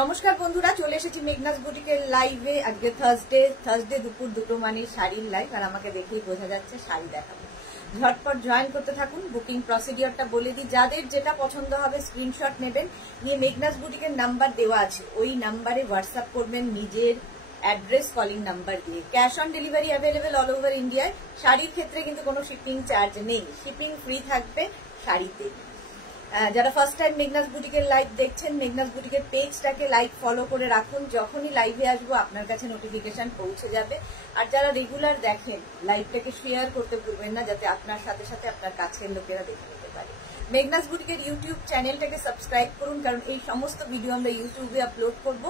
নমস্কার বন্ধুরা, চলে এসেছি মেঘনাস বুটিকের লাইভে। আজকে থার্সডে দুপুর 2টো মানে শাড়ির লাইভ, আর আমাকে দেখেই বোঝা যাচ্ছে শাড়ি দেখাবো। ঝটপট জয়েন করতে থাকুন। বুকিং প্রসিডিওরটা বলে দিই, যাদের যেটা পছন্দ হবে স্ক্রিনশট নেবেন, নিয়ে মেঘনাস বুটিকের নাম্বার দেওয়া আছে, ওই নাম্বারে হোয়াটসঅ্যাপ করবেন নিজের অ্যাড্রেস কলিং নাম্বার দিয়ে। Cash on delivery available all over ইন্ডিয়ায়। শাড়ির ক্ষেত্রে কিন্তু কোনো শিপিং চার্জ নেই, শিপিং ফ্রি থাকবে শাড়িতে। যারা ফার্স্ট টাইম মেঘনাস বুটিকের লাইভ দেখছেন, মেঘনাস বুটিকের পেজটাকে লাইক ফলো করে রাখুন, যখনই লাইভে আসবো আপনার কাছে নোটিফিকেশন পৌঁছে যাবে। আর যারা রেগুলার দেখেন, লাইভটাকে শেয়ার করতে ভুলবেন না, যাতে আপনার সাথে সাথে আপনার কাছের লোকেরা দেখে নিতে পারে। মেঘনাস বুটিকের ইউটিউব চ্যানেলটাকে সাবস্ক্রাইব করুন, কারণ এই সমস্ত ভিডিও আমরা ইউটিউবে আপলোড করব,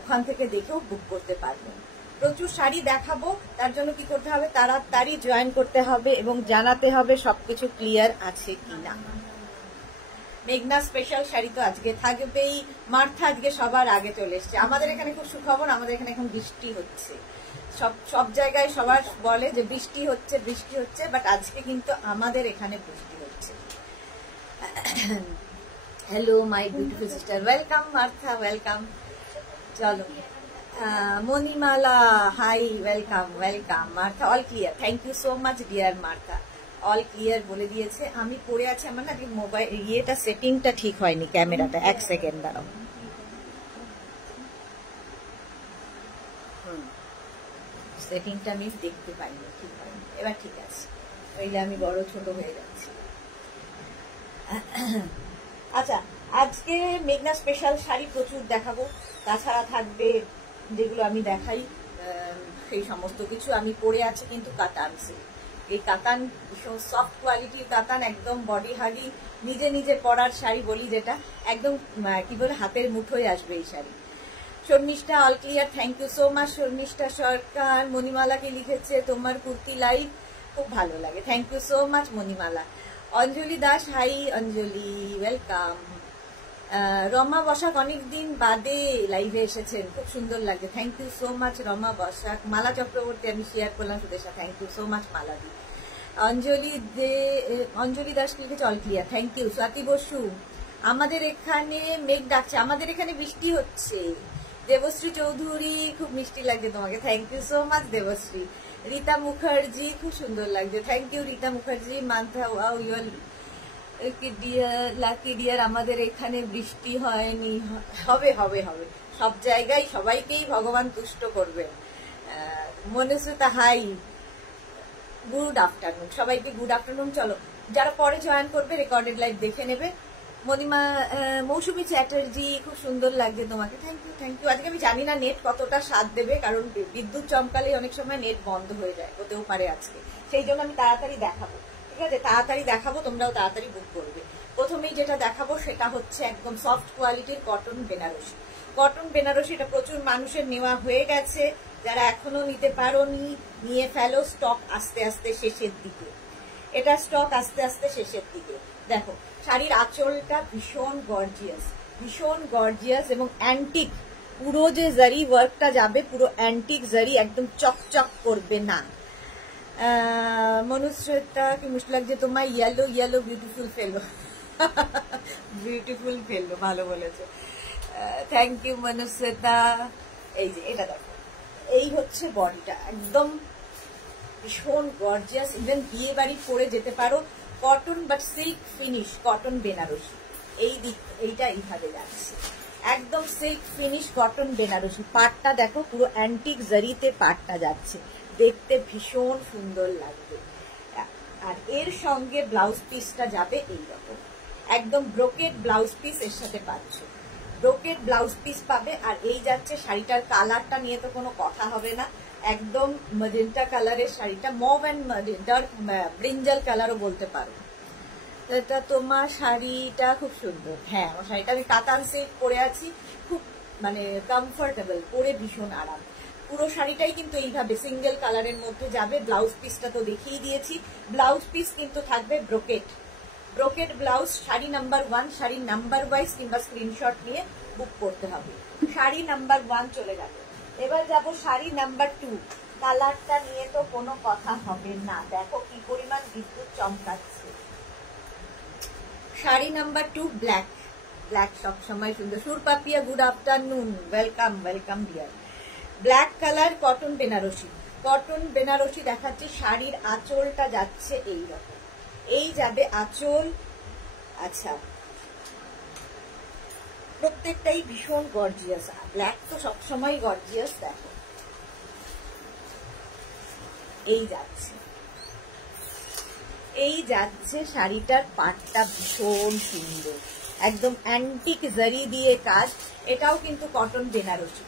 ওখান থেকে দেখেও বুক করতে পারবেন। প্রচুর শাড়ি দেখাবো, তার জন্য কি করতে হবে, তাড়াতাড়ি জয়েন করতে হবে এবং জানাতে হবে সবকিছু ক্লিয়ার আছে কিনা। মেঘনা স্পেশাল শাড়ি তো আজকে থাকবেই। মার্থা আজকে সবার আগে চলে এসছে। আমাদের এখানে খুব সুখবর, আমাদের এখানে এখন বৃষ্টি হচ্ছে। সব জায়গায় সবার বলে যে বৃষ্টি হচ্ছে, বাট আজকে কিন্তু আমাদের এখানে বৃষ্টি হচ্ছে। Hello my beautiful sister, welcome Martha, welcome. চলো Manimala, hi, welcome Martha. All clear, thank you so much dear Martha. All clear বলে দিয়েছে। আমি পড়ে আছি, আমার না মোবাইল ইয়েটা সেটিংটা ঠিক হয়নি, ক্যামেরাটা। এক সেকেন্ড দাঁড়াও। সেটিংটা আমি দেখতে পাইনি, ঠিক হয়নি। এবার ঠিক আছে, নইলে আমি বড় ছোট হয়ে যাচ্ছি। আচ্ছা, আজকে মেঘনা স্পেশাল শাড়ি প্রচুর দেখাবো। তাছাড়া থাকবে যেগুলো আমি দেখাই, সেই সমস্ত কিছু। আমি পরে আছি কিন্তু কাতান সিল্ক। এই কাতান ভীষণ সফট কোয়ালিটির কাতান, একদম বডি হাগি, নিজে পরার শাড়ি বলি যেটা, একদম কি বলে হাতের মুঠোয় আসবে এই sari. Sharmishtha, all clear, thank you so much Sharmishtha Sarkar. মণিমালাকে লিখেছে তোমার কুর্তি লাইভ খুব ভালো লাগে, thank you so much Manimala. Anjali Das, hi Anjali, welcome. Rama Basak অনেকদিন বাদে লাইভে এসেছেন, খুব সুন্দর লাগছে, thank you so much Rama Basak. Mala Chakraborty আমি শেয়ার করলাম Sudesha, thank you so much মালাদি। অঞ্জলি দাস লিখেছে all clear, thank you. Swati Basu, আমাদের এখানে মেঘ ডাকছে, আমাদের এখানে বৃষ্টি হচ্ছে। দেবশ্রী চৌধুরী, খুব মিষ্টি লাগছে তোমাকে, thank you so much Debashree. Rita Mukherjee, খুব সুন্দর লাগছে, thank you Rita Mukherjee. Mantha, wow your lucky dear, আমাদের এখানে বৃষ্টি হয়নি, হবে হবে হবে, সব জায়গায় সবাইকেই ভগবান তুষ্ট করবেন। মনস্মিতা, হাই, গুড আফটারনুন সবাইকে, গুড আফটারনুন। চলো, যারা পরে জয়েন করবে রেকর্ডেড লাইভ দেখে নেবে। মৌসুমী চ্যাটার্জি, খুব সুন্দর লাগছে তোমাকে, থ্যাংক ইউ। আজকে আমি জানি না নেট কতটা সাথ দেবে, কারণ বিদ্যুৎ চমকালে অনেক সময় নেট বন্ধ হয়ে যায়, হতেও পারে আজকে, সেই জন্য আমি তাড়াতাড়ি দেখাবো। ঠিক আছে, তাড়াতাড়ি দেখাবো, তোমরাও তাড়াতাড়ি বুক করবে। প্রথমেই যেটা দেখাবো সেটা হচ্ছে একদম সফট কোয়ালিটির কটন বেনারসি। কটন বেনারসি, এটা প্রচুর মানুষের নেওয়া হয়ে গেছে, যারা এখনো নিতে পারোনি নিয়ে ফেলো, স্টক আস্তে আস্তে শেষের দিকে। এটা স্টক আস্তে আস্তে শেষের দিকে। দেখো, শাড়ির আঁচলটা ভীষণ গর্জিয়াস এবং অ্যান্টিক, পুরো যে জারি ওয়ার্কটা যাবে, পুরো অ্যান্টিক জারি, একদম চকচক করবে না। মনুশ্রেতা, কি মুশকিল লাগছে তোমার, ইয়েলো বিউটিফুল ফেলো, ভালো বলেছে, থ্যাংক ইউ মনুশ্রেতা। এই যে এটা দেখো, এই হচ্ছে বডিটা, একদম ভীষণ গর্জিয়াস, ইভেন বিয়ে বাড়ি পরে যেতে পারো। Cotton but silk finish cotton Banarasi, এইটা এইভাবে যাচ্ছে, একদম সিল্ক ফিনিশ কটন বেনারসি। পাটটা দেখো, পুরো অ্যান্টিক জারিতে পাটটা যাচ্ছে, দেখতে ভীষণ সুন্দর লাগবে। আর এর সঙ্গে ব্লাউজ পিসটা যাবে এইরকম, একদম ব্রোকেড ব্লাউজ পিস এর সাথে পাচ্ছ, ব্রোকেড ব্লাউজ পিস পাবে। আর এই যাচ্ছে শাড়িটার কালারটা নিয়ে তো কোনো কথা হবে না, একদম ম্যাজেন্টা কালারের শাড়িটা, মভ অ্যান্ড ম্যাজেন্টা, ব্রিঞ্জাল কালারও বলতে পারো। এটা তোমার শাড়িটা খুব সুন্দর। হ্যাঁ, আমার শাড়িটা আমি কাতান সিল্ক পরে আছি, খুব মানে কমফোর্টেবল, পরে ভীষণ আরাম। পুরো শাড়িটাই কিন্তু এইভাবে সিঙ্গেল কালারের মধ্যে যাবে। ব্লাউজ পিসটা তো দেখিয়ে দিয়েছি, ব্লাউজ পিস কিন্তু থাকবে brocade blouse. Sari number 1, sari number wise কিংবা স্ক্রিনশট নিয়ে বুক করতে হবে। শাড়ি নাম্বার 1 চলে যাবে। এবার যাব শাড়ি নাম্বার 2। কালারটা নিয়ে তো কোনো কথা হবে না, দেখো কি পরিমাণ বিদ্যুৎ চমকাচ্ছে। শাড়ি নাম্বার 2 ব্ল্যাক, ব্ল্যাক সবসময় সুন্দর। Surpapiya good afternoon, welcome welcome dear. Black colour cotton Benarasi, cotton Benarasi দেখাচ্ছে। শাড়ির আঁচলটা যাচ্ছে এইরকম, এই যাবে আঁচল। আচ্ছা, প্রত্যেকটাই ভীষণ গর্জিয়াস। ব্ল্যাক তো সবসময় গর্জিয়াস। দেখো এই যাচ্ছে, এই যাচ্ছে শাড়িটার পাটটা ভীষণ সুন্দর, একদম অ্যান্টিক জারি দিয়ে কাজ। এটাও কিন্তু কটন বেনারসি,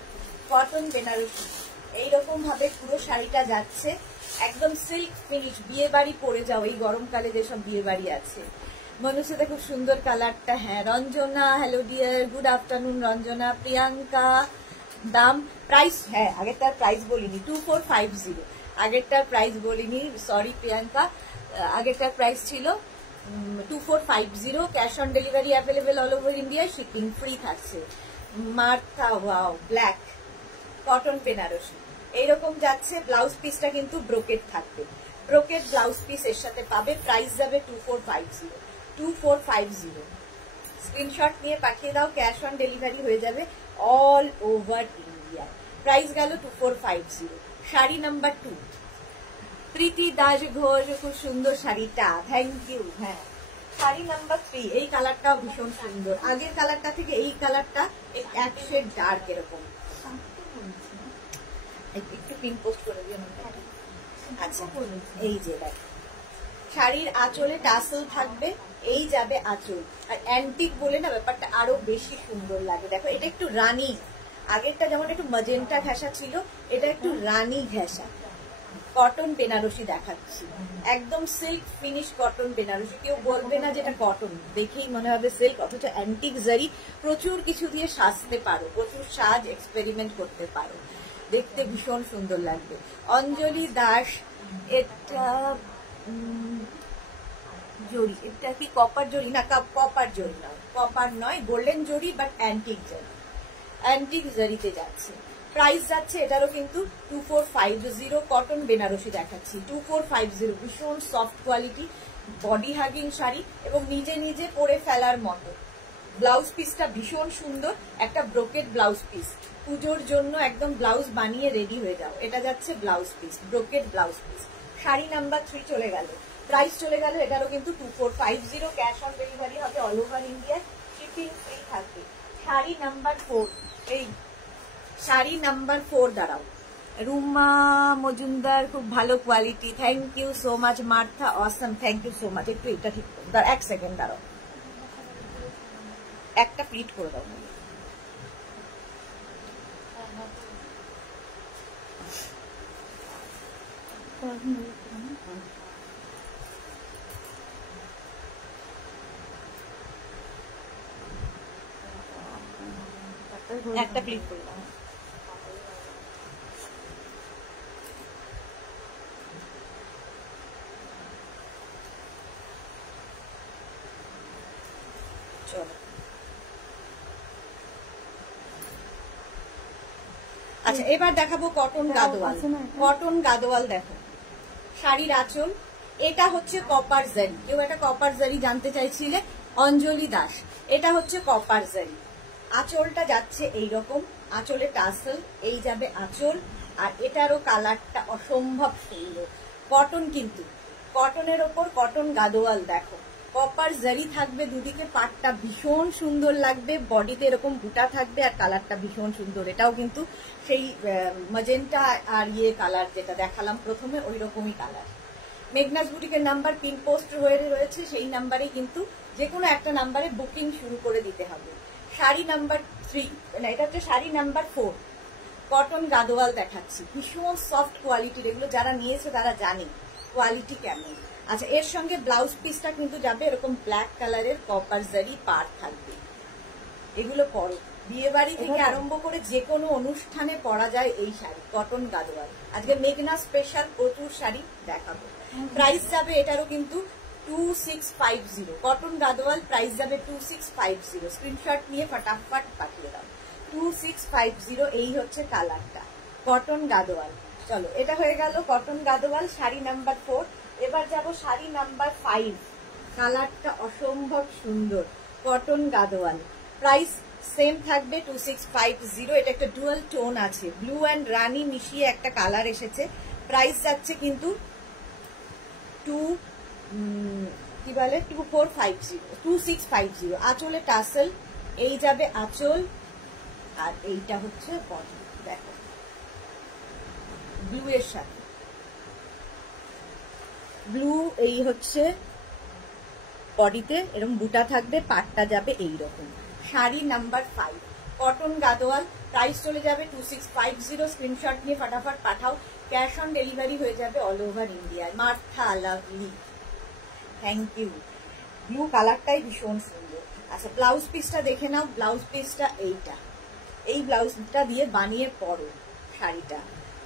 কটন বেনারসি এইরকম ভাবে পুরো শাড়িটা যাচ্ছে, একদম সিল্ক ফিনিশ। বিয়ে বাড়ি পরে যাও এই গরমকালে, যেসব বিয়ে বাড়ি আছে। মনুষ্যটা খুব সুন্দর কালারটা। হ্যাঁ Ranjana, hello dear, good afternoon Ranjana. Priyanka, দাম প্রাইস, হ্যাঁ আগেরটার প্রাইস বলিনি, 2450। আগেরটার প্রাইস বলিনি, সরি প্রিয়াঙ্কা। আগেরটার প্রাইস ছিল 2450। Cash on delivery available all over India, shipping free থাকছে। Martha, wow, black cotton Benarasi এইরকম যাচ্ছে। ব্লাউজ পিসটা কিন্তু ব্রোকেট থাকবে, ব্রোকেট ব্লাউজ পিস এর সাথে পাবে। প্রাইস যাবে 2450, 2450। স্ক্রিনশট নিয়ে পাঠিয়ে দাও, ক্যাশ অন ডেলিভারি হয়ে যাবে অল ওভার ইন্ডিয়া। প্রাইস গেল 2450। শাড়ি নাম্বার 2, প্রীতি দাস ঘোষ, খুব সুন্দর শাড়িটা, থ্যাংক ইউ। হ্যাঁ শাড়ি নাম্বার 3, এই কালারটাও ভীষণ সুন্দর। আগের কালারটা থেকে এই কালারটা এক শেড ডার্ক এরকম। একটু পিন পোস্ট করে দিও। আচ্ছা এই যে দেখ, শাড়ির আঁচলে টাসেল থাকবে, এই যাবে আঁচল। আর অ্যান্টিক বলে না ব্যাপারটা আরো বেশি সুন্দর লাগে। দেখো এটা একটু রানী, আগেরটা যেমন একটু ম্যাজেন্টা ঘেঁষা ছিল, এটা একটু রানী ঘেঁষা। কটন বেনারসি দেখাচ্ছি, একদম সিল্ক ফিনিশ কটন বেনারসি। কেউ বলবে না যেটা কটন, দেখেই মনে হবে সিল্ক, অথচ অ্যান্টিক জারি। প্রচুর কিছু দিয়ে সাজতে পারো, প্রচুর সাজ এক্সপেরিমেন্ট করতে পারো, দেখতে ভীষণ সুন্দর লাগবে। অঞ্জলি দাস, এটা জরি, এটা কি কপার জরি? না কপার জরি নয়, কপার নয়, গোল্ডেন জরি, বাট অ্যান্টিক জারি, অ্যান্টিক জারিতে যাচ্ছে। প্রাইস যাচ্ছে এটারও কিন্তু 2450। কটন বেনারসি দেখাচ্ছি 2450। ভীষণ soft quality, body hugging sari এবং নিজে নিজে পরে ফেলার মতো। ব্লাউজ পিসটা ভীষণ সুন্দর, একটা ব্রোকেট ব্লাউজ পিস। পুজোর জন্য একদম ব্লাউজ বানিয়ে রেডি হয়ে যাও। এটা যাচ্ছে blouse piece, brocade blouse piece. Sari number 3 চলে গেল, প্রাইস চলে গেল এটারও কিন্তু 2450। ক্যাশ অন ডেলিভারি হবে all over India, shipping free থাকবে। শাড়ি নাম্বার 4, এই শাড়ি নাম্বার 4 দাঁড়াও। রুমা মজুমদার, খুব ভালো quality, thank you so much. Martha, Assam, thank you so much. একটু এটা ঠিক করো, এক সেকেন্ড দাঁড়াও, একটা প্লিট করে দাও। একটা প্লিট করে দাও। চলো আচ্ছা, এবার দেখাবো কটন গাদোয়াল। কটন গাদোয়াল দেখো, শাড়ির আঁচল, এটা হচ্ছে কপার জারি। কেউ একটা কপার জারি জানতে চাইছিলে, অঞ্জলি দাস। এটা হচ্ছে কপার জারি। আঁচলটা যাচ্ছে এইরকম, আঁচলে টাসেল, এই যাবে আঁচল। আর এটারও কালারটা অসম্ভব সুন্দর। কটন, কিন্তু কটনের ওপর কটন গাদোয়াল। দেখো কপার জারি থাকবে দুদিকে, পাটটা ভীষণ সুন্দর লাগবে, বডিতে এরকম বুটা থাকবে, আর কালারটা ভীষণ সুন্দর। এটাও কিন্তু সেই ম্যাজেন্টা আর ইয়ে কালার যেটা দেখালাম প্রথমে, ওই রকমই কালার। মেঘনাস বুটিকের নাম্বার পিন পোস্ট হয়ে রয়েছে, সেই নাম্বারে কিন্তু যে কোনো একটা নাম্বারে বুকিং শুরু করে দিতে হবে। শাড়ি নাম্বার 3, না এটা হচ্ছে শাড়ি নাম্বার 4, কটন গাদোয়াল দেখাচ্ছি। ভীষণ সফট কোয়ালিটির, এগুলো যারা নিয়েছে তারা জানে কোয়ালিটি কেমন। আচ্ছা, এর সঙ্গে ব্লাউজ পিসটা কিন্তু যাবে এরকম ব্ল্যাক কালারের কপার জারি পার থাকবে। এগুলো পরো, বিয়ে বাড়ি থেকে আরম্ভ করে যে কোনো অনুষ্ঠানে পরা যায় এই শাড়ি, কটন গাদোয়াল। আজকে মেঘনা স্পেশাল প্রচুর শাড়ি দেখাবো। প্রাইস যাবে এটারও কিন্তু 2650। কটন গাদোয়াল প্রাইস যাবে 2650। স্ক্রিনশট নিয়ে ফটাফট পাঠিয়ে দাও। 2650, এই হচ্ছে কালারটা, কটন গাদোয়াল। চলো, এটা হয়ে গেল কটন গাদোয়াল শাড়ি নাম্বার 4। এবার যাব শাড়ি নাম্বার 5। কালারটা অসম্ভব সুন্দর, কটন গাদোয়াল। প্রাইস সেম থাকবে 2650। এটা একটা ডুয়াল টোন আছে, ব্লু অ্যান্ড রানি মিশিয়ে একটা কালার এসেছে। প্রাইস যাচ্ছে কিন্তু 2650। আঁচলে টাসেল, এই যাবে আঁচল, আর এইটা হচ্ছে বডি। দেখো ব্লু এর সাথে ব্লু, এই হচ্ছে বডিতে এরকম বুটা থাকবে, পাটটা যাবে এইরকম। Sari number 5 cotton Gadwal, price চলে যাবে 2650। স্ক্রিনশট নিয়ে ফটাফট পাঠাও, ক্যাশ অন ডেলিভারি হয়ে যাবে অল ওভার ইন্ডিয়ায়। Martha lovely, thank you. Blue কালারটাই ভীষণ সুন্দর। আচ্ছা ব্লাউজ পিসটা দেখে নাও। ব্লাউজ পিসটা এইটা, এই ব্লাউজটা দিয়ে বানিয়ে পরো শাড়িটা,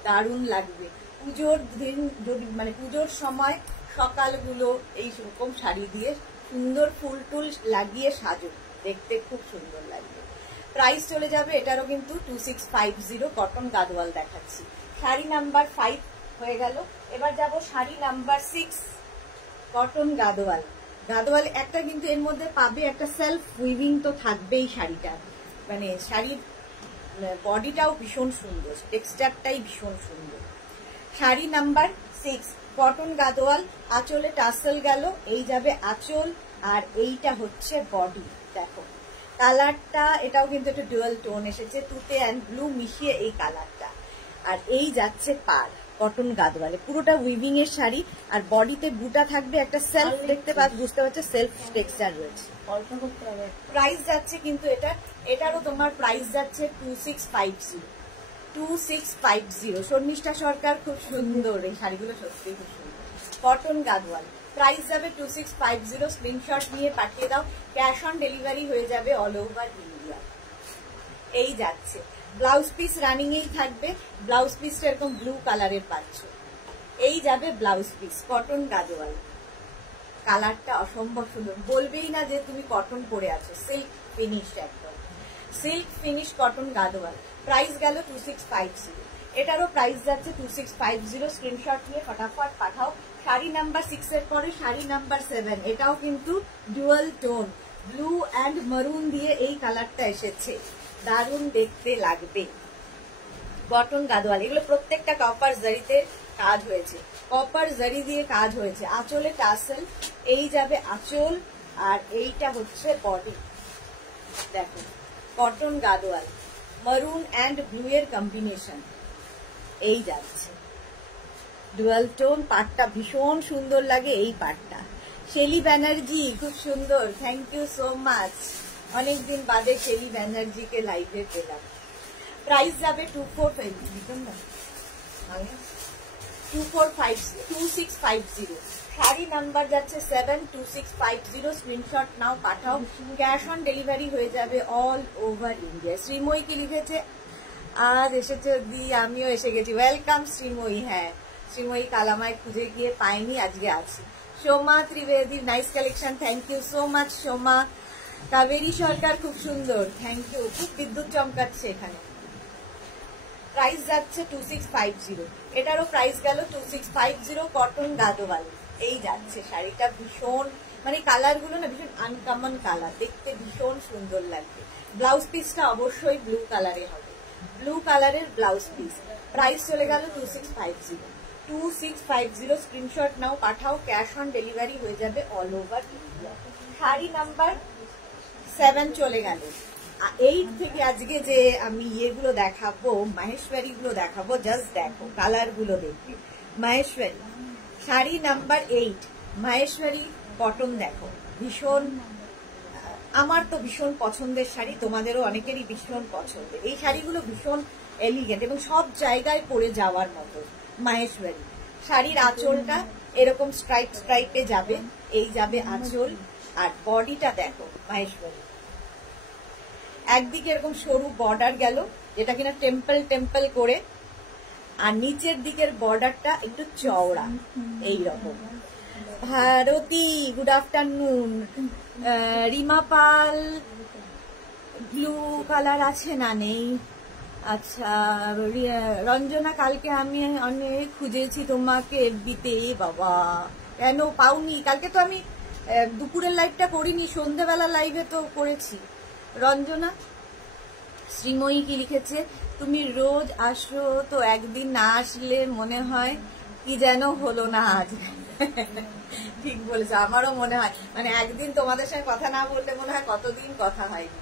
দারুণ লাগবে। পুজোর দিন যদি মানে পুজোর সময় সকালগুলো এইরকম শাড়ি দিয়ে সুন্দর ফুল টুল লাগিয়ে সাজো, দেখতে খুব সুন্দর লাগবে। প্রাইস চলে যাবে এটারও কিন্তু 2650। কটন গাদোয়াল দেখাচ্ছি। শাড়ি নাম্বার 5 হয়ে গেল। এবার যাব শাড়ি নাম্বার 6 কটন গাদোয়াল। গাদোয়াল একটা কিন্তু এর মধ্যে পাবে একটা সেলফ উইভিং তো থাকবেই শাড়িটা, মানে শাড়ির বডিটাও ভীষণ সুন্দর, টেক্সচারটাই ভীষণ সুন্দর। শাড়ি নাম্বার 6 কটন গাদোয়াল, আঁচলে টাসেল গেল, এই যাবে আঁচল, আর এইটা হচ্ছে বডি। দেখো কালারটা, এটাও কিন্তু একটা ডুয়াল টোন এসেছে, তুতে অ্যান্ড ব্লু মিশিয়ে এই কালারটা, আর এই যাচ্ছে পার। কটন গাদোয়ালে পুরোটা উইভিং এর শাড়ি, আর বডিতে বুটা থাকবে একটা সেলফ, দেখতে বুঝতে পারছো সেলফ টেক্সচার রয়েছে। প্রাইস যাচ্ছে কিন্তু এটারও তোমার প্রাইস যাচ্ছে 2650। শর্মিষ্ঠা সরকার, খুব সুন্দর এই শাড়িগুলো, সত্যি খুব সুন্দর। কটন গাদোয়াল, প্রাইস যাবে 2650। স্ক্রিনশট নিয়ে পাঠিয়ে দাও, ক্যাশ অন ডেলিভারি হয়ে যাবে অল ওভার ইন্ডিয়া। এই যাচ্ছে ব্লাউজ পিস রানিং এই থাকবে, ব্লাউজ পিসটা এরকম ব্লু কালারের পাচ্ছ, এই যাবে ব্লাউজ পিস। কটন গাদোয়াল, কালারটা অসম্ভব সুন্দর, বলবেই না যে তুমি কটন পরে আছো, সিল্ক ফিনিশ, একদম silk finish cotton Gadwal. Price গেল 2650। এটারও প্রাইস যাচ্ছে 2650। স্ক্রিনশট নিয়ে ফটাফট পাঠাও। শাড়ি নাম্বার 6 এর পরে শাড়ি নাম্বার 7, এটাও কিন্তু ডুয়াল টোন, ব্লু অ্যান্ড মারুন দিয়ে এই কালারটা এসেছে, দারুণ দেখতে লাগবে। কটন গাদোয়াল, এগুলো প্রত্যেকটা কপার জারিতে কাজ হয়েছে, কপার জারি দিয়ে কাজ হয়েছে। আঁচলে টাসেল, এই যাবে আঁচল, আর এইটা হচ্ছে বডি। দেখো কটন গাদোয়াল, মারুন অ্যান্ড ব্লু এর কম্বিনেশন, এই যাচ্ছে ডুয়াল টোন। পাটটা ভীষণ সুন্দর লাগে, এই পাটটা। শেলি ব্যানার্জি, খুব সুন্দর, থ্যাংক ইউ সো মাচ। অনেকদিন বাদে শেলি ব্যানার্জিকে লাইভে পেলাম। প্রাইস যাবে 2650। শাড়ি নাম্বার যাচ্ছে 7, 2650। স্ক্রিনশট নাও, পাঠাও, ক্যাশ অন ডেলিভারি হয়ে যাবে অল ওভার ইন্ডিয়া। শ্রীময়ী কি লিখেছে, আজ এসেছে দি, আমিও এসে গেছি। ওয়েলকাম শ্রীময়ী। হ্যাঁ শ্রীময়ী কালামায় খুঁজে গিয়ে পাইনি, আজকে আছি। Soma Trivedi, nice collection, thank you so much Soma. Kaberi Sarkar, খুব সুন্দর, থ্যাংক ইউ। খুব বিদ্যুৎ চমকাচ্ছে এখানে। প্রাইস যাচ্ছে 2650। এটারও প্রাইস গেল 2650। কটন গাদোয়াল, এই যাচ্ছে শাড়িটা, ভীষণ মানে কালার গুলো না ভীষণ আনকমন কালার, দেখতে ভীষণ সুন্দর লাগবে। ব্লাউজ পিসটা অবশ্যই ব্লু কালারে হবে, ব্লু কালারের ব্লাউজ পিস। প্রাইস চলে গেল 2650। স্ক্রিনশট নাও, পাঠাও, ক্যাশ অন ডেলিভারি হয়ে যাবে all over India. Sari number 7 চলে গেল। 8 থেকে আজকে যে আমি ইয়েগুলো দেখাবো, মাহেশ্বরী গুলো দেখাবো, জাস্ট দেখো কালার গুলো দেখবে। মাহেশ্বরী শাড়ি নাম্বার 8 মাহেশ্বরী কটন, দেখো ভীষণ, আমার তো ভীষণ পছন্দের শাড়ি, তোমাদেরও অনেকেরই ভীষণ পছন্দের। এই শাড়িগুলো ভীষণ এলিগেন্ট এবং সব জায়গায় পরে যাওয়ার মতো। মাহেশ্বরী শাড়ির আঁচলটা এরকম স্ট্রাইপ স্ট্রাইপে যাবে, এই যাবে আঁচল, আর বডিটা দেখো মাহেশ্বরী একদিকে এরকম সরু বর্ডার গেল, যেটা কিনা টেম্পল টেম্পল করে, আর নিচের দিকের বর্ডারটা একটু চওড়া, এইরকম। Bharati, good afternoon. Rima Pal, blue colour আছে না, নেই? আচ্ছা রঞ্জনা, কালকে আমি অনেক খুঁজেছি তোমাকে এফবিতে, বাবা কেন পাওনি? কালকে তো আমি দুপুরের লাইভটা করিনি, সন্ধ্যেবেলা লাইভে তো করেছি। রঞ্জনা শ্রীময়ী কি লিখেছে, তুমি রোজ আসো তো একদিন না আসলে মনে হয় কি যেন হলো না আজ। ঠিক বলেছো, আমারও মনে হয়, মানে একদিন তোমাদের সঙ্গে কথা না বললে মনে হয় কতদিন কথা হয়নি।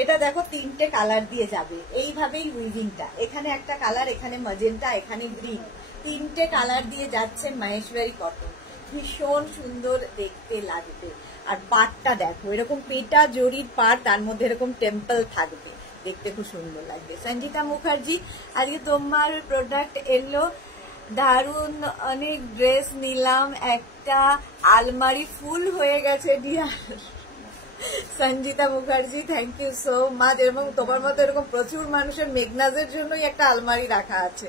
এটা দেখো 3টে কালার দিয়ে যাবে, এইভাবেই উইভিংটা, এখানে একটা কালার, এখানে ম্যাজেন্টা, এখানে গ্রিন, 3টে কালার দিয়ে যাচ্ছে মাহেশ্বরী কটন। ভীষণ সুন্দর দেখতে লাগবে। আর পাটটা দেখো, এরকম পেটা জরির পাট, তার মধ্যে এরকম টেম্পল থাকবে, দেখতে খুব সুন্দর লাগবে। সঞ্জিতা মুখার্জি, আজকে তোমার প্রোডাক্ট এলো, দারুন, অনেক ড্রেস নিলাম, একটা আলমারি ফুল হয়ে গেছে dear. Sanjita Mukherjee, thank you so much. এবং তোমার মতো এরকম প্রচুর মানুষের মেঘনাজের জন্যই একটা আলমারি রাখা আছে।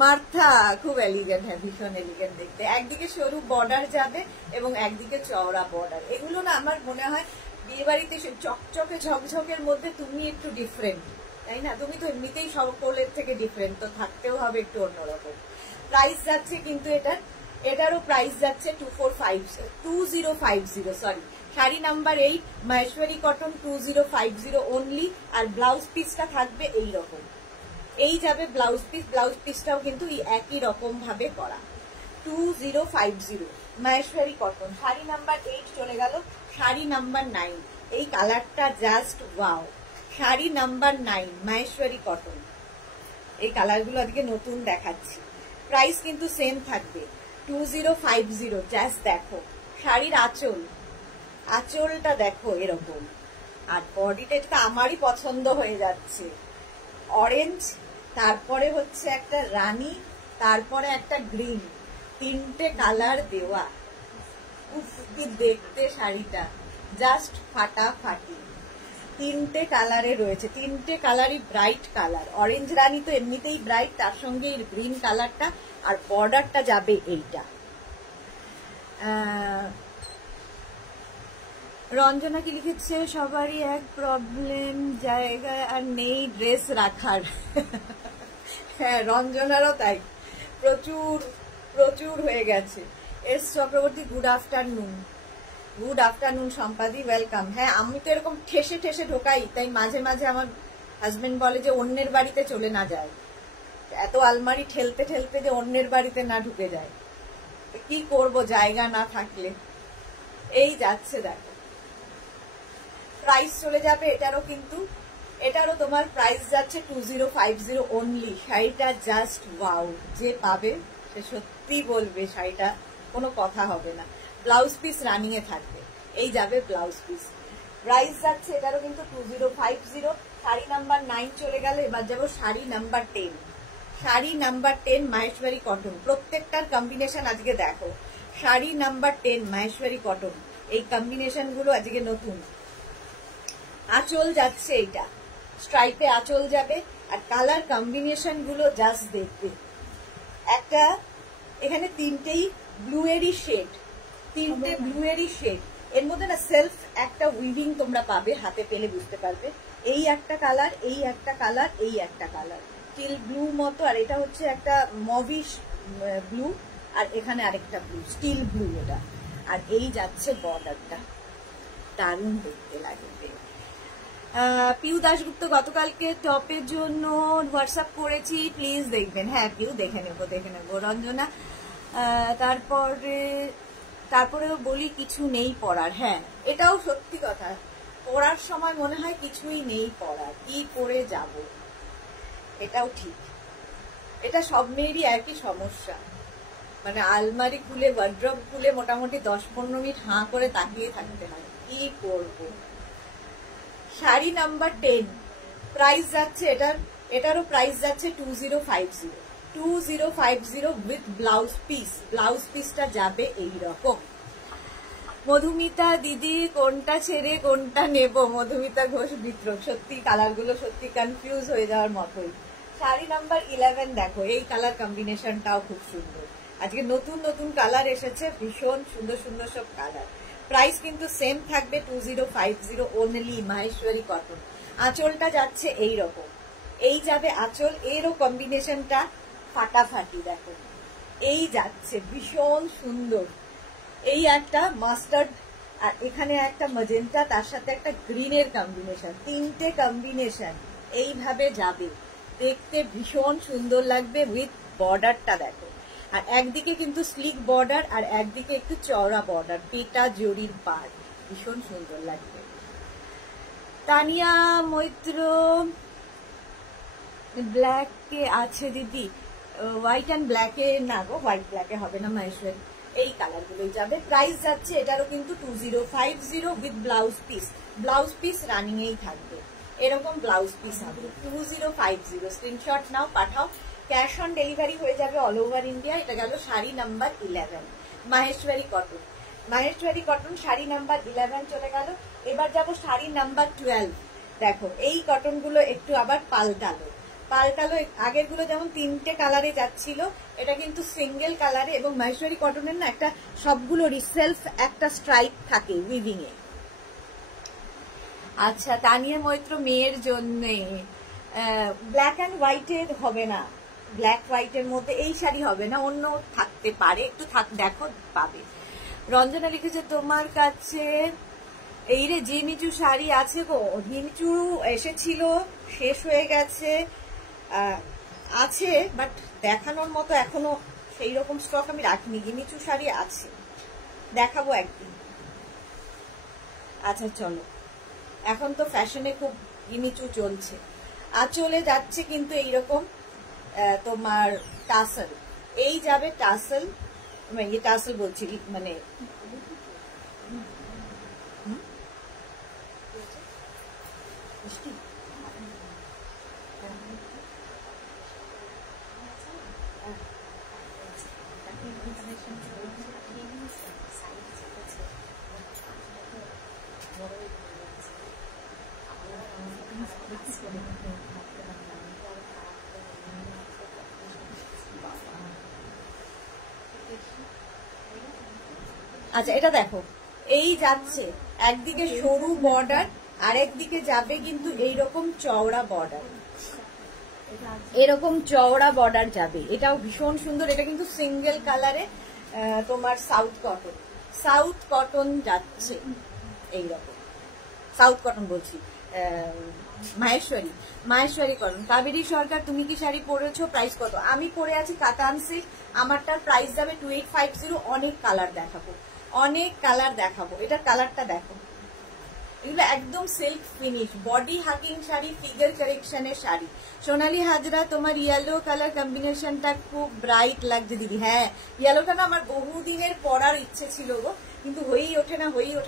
মার্থা, খুব এলিগেন্ট, হ্যাঁ ভীষণ এলিগেন্ট দেখতে। একদিকে সরু বর্ডার যাবে এবং একদিকে চওড়া বর্ডার। এগুলো না আমার মনে হয় বিয়ে বাড়িতে চকচকে ঝকঝকের মধ্যে তুমি একটু ডিফারেন্ট, তাই না? তুমি তো এমনিতেই সকলের থেকে ডিফারেন্ট, তো থাকতেও হবে একটু অন্যরকম। প্রাইস যাচ্ছে কিন্তু এটারও প্রাইস যাচ্ছে 2050, sorry, sari number 8 Maheshwari cotton 2050 only. আর ব্লাউজ পিসটা থাকবে এই রকম, এই যাবে ব্লাউজ পিস। ব্লাউজ পিসটাও কিন্তু একই রকম ভাবে করা। 2050 মাহেশ্বরী কটন। শাড়ি নাম্বার 8 চলে গেল। শাড়ি নাম্বার 9, এই কালারটা just wow. Sari number 9 Maheshwari cotton. এই কালারগুলো আজকে নতুন দেখাচ্ছি। প্রাইস কিন্তু সেম থাকবে 2050। জাস্ট দেখো শাড়ির আঁচলটা দেখো এরকম, আর বডিটা এটা আমারই পছন্দ হয়ে যাচ্ছে, অরেঞ্জ, তারপরে হচ্ছে একটা রানী, তারপরে একটা গ্রিন, 3টে কালার দেওয়া। উফ কি দেখতে শাড়িটা, জাস্ট ফাটাফাটি। 3টে কালারে রয়েছে, 3টে কালারই ব্রাইট কালার। অরেঞ্জ রানী তো এমনিতেই ব্রাইট, তার সঙ্গে এই গ্রিন কালারটা, আর বর্ডারটা যাবে এইটা। রঞ্জনা কি লিখেছে, সবারই এক প্রবলেম, জায়গায় আর নেই ড্রেস রাখার। হ্যাঁ রঞ্জনারও তাই, প্রচুর প্রচুর হয়ে গেছে। S Chakraborty, good afternoon. Good afternoon সম্পাদি, ওয়েলকাম। হ্যাঁ আমি তো এরকম ঠেসে ঠেসে ঢোকাই, তাই মাঝে মাঝে আমার হাজবেন্ড বলে যে অন্যের বাড়িতে চলে না যায়, এত আলমারি ঠেলতে ঠেলতে যে অন্যের বাড়িতে না ঢুকে যায়, কি করব জায়গা না থাকলে। এই যাচ্ছে দেখো, প্রাইস চলে যাবে এটারও, কিন্তু এটারও তোমার প্রাইস যাচ্ছে 2050 অনলি। শাড়িটা জাস্ট ওয়াও, যে পাবে সে সত্যি বলবে শাড়িটা কোনো কথা হবে না। ব্লাউজ পিস রানিং এ থাকবে, এই যাবে ব্লাউজ পিস। প্রাইস যাচ্ছে এটারও কিন্তু 2050। শাড়ি নাম্বার 9 চলে গেল, এবার যাবো sari number 10। Sari number 10 Maheshwari cotton. প্রত্যেকটার কম্বিনেশন আজকে দেখো। শাড়ি নাম্বার 10 মাহেশ্বরী কটন, এই কম্বিনেশন গুলো আজকে নতুন। আঁচল যাচ্ছে এইটা, স্ট্রাইপে আঁচল যাবে, আর কালার কম্বিনেশন গুলো জাস্ট দেখবে। একটা এখানে 3টেই ব্লুয়েরই শেড, 3টে ব্লুয়েরই শেড। এর মধ্যে না সেলফ একটা উইভিং তোমরা পাবে, হাতে পেলে বুঝতে পারবে। এই একটা কালার, এই একটা কালার, এই একটা কালার, স্টিল ব্লু মতো, আর এটা হচ্ছে একটা মভিশ ব্লু, আর এখানে আরেকটা ব্লু, স্টিল ব্লু এটা। আর এই যাচ্ছে বর্ডারটা, দারুণ দেখতে লাগবে। পিউ দাশগুপ্ত, গতকালকে টপের জন্য হোয়াটসঅ্যাপ করেছি, প্লিজ দেখবেন। হ্যাঁ পিউ, দেখে নেব। রঞ্জনা, তারপরেও বলি কিছু নেই পড়ার। হ্যাঁ এটাও সত্যি কথা, পড়ার সময় মনে হয় কিছুই নেই পড়ার, কি পড়ে যাব, এটাও ঠিক। এটা সব মেয়েরই একই সমস্যা, মানে আলমারি খুলে ওয়ার্ড্রব খুলে মোটামুটি 10-15 মিনিট হাঁ করে তাকিয়ে থাকতে হয়, কি করব। শাড়ি নাম্বার 10 প্রাইস যাচ্ছে এটারও প্রাইস যাচ্ছে 2050 উইথ ব্লাউজ পিস। ব্লাউজ পিসটা যাবে এইরকম। মধুমিতা দিদি, কোনটা ছেড়ে কোনটা নেব? মধুমিতা ঘোষ বিত্রক, সত্যি কালারগুলো সত্যি কনফিউজ হয়ে যাওয়ার মতোই। শাড়ি নাম্বার 11 দেখো, এই কালার কম্বিনেশনটাও খুব সুন্দর। আজকে নতুন নতুন কালার এসেছে, ভীষণ সুন্দর সুন্দর সব কালার। প্রাইস কিন্তু সেম থাকবে 2050 অনলি মাহেশ্বরী কটন। আঁচলটা যাচ্ছে এই রকম, এই যাবে আঁচল, এরও কম্বিনেশনটা ফাটাফাটি দেখো, এই যাচ্ছে ভীষণ সুন্দর। এই একটা মাস্টার্ড আর এখানে একটা ম্যাজেন্টা, তার সাথে একটা গ্রিনের কম্বিনেশন, 3টে কম্বিনেশন এইভাবে যাবে, দেখতে ভীষণ সুন্দর লাগবে। উইথ বর্ডারটা দেখো, আর একদিকে কিন্তু স্লিক বর্ডার আর একদিকে একটু চওড়া বর্ডার, পেটা জরির পাড়, ভীষণ সুন্দর লাগবে। তানিয়া মৈত্র ব্ল্যাকে আছে দিদি, হোয়াইট অ্যান্ড ব্ল্যাকে না গো, হোয়াইট ব্ল্যাকে হবে না মাহেশ্বরী, এই কালার গুলোই যাবে। প্রাইস যাচ্ছে এটারও কিন্তু 2050 with blouse piece, blouse piece running এই থাকবে, এরকম ব্লাউজ পিস হবে 2050। স্ক্রিনশট নাও, পাঠাও, ক্যাশ অন ডেলিভারি হয়ে যাবে অল ওভার ইন্ডিয়া। এটা গেল sari number 11 Maheshwari cotton, Maheshwari cotton sari number 11 চলে গেল। এবার যাব শাড়ি নাম্বার 12। দেখো এই কটন গুলো একটু আবার পাল্টালো, আগের গুলো যেমন 3টে কালারে যাচ্ছিল, এটা কিন্তু সিঙ্গেল কালারে, এবং মাহেশ্বরী কটনের না একটা সবগুলো রিসেলফ একটা স্ট্রাইপ থাকে উইভিং এ। আচ্ছা তানিয়া মৈত্র মেয়ের জন্য ব্ল্যাক অ্যান্ড হোয়াইটের হবে না, ব্ল্যাক হোয়াইটের মধ্যে এই শাড়ি হবে না, অন্য থাকতে পারে, একটু দেখো পাবে। রঞ্জনা লিখেছে তোমার কাছে এই রে জিমিচু শাড়ি আছে গো, জিমিচু এসেছিল শেষ হয়ে গেছে, আছে বাট দেখানোর মতো এখনো সেই রকম স্টক আমি রাখিনি, জিমিচু শাড়ি আছে, দেখাবো একদিন। আচ্ছা চলো, এখন তো ফ্যাশনে খুব জিমিচু চলছে। আর চলে যাচ্ছে কিন্তু এইরকম তোমার টাসেল, এই যাবে টাসেল, টাসেল বলছি মানে আচ্ছা এটা দেখো, এই যাচ্ছে একদিকে সরু বর্ডার, আর একদিকে যাবে কিন্তু এইরকম চওড়া বর্ডার, এরকম চওড়া বর্ডার যাবে, এটাও ভীষণ সুন্দর। এটা কিন্তু সিঙ্গেল কালারে তোমার সাউথ কটন যাচ্ছে, এইরকম সাউথ কটন বলছি, মাহেশ্বরী কটন। কাবেরী সরকার তুমি কি শাড়ি পরেছো, প্রাইস কত? আমি পরে আছি কাতান সিল্ক, আমারটার প্রাইস যাবে 2850। অনেক কালার দেখাবো, এটার কালারটা দেখো, এগুলো একদম silk finish, body hugging sari, figure কারেকশনের শাড়ি। সোনালী হাজরা তোমার ইয়েলো কালার কম্বিনেশনটা খুব ব্রাইট লাগছে দিদি। হ্যাঁ ইয়েলোটা না আমার বহুদিনের পরার ইচ্ছে ছিল গো, কিন্তু হয়েই ওঠে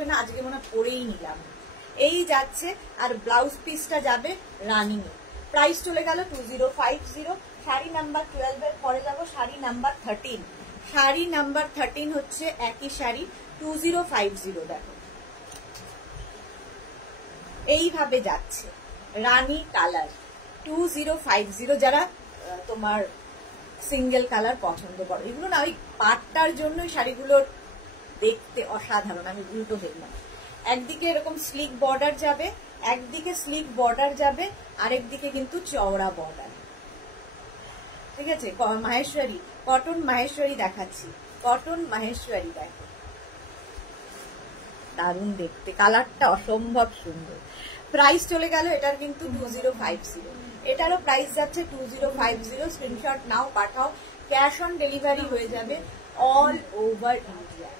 না, আজকে মনে পরেই নিলাম। এই যাচ্ছে, আর ব্লাউজ পিসটা যাবে রানিং এ, প্রাইস চলে গেল 2050। শাড়ি নাম্বার 12 এর পরে যাবো শাড়ি নাম্বার 13। শাড়ি নাম্বার 13 হচ্ছে একই শাড়ি 2050। দেখো এইভাবে যাচ্ছে, রানী কালার 2050। যারা তোমার সিঙ্গেল কালার পছন্দ করো, এগুলো না ওই পাটটার জন্য শাড়িগুলোর দেখতে অসাধারণ, আমি উল্টো দেখলাম। একদিকে এরকম স্লিক বর্ডার যাবে, আরেকদিকে কিন্তু চওড়া বর্ডার, ঠিক আছে। মাহেশ্বরী কটন, মাহেশ্বরী দেখাচ্ছি, কটন মাহেশ্বরী দেখো, দারুণ দেখতে, কালারটা অসম্ভব সুন্দর। প্রাইস চলে গেল এটার কিন্তু 2050, এটারও প্রাইস যাচ্ছে 2050। স্ক্রিনশট নাও, পাঠাও, ক্যাশ অন ডেলিভারি হয়ে যাবে অল ওভার ইন্ডিয়া।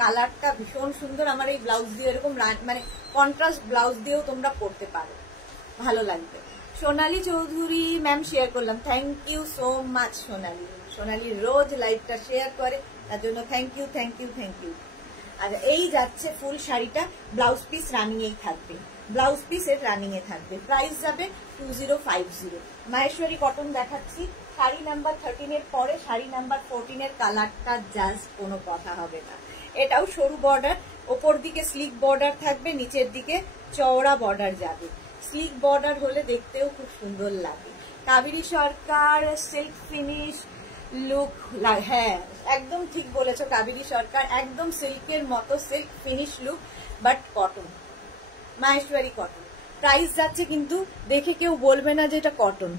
কালারটা ভীষণ সুন্দর, আমার এই ব্লাউজ দিয়ে এরকম মানে কন্ট্রাস্ট ব্লাউজ দিয়েও তোমরা পরতে পারো, ভালো লাগবে। সোনালী চৌধুরী ম্যাম শেয়ার করলাম, থ্যাংক ইউ সো মাচ সোনালী রোজ লাইভটা শেয়ার করে, তার জন্য থ্যাংক ইউ। আর এই যাচ্ছে ফুল শাড়িটা, ব্লাউজ পিস রানিং এই থাকবে, প্রাইস যাবে 2050। মাহেশ্বরী কটন দেখাচ্ছি, শাড়ি নাম্বার 13 এর পরে শাড়ি নাম্বার 14 এর কালারটা জাস্ট কোনো কথা হবে না। এটাও সরু বর্ডার, ওপর দিকে স্লিক বর্ডার থাকবে, নিচের দিকে চওড়া বর্ডার যাবে। স্লিক বর্ডার হলে দেখতেও খুব সুন্দর লাগে। কাবেরী সরকার সিল্ক ফিনিশ লুক, হ্যাঁ একদম ঠিক বলেছো কাবেরী সরকার, একদম সিল্কের মতো silk finish look, but cotton, Maheshwari cotton. Price যাচ্ছে কিন্তু দেখে কেউ বলবে না যে এটা কটন।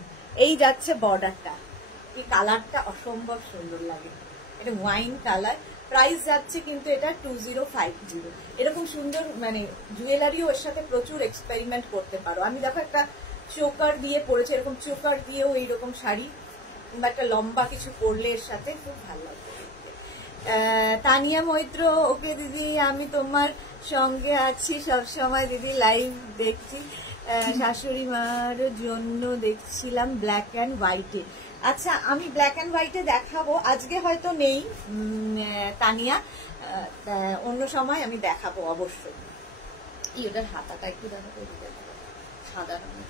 এই যাচ্ছে বর্ডারটা, এই কালারটা অসম্ভব সুন্দর লাগে, এটা ওয়াইন কালার। প্রাইস যাচ্ছে কিন্তু এটা 2050। এরকম সুন্দর মানে জুয়েলারিও এর সাথে প্রচুর এক্সপেরিমেন্ট করতে পারো। আমি দেখো একটা চোকার দিয়ে পরেছে, এরকম চোকার দিয়েও এইরকম শাড়ি বা একটা লম্বা কিছু পরলে এর সাথে খুব ভালো লাগবে। তানিয়া মৈত্র, ওকে দিদি আমি তোমার সঙ্গে আছি সবসময় দিদি, লাইভ দেখছি, শাশুড়ি মার জন্য দেখছিলাম ব্ল্যাক অ্যান্ড হোয়াইটে। আচ্ছা আমি ব্ল্যাক অ্যান্ড হোয়াইটে দেখাবো, আজকে হয়তো নেই তানিয়া, অন্য সময় আমি দেখাবো অবশ্যই। ওটার হাতাটা একটু দেখাবো, সাদা রঙের।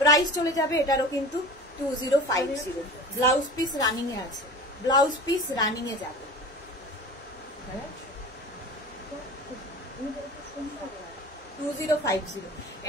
প্রাইস চলে যাবে এটারও কিন্তু 2050। ব্লাউজ পিস রানিং এ আছে, ব্লাউজ পিস রানিং এ যাবে। 2050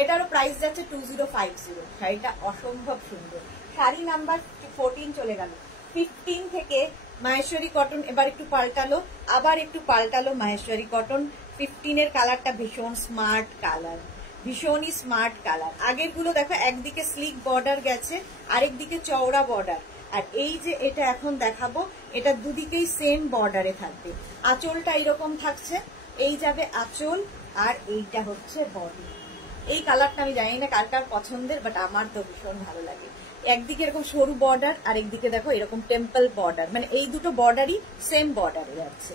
এটারও প্রাইস যাচ্ছে 2050। শাড়িটা অসম্ভব সুন্দর। শাড়ি নাম্বার 14 চলে গেল। 15 থেকে মাহেশ্বরী কটন এবার একটু পাল্টালো, আবার একটু পাল্টালো মাহেশ্বরী কটন। 15 এর কালারটা ভীষণ স্মার্ট কালার, ভীষণই স্মার্ট কালার। আগের গুলো দেখো একদিকে স্লিক বর্ডার গেছে, আরেক দিকে চওড়া বর্ডার। আর এই যে এটা এখন দেখাবো, এটা দুদিকেই সেম বর্ডারে থাকবে। আঁচলটা এরকম থাকছে, এই যাবে আঁচল, আর এইটা হচ্ছে বডি। এই কালারটা আমি জানি না কার কার পছন্দের, বাট আমার তো ভীষণ ভালো লাগে। একদিকে এরকম সরু বর্ডার, আর একদিকে দেখো এরকম টেম্পল বর্ডার, মানে এই দুটো বর্ডারই সেম বর্ডারে যাচ্ছে।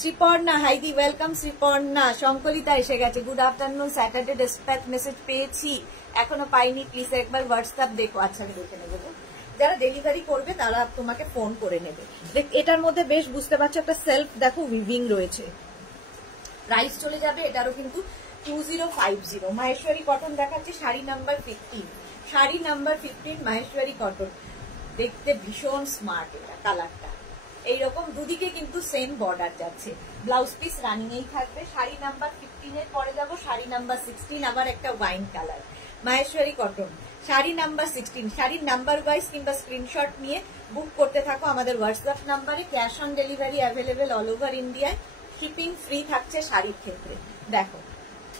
শ্রীপর্ণা, হাইদি ওয়েলকাম শ্রীপর্ণা। শঙ্কলিতা এসে গেছে, good afternoon. Saturday dispatch message পেয়েছি, এখনো পাইনি, প্লিজ একবার হোয়াটসঅ্যাপ দেখো। আচ্ছা আমি দেখে নেবো, যারা ডেলিভারি করবে তারা তোমাকে ফোন করে নেবে। এটার মধ্যে বেশ বুঝতে পারছো একটা সেলফ দেখো উইভিং রয়েছে। প্রাইস চলে যাবে এটারও কিন্তু 2050। মাহেশ্বরী কটন দেখাচ্ছে, sari number 15, sari number 15 Maheshwari cotton. দেখতে ভীষণ স্মার্ট এটা কালারটা। এইরকম দুদিকে কিন্তু সেম বর্ডার যাচ্ছে, ব্লাউজ পিস রানিং এই থাকবে। শাড়ি নাম্বার 15 এর পরে যাবো শাড়ি নাম্বার 16, আবার একটা wine colour Maheshwari cotton. Sari number 16, শাড়ির নাম্বার ওয়াইজ কিংবা স্ক্রিনশট নিয়ে বুক করতে থাকো আমাদের হোয়াটসঅ্যাপ নাম্বারে। Cash on delivery available all over ইন্ডিয়ায়, শিপিং ফ্রি থাকছে শাড়ির ক্ষেত্রে। দেখো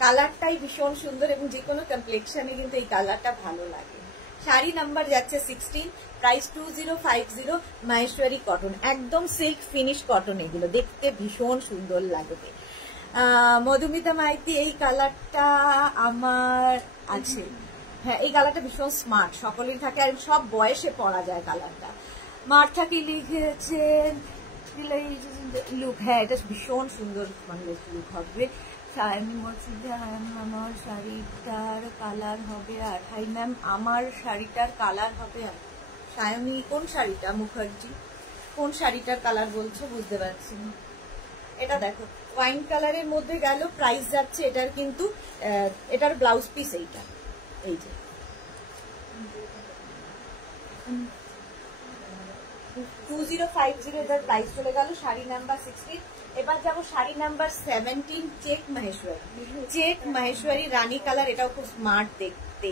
কালারটাই ভীষণ সুন্দর এবং যে কোনো কমপ্লেক্সনে কিন্তু এই কালারটা ভালো লাগে। শাড়ি নাম্বার যাচ্ছে 16, প্রাইস 2050। মাহেশ্বরী কটন, একদম সিল্ক ফিনিশ কটন, এগুলো দেখতে ভীষণ সুন্দর লাগবে। মধুমিতা মাইতি, এই কালারটা আমার আছে, হ্যাঁ এই কালারটা ভীষণ স্মার্ট, সকলেই থাকে আর সব বয়সে পরা যায় কালারটা। মার্থা কি লিখেছেন লুক, হ্যাঁ এটা ভীষণ সুন্দর মানে লুক হবে। সায়নী মসজিদে, আমার শাড়িটার কালার হবে আর, হাই ম্যাম আমার শাড়িটার কালার হবে আর। সায়নী কোন শাড়িটা, মুখার্জি কোন শাড়িটার কালার বলছো বুঝতে পারছি না। এটা দেখো ওয়াইন কালারের মধ্যে গেল, প্রাইস যাচ্ছে এটার কিন্তু এটার ব্লাউজ পিস এইটা, এই যে 2050 এটার প্রাইস চলে গেল। শাড়ি নাম্বার 16, এবার যাবো sari number 17 check Maheshwari. Check Maheshwari rani colour, এটাও খুব স্মার্ট দেখতে।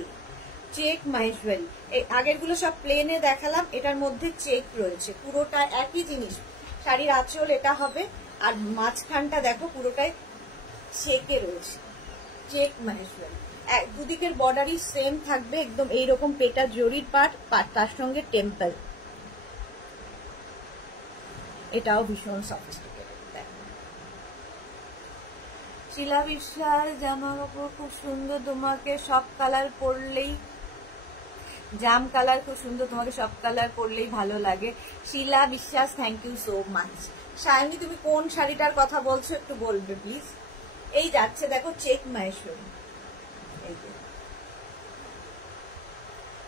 চেক মাহেশ্বরী, এই আগের গুলো সব প্লেনে দেখালাম, এটার মধ্যে চেক রয়েছে, পুরোটা একই জিনিস। শাড়ির আঁচল এটা হবে, আর মাঝখানটা দেখো পুরোটাই চেকে রয়েছে। চেক মাহেশ্বরী, দুদিকের বর্ডারই সেম থাকবে, একদম এইরকম পেটা জরির পাট, তার সঙ্গে টেম্পল। এটাও ভীষণ সফিস্টিকেটেড। শিলা বিশ্বাস, জামা কাপড় খুব সুন্দর, তোমাকে সব কালার পরলেই, জাম কালার খুব সুন্দর, তোমাকে সব কালার পরলেই ভালো লাগে। Shila Biswas, thank you so much. Sayani তুমি কোন শাড়িটার কথা বলছো একটু বলবে প্লিজ। এই যাচ্ছে দেখো চেক মাহেশ্বরী,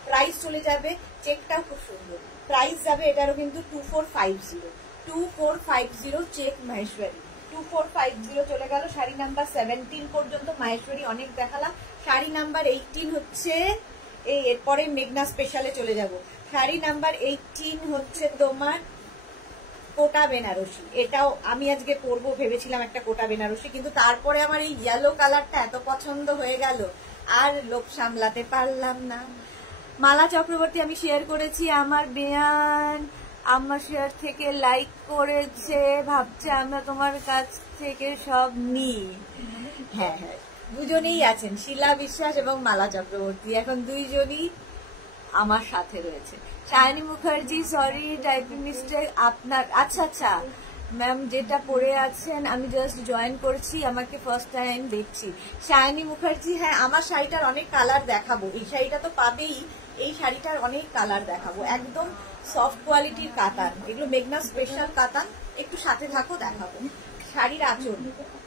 প্রাইস চলে যাবে, চেকটাও খুব সুন্দর, প্রাইস যাবে এটারও কিন্তু 2450। 2450 চেক মাহেশ্বরী, 2450 চলে গেল। শাড়ি নাম্বার 17 পর্যন্ত মাহেশ্বরী অনেক দেখালাম। শাড়ি নাম্বার 18 হচ্ছে এই, এরপরে মেঘনা স্পেশালে চলে যাব। শাড়ি নাম্বার 18 হচ্ছে তোমার কোটা বেনারসি। এটাও আমি আজকে পরবো ভেবেছিলাম একটা কোটা বেনারসি, কিন্তু তারপরে আমার এই ইয়েলো কালারটা এত পছন্দ হয়ে গেল আর লোভ সামলাতে পারলাম না। মালা চক্রবর্তী, আমি শেয়ার করেছি আমার বেয়ান, আমার শেয়ার থেকে লাইক করেছে, ভাবছে আমরা তোমার কাছ থেকে সব নিই। হ্যাঁ হ্যাঁ দুজনেই আছেন, শিলা বিশ্বাস এবং মালা চক্রবর্তী, এখন দুইজনই আমার সাথে রয়েছে। Sayani Mukherjee, sorry typing mistake আপনার। আচ্ছা আচ্ছা ম্যাম, যেটা পরে আছেন আমি জাস্ট জয়েন করছি, আমাকে ফার্স্ট টাইম দেখছি। সায়নী মুখার্জি, হ্যাঁ আমার শাড়িটার অনেক কালার দেখাবো, এই শাড়িটা তো পাবেই, এই শাড়িটার অনেক কালার দেখাবো। একদম সফট কোয়ালিটির কাতান, এগুলো মেঘনা স্পেশাল কাতান, একটু সাথে থাকো দেখাবো। শাড়ির আঁচল।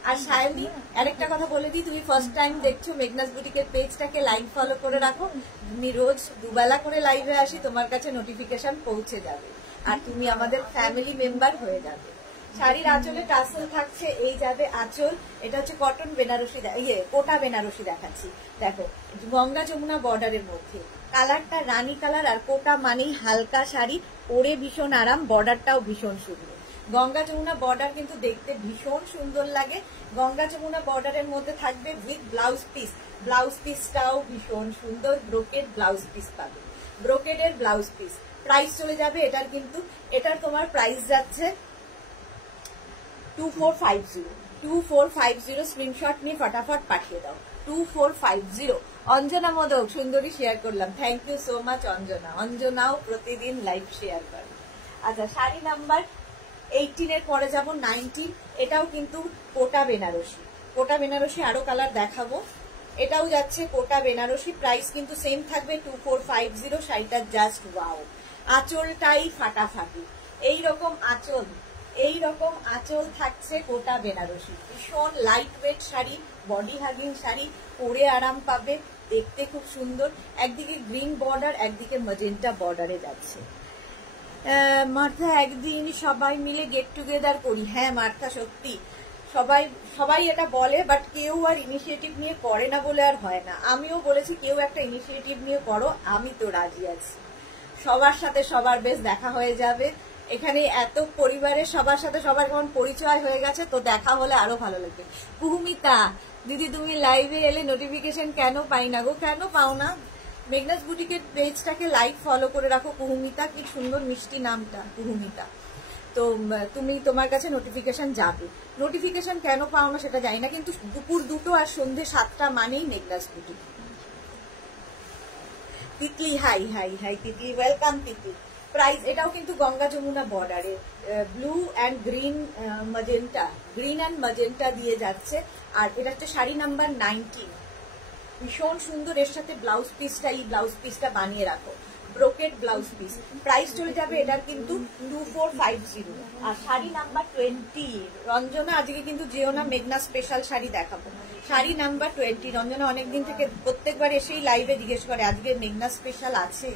আর সায়নী আরেকটা কথা বলে দিই, তুমি ফার্স্ট টাইম দেখছো মেঘনাস বুটিকের পেজটাকে লাইক ফলো করে রাখো, আমি রোজ দুবেলা করে লাইভে আসি, তোমার কাছে নোটিফিকেশন পৌঁছে যাবে আর তুমি আমাদের ফ্যামিলি মেম্বার হয়ে যাবে। শাড়ির আঁচলে টাসেল থাকছে, এই যাবে আঁচল, এটা হচ্ছে কটন বেনারসি, কোটা বেনারসি দেখাচ্ছি। দেখো গঙ্গা যমুনা বর্ডারের মধ্যে, কালারটা রানী কালার, আর কোটা মানেই হালকা শাড়ি, পরে ভীষণ আরাম, বর্ডারটাও ভীষণ সুন্দর। গঙ্গা যমুনা বর্ডার কিন্তু দেখতে ভীষণ সুন্দর লাগে। গঙ্গা যমুনা বর্ডারের মধ্যে থাকবে উইথ ব্লাউজ পিস, ব্লাউজ পিসটাও ভীষণ সুন্দর, ব্রোকেড ব্লাউজ পিস পাবে, ব্রোকেডের ব্লাউজ পিস। প্রাইস চলে যাবে এটার, কিন্তু এটার তোমার প্রাইস যাচ্ছে 2450 স্ক্রিনশট নিয়ে ফটাফট পাঠিয়ে দাও, 2450। অঞ্জনা মোদক সুন্দরী শেয়ার করলাম, thank you so much Anjana. অঞ্জনাও প্রতিদিন লাইভ শেয়ার করে। আচ্ছা শাড়ি নাম্বার 18 এর পরে যাব 19, এটাও কিন্তু কোটা বেনারসি, কোটা বেনারসি আরো কালার দেখাবো। এটাও যাচ্ছে কোটা বেনারসি, প্রাইস কিন্তু সেম থাকবে 2450। শাড়িটা জাস্ট ওয়াও, আঁচলটাই ফাটাফাটি, এইরকম আঁচল, এইরকম আঁচল থাকছে কোটা বেনারসি, ভীষণ light weight sari, body hugging sari, পরে আরাম পাবে, দেখতে খুব সুন্দর। একদিকে গ্রিন বর্ডার, একদিকে ম্যাজেন্টা বর্ডারে যাচ্ছে। মার্থা, একদিন সবাই মিলে গেট টুগেদার করি। হ্যাঁ মার্থা, সত্যি সবাই এটা বলে, বাট কেউ আর ইনিশিয়েটিভ নিয়ে করে না বলে আর হয় না। আমিও বলেছি কেউ একটা ইনিশিয়েটিভ নিয়ে করো, আমি তো রাজি আছি। সবার সাথে সবার বেশ দেখা হয়ে যাবে, এখানে এত পরিবারের সবার সাথে সবার কেমন পরিচয় হয়ে গেছে, তো দেখা হলে আরো ভালো লাগবে। কুহুমিতা দিদি, তুমি লাইভে এলে নোটিফিকেশন কেন পাই না গো? কেন পাও না? মেঘনাস বুটিকের পেজটাকে লাইক ফলো করে রাখো। কুহুমিতা, কি সুন্দর মিষ্টি নামটা কুহুমিতা, তো তুমি তোমার কাছে নোটিফিকেশন যাবে। নোটিফিকেশন কেন পাও না সেটা জানি না, কিন্তু দুপুর 2টো আর সন্ধ্যে 7টা মানেই Meghna's boutique. Titli, high high high Titli, welcome Titli. Price এটাও কিন্তু গঙ্গা যমুনা বর্ডারে, blue and green magenta, green and magenta দিয়ে যাচ্ছে। আর এটা হচ্ছে শাড়ি নাম্বার 19, ভীষণ সুন্দর। এর সাথে ব্লাউজ পিসটা, এই ব্লাউজ পিসটা বানিয়ে রাখো, ব্রোকেড ব্লাউজ পিস। প্রাইস চলে যাবে এটার কিন্তু 2450। আর শাড়ি নাম্বার 20, রঞ্জনা আজকে কিন্তু যেও না, মেঘনা স্পেশাল শাড়ি দেখাবো। শাড়ি নাম্বার 20, রঞ্জনা অনেকদিন থেকে প্রত্যেকবার এসেই লাইভে জিজ্ঞেস করে আজকে মেঘনা স্পেশাল আছে,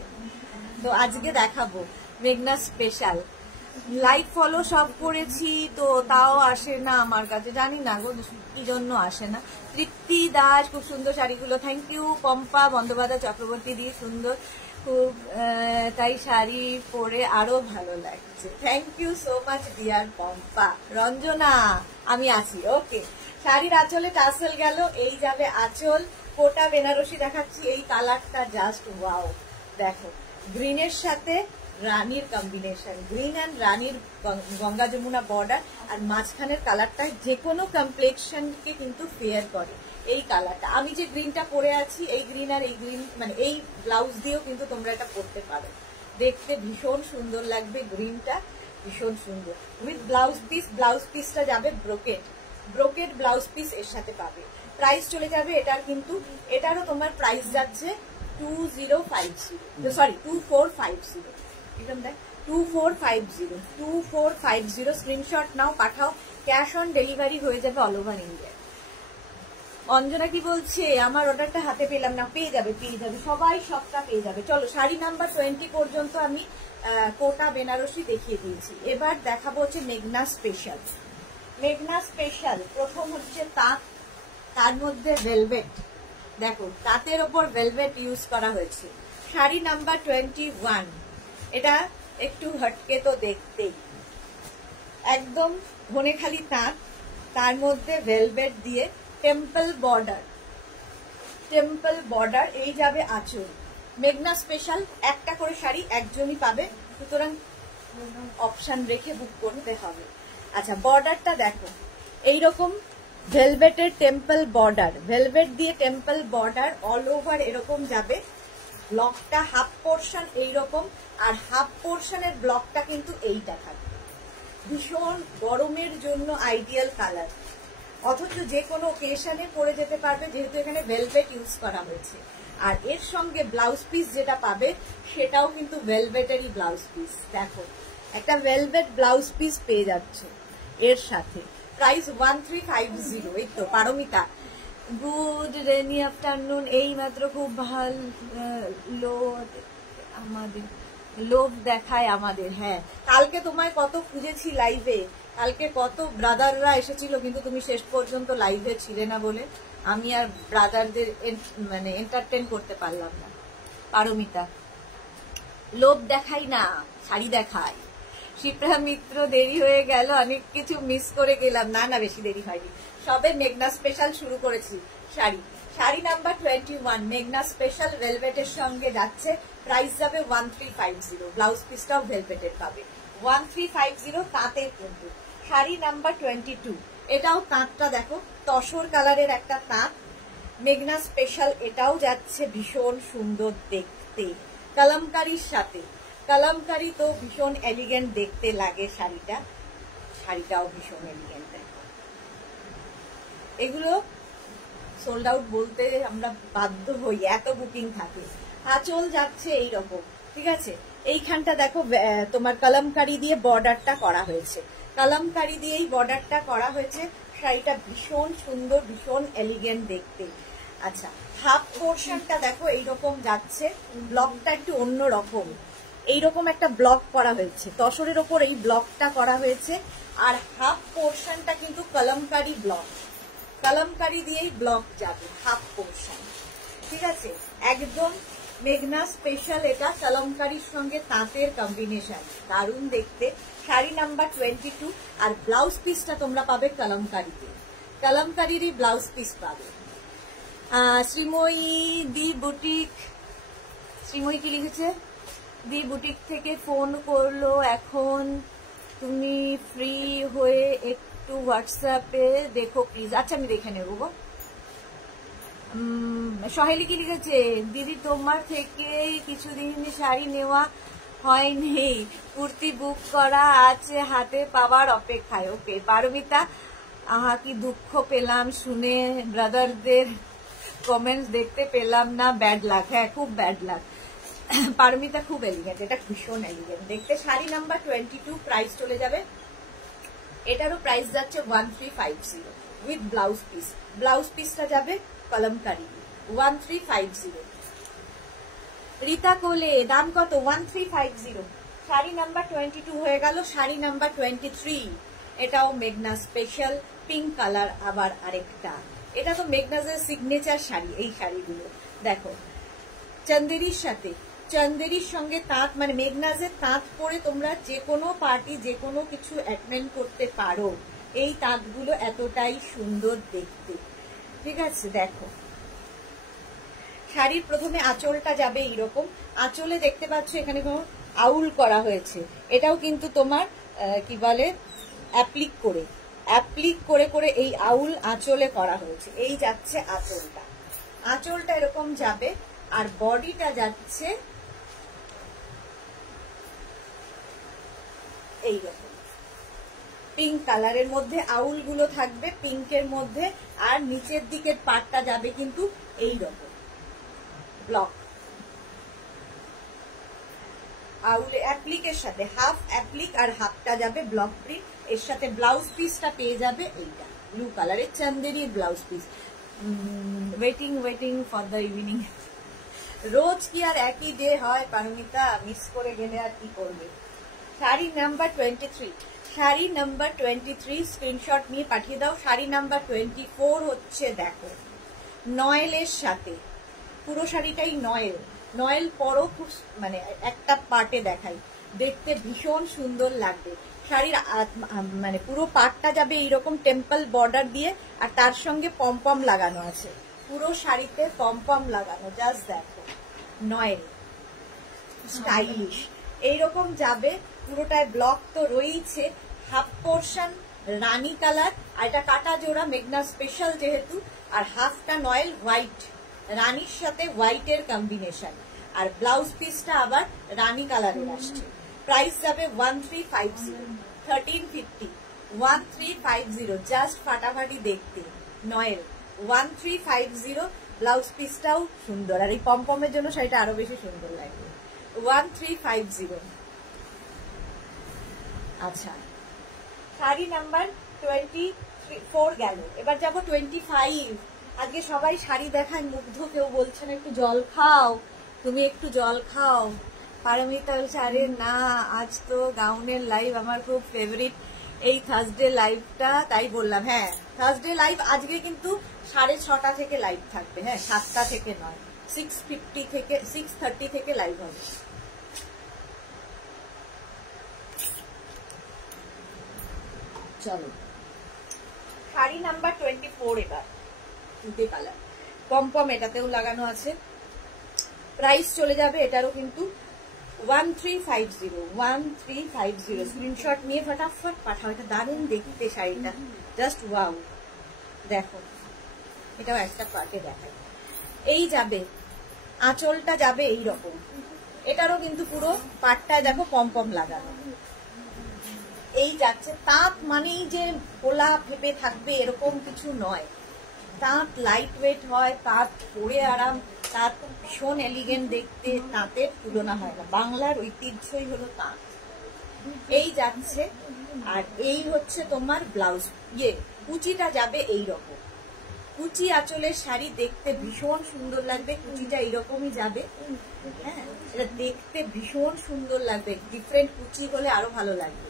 তো আজকে দেখাবো মেঘনা স্পেশাল। লাইক ফলো সব করেছি তো তাও আসে না আমার কাছে, জানি না গো কি জন্য আসে না। তৃপ্তি দাস, খুব সুন্দর শাড়িগুলো, থ্যাংক ইউ। পম্পা বন্দ্যোপাধ্যায় চক্রবর্তী দিয়ে সুন্দর, খুব তাই শাড়ি পরে আরো ভালো লাগছে, thank you so much dear Pampa. Ranjana আমি আছি, ওকে। শাড়ির আঁচলে টাসেল গেল, এই যাবে আঁচল, কোটা বেনারসি দেখাচ্ছি, এই কালারটা জাস্ট ওয়াও। দেখো গ্রিনের সাথে রানীর কম্বিনেশন, গ্রিন অ্যান্ড রানীর গঙ্গা যমুনা বর্ডার, আর মাঝখানের কালারটা যে কোনো কমপ্লেক্সনকে কিন্তু ফেয়ার করে। এই কালারটা, আমি যে গ্রিনটা পরে আছি, এই গ্রিন আর এই গ্রিন, মানে এই ব্লাউজ দিয়েও কিন্তু তোমরা এটা পরতে পারো, দেখতে ভীষণ সুন্দর লাগবে। গ্রিনটা ভীষণ সুন্দর উইথ ব্লাউজ পিস, ব্লাউজ পিসটা যাবে ব্রোকেড, ব্রোকেড ব্লাউজ পিস এর সাথে পাবে। প্রাইস চলে যাবে এটার, কিন্তু এটারও তোমার প্রাইস যাচ্ছে 2450, একদম দেখ 2450 স্ক্রিনশট নাও, পাঠাও, ক্যাশ অন ডেলিভারি হয়ে যাবে অল ওভার ইন্ডিয়া। অঞ্জনা কি বলছে আমার অর্ডারটা হাতে পেলাম না? পেয়ে যাবে, সবাই সবটা পেয়ে যাবে। চলো শাড়ি নাম্বার 20 পর্যন্ত আমি কোটা বেনারসি দেখিয়ে দিয়েছি, এবার দেখাবো হচ্ছে মেঘনা স্পেশাল। মেঘনা স্পেশাল প্রথম হচ্ছে তাঁত, তার মধ্যে ভেলভেট, দেখো তাঁতের ওপর ভেলভেট ইউজ করা হয়েছে। শাড়ি নাম্বার 21, এটা একটু হটকে তো দেখতেই, একদম ঘনেখালি তাঁত, তার মধ্যে ভেলভেট দিয়ে টেম্পল বর্ডার, এই যাবে আঁচল। মেঘনা স্পেশাল, একটা করে শাড়ি একজনই পাবে, সুতরাং অপশন রেখে বুক করতে হবে। আচ্ছা বর্ডারটা দেখো, এইরকম ভেলভেটের টেম্পল বর্ডার, ভেলভেট দিয়ে টেম্পল বর্ডার অল ওভার এরকম যাবে। ব্লকটা হাফ পোর্শন এইরকম, আর হাফ পোর্শনের ব্লকটা কিন্তু এইটা থাকবে। ভীষণ গরমের জন্য আইডিয়াল কালার, অথচ যে কোনো ওকেশনে পরে যেতে পারবে, যেহেতু এখানে ভেলভেট ইউজ করা হয়েছে। আর এর সঙ্গে ব্লাউজ পিস যেটা পাবে সেটাও কিন্তু ভেলভেটেরই ব্লাউজ পিস। দেখো একটা ভেলভেট ব্লাউজ পিস পেয়ে যাচ্ছ এর সাথে। প্রাইস 1350। এই তো পারমিতা, গুড রেনি আফটারনুন। এই মাত্র খুব ভালো আমাদের লোভ দেখায় আমাদের। হ্যাঁ, কালকে তোমায় কত খুঁজেছি লাইভে, কালকে কত ব্রাদাররা এসেছিল, কিন্তু তুমি শেষ পর্যন্ত লাইভে ছিলে না বলে আমি আর ব্রাদারদের মানে এন্টারটেন করতে পারলাম না। পারমিতা, লোভ দেখাই না, শাড়ি দেখাই। শিপ্রা মিত্র, দেরি হয়ে গেল, অনেক কিছু মিস করে গেলাম। না না, বেশি দেরি হয়নি, সবে মেঘনা স্পেশাল শুরু করেছি। শাড়ি নাম্বার 21 মেঘনা স্পেশাল ভেলভেটের সঙ্গে যাচ্ছে। প্রাইস যাবে 1350। ব্লাউজ পিসটাও ভেলভেটের পাবে 1350 তাঁতের কিন্তু। শাড়ি নাম্বার 22, এটাও তাঁতটা দেখো, তসর কালারের একটা তাঁত, মেঘনা স্পেশাল। এটাও যাচ্ছে ভীষণ সুন্দর দেখতে, কালামকারীর সাথে। কালামকারী তো ভীষণ এলিগেন্ট দেখতে লাগে শাড়িটাও ভীষণ এলিগেন্ট। এগুলো সোল্ড আউট বলতে আমরা বাধ্য হই, এত বুকিং থাকে। আঁচল যাচ্ছে এইরকম, ঠিক আছে। এইখানটা দেখো তোমার কালামকারী দিয়ে বর্ডারটা করা হয়েছে, কালামকারী দিয়েই বর্ডারটা করা হয়েছে। শাড়িটা ভীষণ সুন্দর, ভীষণ এলিগেন্ট দেখতে। আচ্ছা, হাফ পোর্শনটা দেখো এইরকম যাচ্ছে, ব্লকটা একটু অন্য রকম, এইরকম একটা ব্লক করা হয়েছে, তসরের ওপর এই ব্লকটা করা হয়েছে। আর হাফ পোর্শনটা কিন্তু কালামকারী ব্লক, কালামকারী দিয়েই ব্লক যাবে হাফ পোর্শন, ঠিক আছে। একদম মেঘনা স্পেশাল, এটা কালামকারীর সঙ্গে তাঁতের কম্বিনেশন, দারুণ দেখতে। শাড়ি নাম্বার 22, আর ব্লাউজ পিসটা তোমরা পাবে কালামকারীতে, কালামকারীরই ব্লাউজ পিস পাবে। শ্রীময়ী দি বুটিক, শ্রীময়ী কি লিখেছে? দি বুটিক থেকে ফোন করলো, এখন তুমি ফ্রি হয়ে একটু হোয়াটসঅ্যাপে দেখো প্লিজ। আচ্ছা, আমি দেখে নেবো গো। সহেলি কি লিখেছে? দিদি তোমার থেকে কিছুদিন শাড়ি নেওয়া হয়নি, কুর্তি বুক করা আছে, হাতে পাওয়ার অপেক্ষায়। ওকে পারমিতা, আহা কি দুঃখ পেলাম শুনে, ব্রাদারদের কমেন্টস দেখতে পেলাম না, ব্যাড লাক। হ্যাঁ, খুব ব্যাড লাক। পারমিতা খুব এলিগেন্ট, এটা ভীষণ এলিগেন্ট দেখতে। শাড়ি নাম্বার 22, প্রাইস চলে যাবে, এটারও প্রাইস যাচ্ছে 1350 উইথ ব্লাউজ পিস। ব্লাউজ পিসটা যাবে কলমকারি 1350। রীতা কোলে, দাম কত? 1350। শাড়ি নাম্বার 22 হয়ে গেল। শাড়ি নাম্বার 23, এটাও মেঘনা স্পেশাল, পিঙ্ক কালার আবার আরেকটা। এটা তো মেঘনাজের সিগনেচার শাড়ি। এই শাড়িগুলো দেখো চন্দেরির সাথে, চন্দেরির সঙ্গে তাঁত, মানে মেঘনাজের তাঁত পরে তোমরা যে কোনো পার্টি, যে কোনো কিছু অ্যাটেন্ড করতে পারো। এই তাঁতগুলো এতটাই সুন্দর দেখতে, ঠিক আছে। দেখো শাড়ির প্রথমে আঁচলটা যাবে এইরকম, আঁচলে দেখতে পাচ্ছ এখানে কোনো আউল করা হয়েছে, এটাও কিন্তু তোমার কি বলে অ্যাপ্লিক করে করে এই আউল আঁচলে করা হয়েছে। এই যাচ্ছে আঁচলটা, আঁচলটা এরকম যাবে, আর বডিটা যাচ্ছে এইরকম পিঙ্ক কালারের মধ্যে, আউল গুলো থাকবে পিঙ্কের মধ্যে, আর নিচের দিকের পাটটা যাবে কিন্তু এইরকম ব্লক আউল অ্যাপ্লিকের সাথে, হাফ অ্যাপ্লিক আর হাফটা যাবে ব্লক প্রিন্ট। এর সাথে ব্লাউজ পিসটা পেয়ে যাবে এইটা ব্লু কালারের চান্দেরির blouse piece. Waiting for the evening. রোজ কি আর একই ডে হয় পারমিতা? মিস করে গেলে আর কি করবে। Sari number 23, sari number 23 screenshot নিয়ে পাঠিয়ে দাও। শাড়ি নাম্বার 24 হচ্ছে দেখো নয়েলের সাথে, পুরো শাড়িটাই নয়েল পরও খুব মানে একটা পার্টে দেখাই, দেখতে ভীষণ সুন্দর লাগবে। শাড়ির মানে পুরো পাটটা যাবে এইরকম টেম্পল বর্ডার দিয়ে, আর তার সঙ্গে পমপম লাগানো আছে, পুরো শাড়িতে পমপম লাগানো। জাস্ট দেখো নয়েল স্টাইলিশ এইরকম যাবে, পুরোটায় ব্লক তো রয়েছে। হাফ পোর্শন রানী কালার, আর এটা কাটা জোড়া মেঘনা স্পেশাল যেহেতু, আর হাফটা নয়েল হোয়াইট, রানীর সাথে হোয়াইটের কম্বিনেশন। আর ব্লাউজ পিসটা আবার রানী কালারের আসছে। প্রাইস যাবে 1350, 1350, 1350, জাস্ট ফাটাফাটি দেখতে। নয়েল 1350, ব্লাউজ পিসটাও সুন্দর, আর এই পমপমের জন্য শাড়িটা আরো বেশি সুন্দর লাগবে। 1350। আচ্ছা, শাড়ি নাম্বার 24 গেল, এবার যাবো 25। আজকে সবাই শাড়ি দেখায় মুগ্ধ, কেউ বলছেন একটু জল খাও, তুমি একটু জল খাও। পারমিতা বলছে আরে না, আজ তো গাউনের লাইভ আমার খুব ফেভারিট, এই থার্সডে লাইভটা, তাই বললাম। হ্যাঁ, থার্সডে লাইভ আজকে কিন্তু 6:30 থেকে লাইভ থাকবে। হ্যাঁ, 7টা থেকে নয়, 6:50 থেকে 6:30 থেকে লাইভ হবে। চলো, শাড়ি নাম্বার 24 এবার দুটো কালার, পমপম এটাতেও লাগানো আছে। প্রাইস চলে যাবে এটারও কিন্তু 1350, 1350। স্ক্রিনশট নিয়ে ফটাফট পাঠাও। এটা দারুণ দেখতে শাড়িটা, জাস্ট ওয়াও। দেখো, এটাও একটা পার্টে দেখাই। এই যাবে, আঁচলটা যাবে এই রকম, এটারও কিন্তু পুরো পাটটায় দেখো পমপম লাগানো। এই যাচ্ছে, তাঁত মানেই যে খোলা ফেপে থাকবে এরকম কিছু নয়। তাঁত লাইট ওয়েট হয়, তাঁত পরে আরাম, তাঁত ভীষণ এলিগেন্ট দেখতে, তাঁতের তুলনা হয় না। বাংলার ঐতিহ্যই হলো তাঁত। এই যাচ্ছে, আর এই হচ্ছে তোমার ব্লাউজ। কুচিটা যাবে এই রকম, কুচি আঁচলের শাড়ি দেখতে ভীষণ সুন্দর লাগবে। কুচিটা এইরকমই যাবে। হ্যাঁ, এটা দেখতে ভীষণ সুন্দর লাগবে, ডিফারেন্ট কুচি হলে আরো ভালো লাগবে।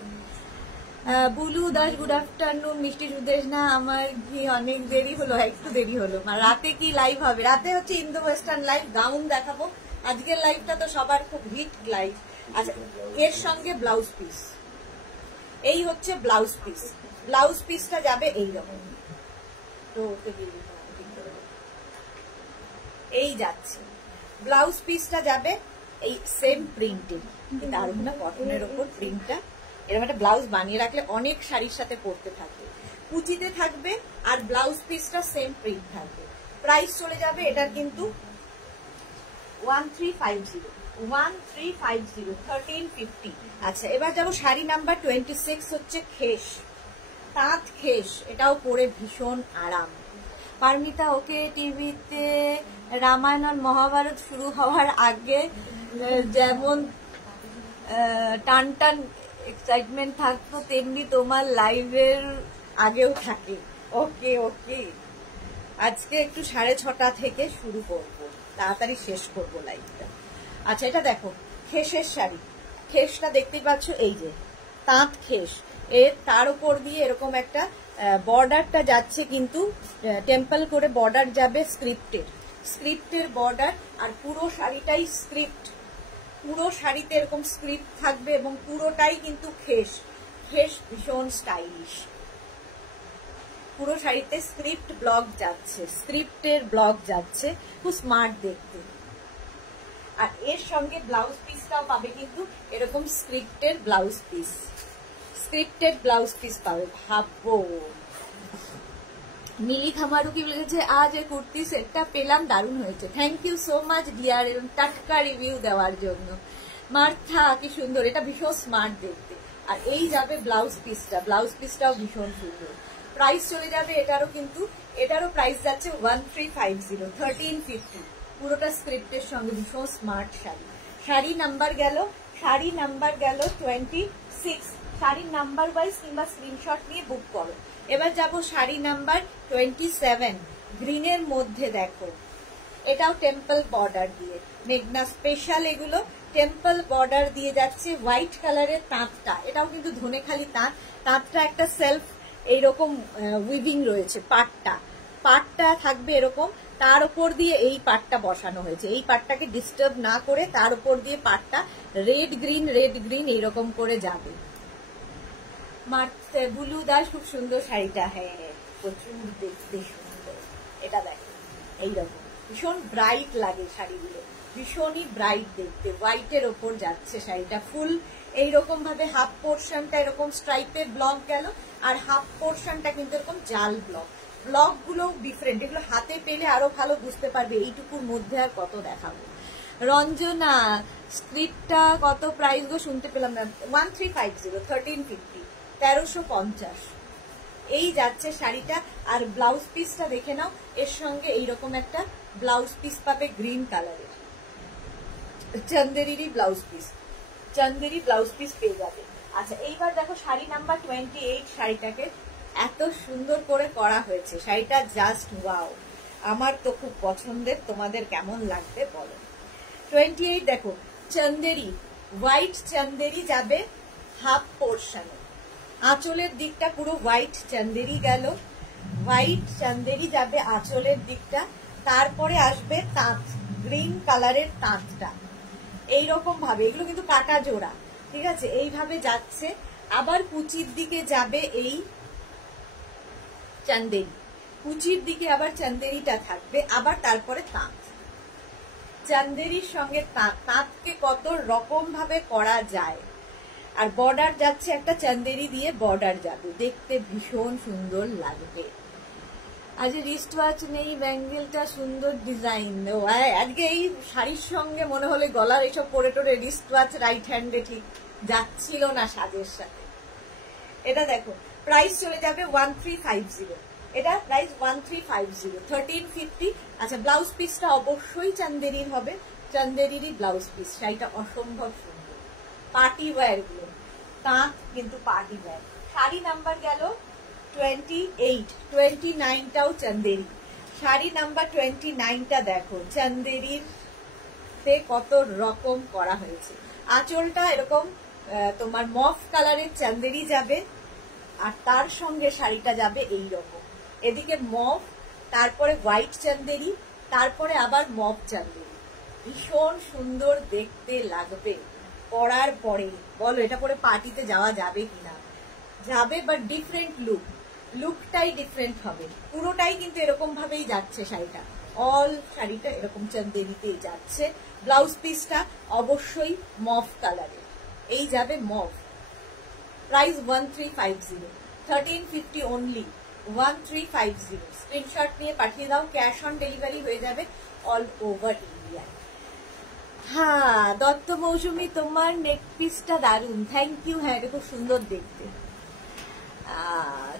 Bulu Das good afternoon. মিষ্টি সুদেশ না, আমার কি অনেক দেরি হলো, একটু দেরি হলো। রাতে কি লাইভ হবে? রাতে হচ্ছে ইন্দো ওয়েস্টার্ন লাইভ, গাউন দেখাবো। আজকের লাইভটা তো সবার খুব হিট লাইভ। আচ্ছা, এর সঙ্গে ব্লাউজ পিস, এই হচ্ছে ব্লাউজ পিস। ব্লাউজ পিসটা যাবে এইরকম, তো এই যাচ্ছে ব্লাউজ পিসটা যাবে এই সেম প্রিন্টের, দারুণ না কটনের ওপর প্রিন্টটা। এরকম একটা ব্লাউজ বানিয়ে রাখলে অনেক শাড়ির সাথে পরতে থাকবে। কুচিতে থাকবে আর ব্লাউজ পিসটা সেম প্রিন্ট থাকবে। প্রাইস চলে যাবে এটার কিন্তু 1350, 1350, 1350। আচ্ছা, এবার যাবো শাড়ি নাম্বার 26, হচ্ছে খেস, তাঁত খেস। এটাও পরে ভীষণ আরাম। পারমিতা ওকে টিভিতে রামায়ণ আর মহাভারত শুরু হওয়ার আগে যেমন টান টান এক্সাইটমেন্ট থাকতো, তেমনি তোমার লাইভের আগেও থাকে। ওকে ওকে, আজকে একটু 6:30 থেকে শুরু করবো, তাড়াতাড়ি শেষ করবো লাইভটা। আচ্ছা, এটা দেখো খেসের শাড়ি, খেসটা দেখতেই পাচ্ছ, এই যে তাঁত খেস। এর তার উপর দিয়ে এরকম একটা বর্ডারটা যাচ্ছে, কিন্তু টেম্পল করে বর্ডার যাবে, স্ক্রিপ্টের বর্ডার। আর পুরো শাড়িটাই স্ক্রিপ্ট, পুরো শাড়িতে এরকম স্ক্রিপ্ট থাকবে এবং পুরোটাই কিন্তু খেস। খেস ভীষণ স্টাইলিশ, পুরো শাড়িতে স্ক্রিপ্ট ব্লক যাচ্ছে, স্ক্রিপ্টের ব্লক যাচ্ছে, খুব স্মার্ট দেখতে। আর এর সঙ্গে ব্লাউজ পিসটাও পাবে কিন্তু এরকম স্ক্রিপ্টের blouse piece, scripted blouse piece পাবে। ভাববো মিলি খামারু কি বলেছে, আজ এই কুর্তি সেটটা পেলাম, দারুণ হয়েছে। Thank you so much dear, এবং টাটকা রিভিউ দেওয়ার জন্য। মার্থা, কি সুন্দর, এটা ভীষণ স্মার্ট দেখতে। আর এই যাবে ব্লাউজ পিসটা, ব্লাউজ পিসটাও ভীষণ সুন্দর। প্রাইস চলে যাবে এটারও কিন্তু, এটারও প্রাইস যাচ্ছে 1350, 1350। পুরোটা স্ক্রিপ্টের সঙ্গে ভীষণ স্মার্ট শাড়ি। শাড়ি নাম্বার গেল 26। শাড়ির নাম্বার ওয়াইজ কিংবা স্ক্রিনশট নিয়ে বুক করো। এবার যাব শাড়ি নাম্বার 27, গ্রিনের মধ্যে। দেখো, এটাও টেম্পল বর্ডার দিয়ে, মেঘনা স্পেশাল, এগুলো টেম্পল বর্ডার দিয়ে যাচ্ছে। হোয়াইট কালারের তাঁতটা, এটাও কিন্তু ধনেখালি তাঁত। তাঁতটা একটা সেলফ এইরকম উইভিং রয়েছে, পাটটা থাকবে এরকম, তার উপর দিয়ে এই পাটটা বসানো হয়েছে। এই পাটটাকে ডিস্টার্ব না করে তার উপর দিয়ে পাটটা রেড গ্রিন এইরকম করে যাবে। বুলু দাস, খুব সুন্দর শাড়িটা। হ্যাঁ, প্রচুর দেখতে সুন্দর। এটা দেখো এইরকম ভীষণ ব্রাইট লাগে শাড়িগুলো, ভীষণই ব্রাইট দেখতে। হোয়াইটের ওপর যাচ্ছে শাড়িটা, ফুল এইরকম ভাবে হাফ পোর্শনটা এরকম স্ট্রাইপের ব্লক গেল, আর হাফ পোর্শনটা কিন্তু এরকম জাল ব্লক। ব্লক গুলো ডিফারেন্ট, এগুলো হাতে পেলে আরো ভালো বুঝতে পারবে। এইটুকুর মধ্যে আর কত দেখাবো। রঞ্জনা স্ট্রিপটা কত প্রাইস গো শুনতে পেলাম না। 1350, 1350, 1350। এই যাচ্ছে শাড়িটা। আর ব্লাউজ পিসটা দেখে নাও, এর সঙ্গে এইরকম একটা ব্লাউজ পিস পাবে গ্রিন কালারের, চন্দেরিরই blouse piece, Chanderi blouse piece পেয়ে যাবে। আচ্ছা এইবার দেখো শাড়ি নাম্বার 28। শাড়িটাকে এত সুন্দর করে করা হয়েছে, শাড়িটা জাস্ট ওয়াও, আমার তো খুব পছন্দের। তোমাদের কেমন লাগবে বলো। 28 দেখো, চন্দেরি, হোয়াইট চন্দেরি যাবে হাফ পোর্শনে, আঁচলের দিকটা পুরো হোয়াইট চন্দেরি গেল, হোয়াইট চন্দেরি যাবে আঁচলের দিকটা। তারপরে আসবে তাঁত, গ্রিন কালারের তাঁতটা এইরকম ভাবে, এগুলো কিন্তু কাটা জোড়া, ঠিক আছে, এইভাবে যাচ্ছে। আবার কুচির দিকে যাবে এই চন্দেরি, কুচির দিকে আবার চন্দেরিটা থাকবে, আবার তারপরে তাঁত, চন্দেরির সঙ্গে তাঁত। তাঁতকে কত রকম ভাবে করা যায়। আর বর্ডার যাচ্ছে একটা চন্দেরি দিয়ে, বর্ডার যাবে, দেখতে ভীষণ সুন্দর লাগবে। আজ রিস্ট ওয়াচ নেই, ব্যাঙ্গেলটা সুন্দর ডিজাইন। আজকে এই শাড়ির সঙ্গে মনে হলে গলার এসব পরে টোরে রিস্ট ওয়াচ রাইট হ্যান্ডে ঠিক যাচ্ছিল না সাজের সাথে। এটা দেখো প্রাইস চলে যাবে 1350, এটা প্রাইস 1350, 1350। আচ্ছা ব্লাউজ পিসটা অবশ্যই চন্দেরির হবে, চন্দেরিরই ব্লাউজ পিস। শাড়িটা অসম্ভব সুন্দর, পার্টি ওয়্যার গুলো, তাঁত কিন্তু পার্টি ওয়্যার। শাড়ি নাম্বার গেল 28, 29টাও চন্দেরি। শাড়ি নাম্বার 29টা দেখো, চন্দেরির তে কত রকম করা হয়েছে। আঁচলটা এরকম তোমার মফ কালারের চন্দেরি যাবে, আর তার সঙ্গে শাড়িটা যাবে এই রকম, এদিকে মফ, তারপরে হোয়াইট চন্দেরি, তারপরে আবার মফ চন্দেরি। ভীষণ সুন্দর দেখতে লাগবে পরার পরে। বলো এটা পরে পার্টিতে যাওয়া যাবে কিনা? যাবে, বাট ডিফারেন্ট লুক, লুকটাই ডিফারেন্ট হবে। পুরোটাই কিন্তু এরকম ভাবেই যাচ্ছে শাড়িটা, অল শাড়িটা এরকম চন্দেরিতেই যাচ্ছে। ব্লাউজ পিসটা অবশ্যই মফ কালারের, এই যাবে মফ। Price 1350, 1350 only, 1350। স্ক্রিনশট নিয়ে পাঠিয়ে দাও, ক্যাশ অন ডেলিভারি হয়ে যাবে অল ওভার ইন্ডিয়া। হ্যাঁ দত্ত মৌসুমী, তোমার নেক পিসটা দারুন, থ্যাংক ইউ। হ্যাঁ এটা খুব সুন্দর দেখতে।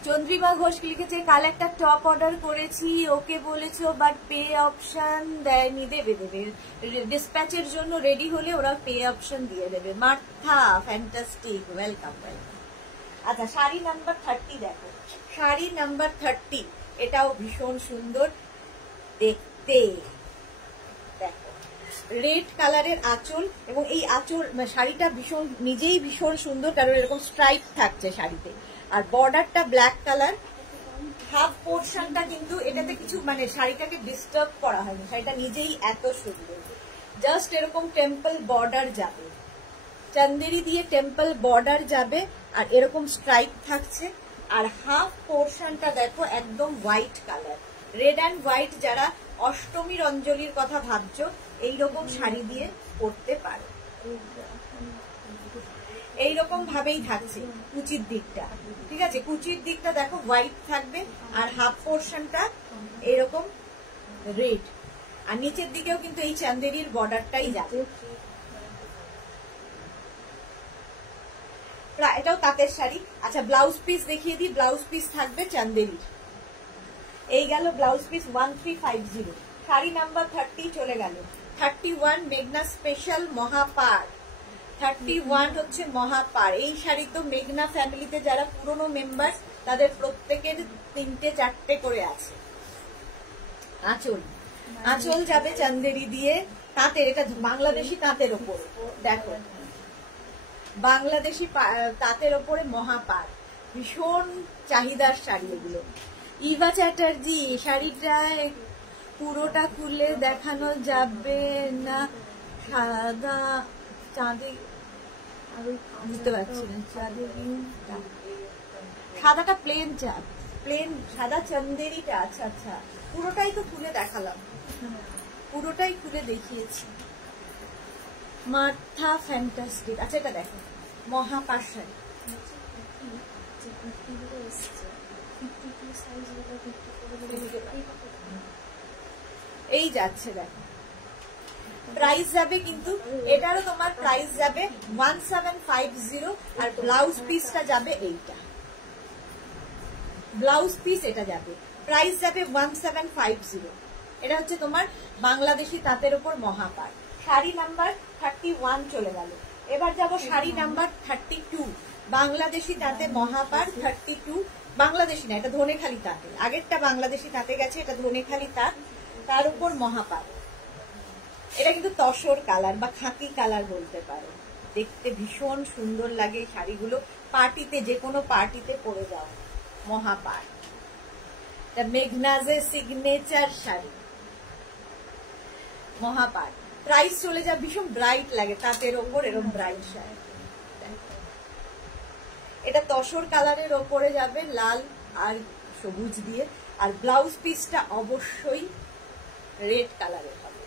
চন্দ্রিমা ঘোষ লিখেছে, কাল একটা টপ অর্ডার করেছি, ওকে বলেছো বাট পে অপশন দেয়নি। দেবে দেবে, ডিসপ্যাচের জন্য রেডি হলে ওরা পে অপশন দিয়ে দেবে। Martha fantastic, welcome welcome. আচ্ছা শাড়ি নাম্বার 30 দেখো, শাড়ি নাম্বার 30, এটাও ভীষণ সুন্দর দেখতে। দেখো রেড কালারের আঁচল, এবং এই আঁচল শাড়িটা ভীষণ নিজেই ভীষণ সুন্দর, কারণ এরকম স্ট্রাইপ থাকছে শাড়িতে, আর বর্ডারটা ব্ল্যাক কালার। হাফ পোর্শনটা কিন্তু এটাতে কিছু মানে শাড়িটাকে ডিস্টার্ব করা হয়নি, শাড়িটা নিজেই এত সুন্দর। জাস্ট এরকম টেম্পল বর্ডার যাবে, চন্দেরি দিয়ে টেম্পল বর্ডার যাবে, আর এরকম স্ট্রাইপ থাকছে। আর হাফ পোর্শনটা দেখো একদম white colour, red and white. যারা অষ্টমীর অঞ্জলির কথা ভাবছো, এইরকম শাড়ি দিয়ে পরতে পারো। এইরকম ভাবেই থাকছে কুচির দিকটা, ঠিক আছে, কুচির দিকটা দেখো হোয়াইট থাকবে, আর হাফ পোর্শনটা এরকম রেড, আর নিচের দিকেও কিন্তু এই চান্দেরির বর্ডারটাই যাবে। এটাও তাঁতের শাড়ি। আচ্ছা ব্লাউজ পিস দেখিয়ে দিই, ব্লাউজ পিস থাকবে চান্দেরির। এই গেল ব্লাউজ পিস 1350। শাড়ি নাম্বার 30 চলে গেল। 31 মেঘনা স্পেশাল মহাপার, 31 হচ্ছে মহাপার। এই শাড়ি তো মেঘনা ফ্যামিলিতে যারা পুরনো মেম্বার তাদের প্রত্যেকের 3-4টে করে আছে। আঁচল, আঁচল যাবে চন্দেরি দিয়ে, তাঁতের, এটা বাংলাদেশি তাঁতের ওপর। দেখো বাংলাদেশি তাঁতের ওপরে মহাপার, ভীষণ চাহিদার শাড়ি এগুলো। ইভা চ্যাটার্জি, শাড়িটা পুরোটা খুলে দেখানো যাবে না? সাদা চাঁদে, বুঝতে পারছি না, সাদাটা প্লেন চাঁদ, প্লেন সাদা চন্দেরিটা। আচ্ছা আচ্ছা, পুরোটাই তো খুলে দেখালাম, পুরোটাই খুলে দেখিয়েছি। Martha fantastic. আচ্ছা এটা দেখো মহাপার শাড়ি, এই যাচ্ছে দেখো। প্রাইস যাবে কিন্তু এটারও তোমার প্রাইস যাবে 1750 আর ব্লাউজ পিসটা যাবে এইটা, ব্লাউজ পিস এটা যাবে, প্রাইস যাবে 1750। এটা হচ্ছে তোমার বাংলাদেশি তাঁতের উপর মহাপাড়। শাড়ি নাম্বার 31 চলে গেল। এবার যাব শাড়ি নাম্বার 32, বাংলাদেশি তাঁতে মহাপাড় 32, বাংলাদেশি না, এটা ধনেখালি তাঁতে, আগেরটা বাংলাদেশি তাঁতে গেছে, এটা ধনেখালি তাঁত, তার উপর মহাপাড়। এটা কিন্তু তসর কালার বা খাকি কালার বলতে পারো, দেখতে ভীষণ সুন্দর লাগে এই শাড়িগুলো, পার্টিতে যে কোনো পার্টিতে পরে যাও। মহাপাড়, মেঘনাজের সিগনেচার শাড়ি মহাপাড়। প্রাইস চলে যা, ভীষণ ব্রাইট লাগে তাঁতের ওপর এরকম ব্রাইট শাড়ি। এটা তসর কালারের ওপরে যাবে লাল আর সবুজ দিয়ে, আর ব্লাউজ পিসটা অবশ্যই রেড কালারের হবে।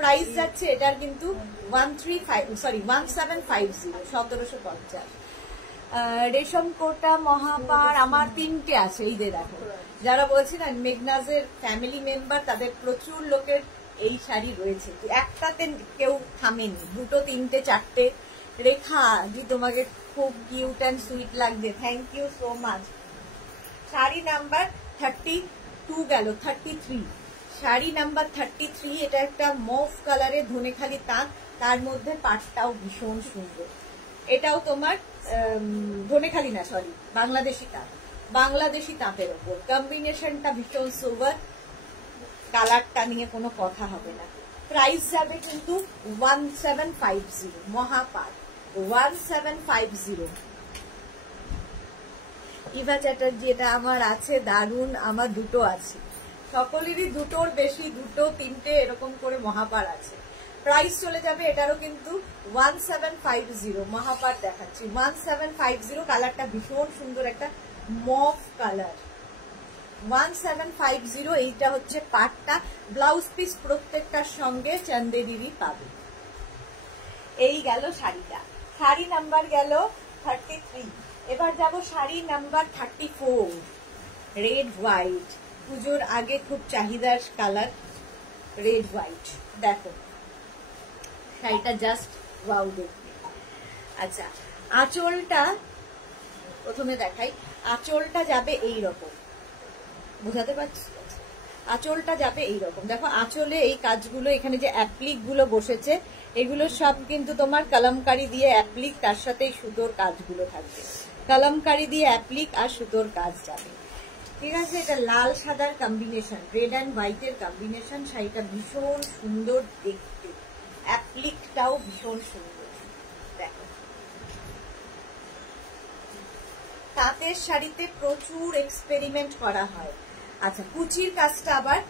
প্রাইস যাচ্ছে এটার কিন্তু 1750, 1750। রেশম কোটা মহাপাড় আমার 3টে আছে, এই যে দেখো, যারা বলছিলেন মেঘনাজের ফ্যামিলি মেম্বার তাদের প্রচুর লোকের এই শাড়ি রয়েছে, একটাতে কেউ থামেনি, 2, 3, 4টে। রেখা দি তোমাকে খুব কিউট অ্যান্ড সুইট লাগছে, থ্যাংক ইউ সো মাচ। শাড়ি নাম্বার 32 গেল, 33 শাড়ি নাম্বার 33, এটা একটা মফ কালারের ধনেখালি তাঁত, তার মধ্যে পাটটাও ভীষণ সুন্দর। এটাও তোমার ধনেখালি না, সরি, বাংলাদেশি তাঁত, বাংলাদেশি তাঁতের ওপর কম্বিনেশনটা ভীষণ সুপার, কালারটা নিয়ে কোনো কথা হবে না। প্রাইস যাবে কিন্তু 1750, মহাপাড় 1750। ইভা চ্যাটার্জি, এটা আমার আছে, দারুন, আমার দুটো আছে, সকলেরই দুটোর বেশি, 2, 3টে এরকম করে মহাপাড় আছে। প্রাইস চলে যাবে এটারও কিন্তু 1750, মহাপাড় দেখাচ্ছি 1750, কালারটা ভীষণ সুন্দর, একটা মফ কালার, 1750। এইটা হচ্ছে পাটটা, ব্লাউজ পিস প্রত্যেকটার সঙ্গে চান্দেরিরই পাবে। এই গেল শাড়িটা, শাড়ি নাম্বার গেল 33। এবার যাব শাড়ি নাম্বার 34, রেড হোয়াইট, পুজোর আগে খুব চাহিদার কালার, রেড হোয়াইট। দেখো শাড়িটা জাস্ট ওয়াও দেখতে। আচ্ছা, আঁচলটা প্রথমে দেখাই, আঁচলটা যাবে এই রকম, বোঝাতে পারছি, আঁচলটা যাবে এইরকম। দেখো আঁচলে এই কাজগুলো, এখানে যে অ্যাপ্লিক গুলো বসেছে, এগুলো সব কিন্তু তোমার কলমকারি দিয়ে অ্যাপ্লিক, তার সাথে সুতোর কাজগুলো থাকবে, কলমকারি দিয়ে অ্যাপ্লিক আর সুতোর কাজ যাবে, ঠিক আছে। এটা লাল সাদার কম্বিনেশন, রেড অ্যান্ড হোয়াইটের কম্বিনেশন, শাড়িটা ভীষণ সুন্দর দেখতে, অ্যাপ্লিকটাও ভীষণ সুন্দর। দেখো তাঁতের শাড়িতে প্রচুর এক্সপেরিমেন্ট করা হয়। আচ্ছা, কুচির কাজটা আবার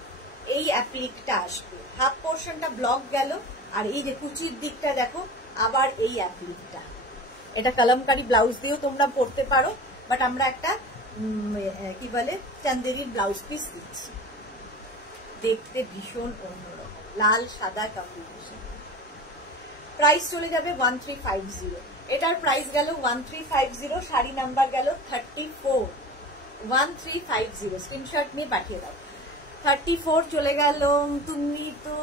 এই অ্যাপ্লিকটা আসবে, হাফ পোর্শনটা ব্লক গেল, আর এই যে কুচির দিকটা দেখো আবার এই অ্যাপ্লিকটা, এটা কলমকারি ব্লাউজ দিয়েও তোমরা পরতে পারো, বাট আমরা একটা কি বলে চান্দেরির ব্লাউজ পিস দিচ্ছি, দেখতে ভীষণ অন্যরকম, লাল সাদা কম্বিনেশন। প্রাইস চলে যাবে 1350, এটার প্রাইস গেল 1350, শাড়ি নাম্বার গেল 34, 1350, স্ক্রিনশট নিয়ে পাঠিয়ে দাও। 34 চলে গেল, তুমি তো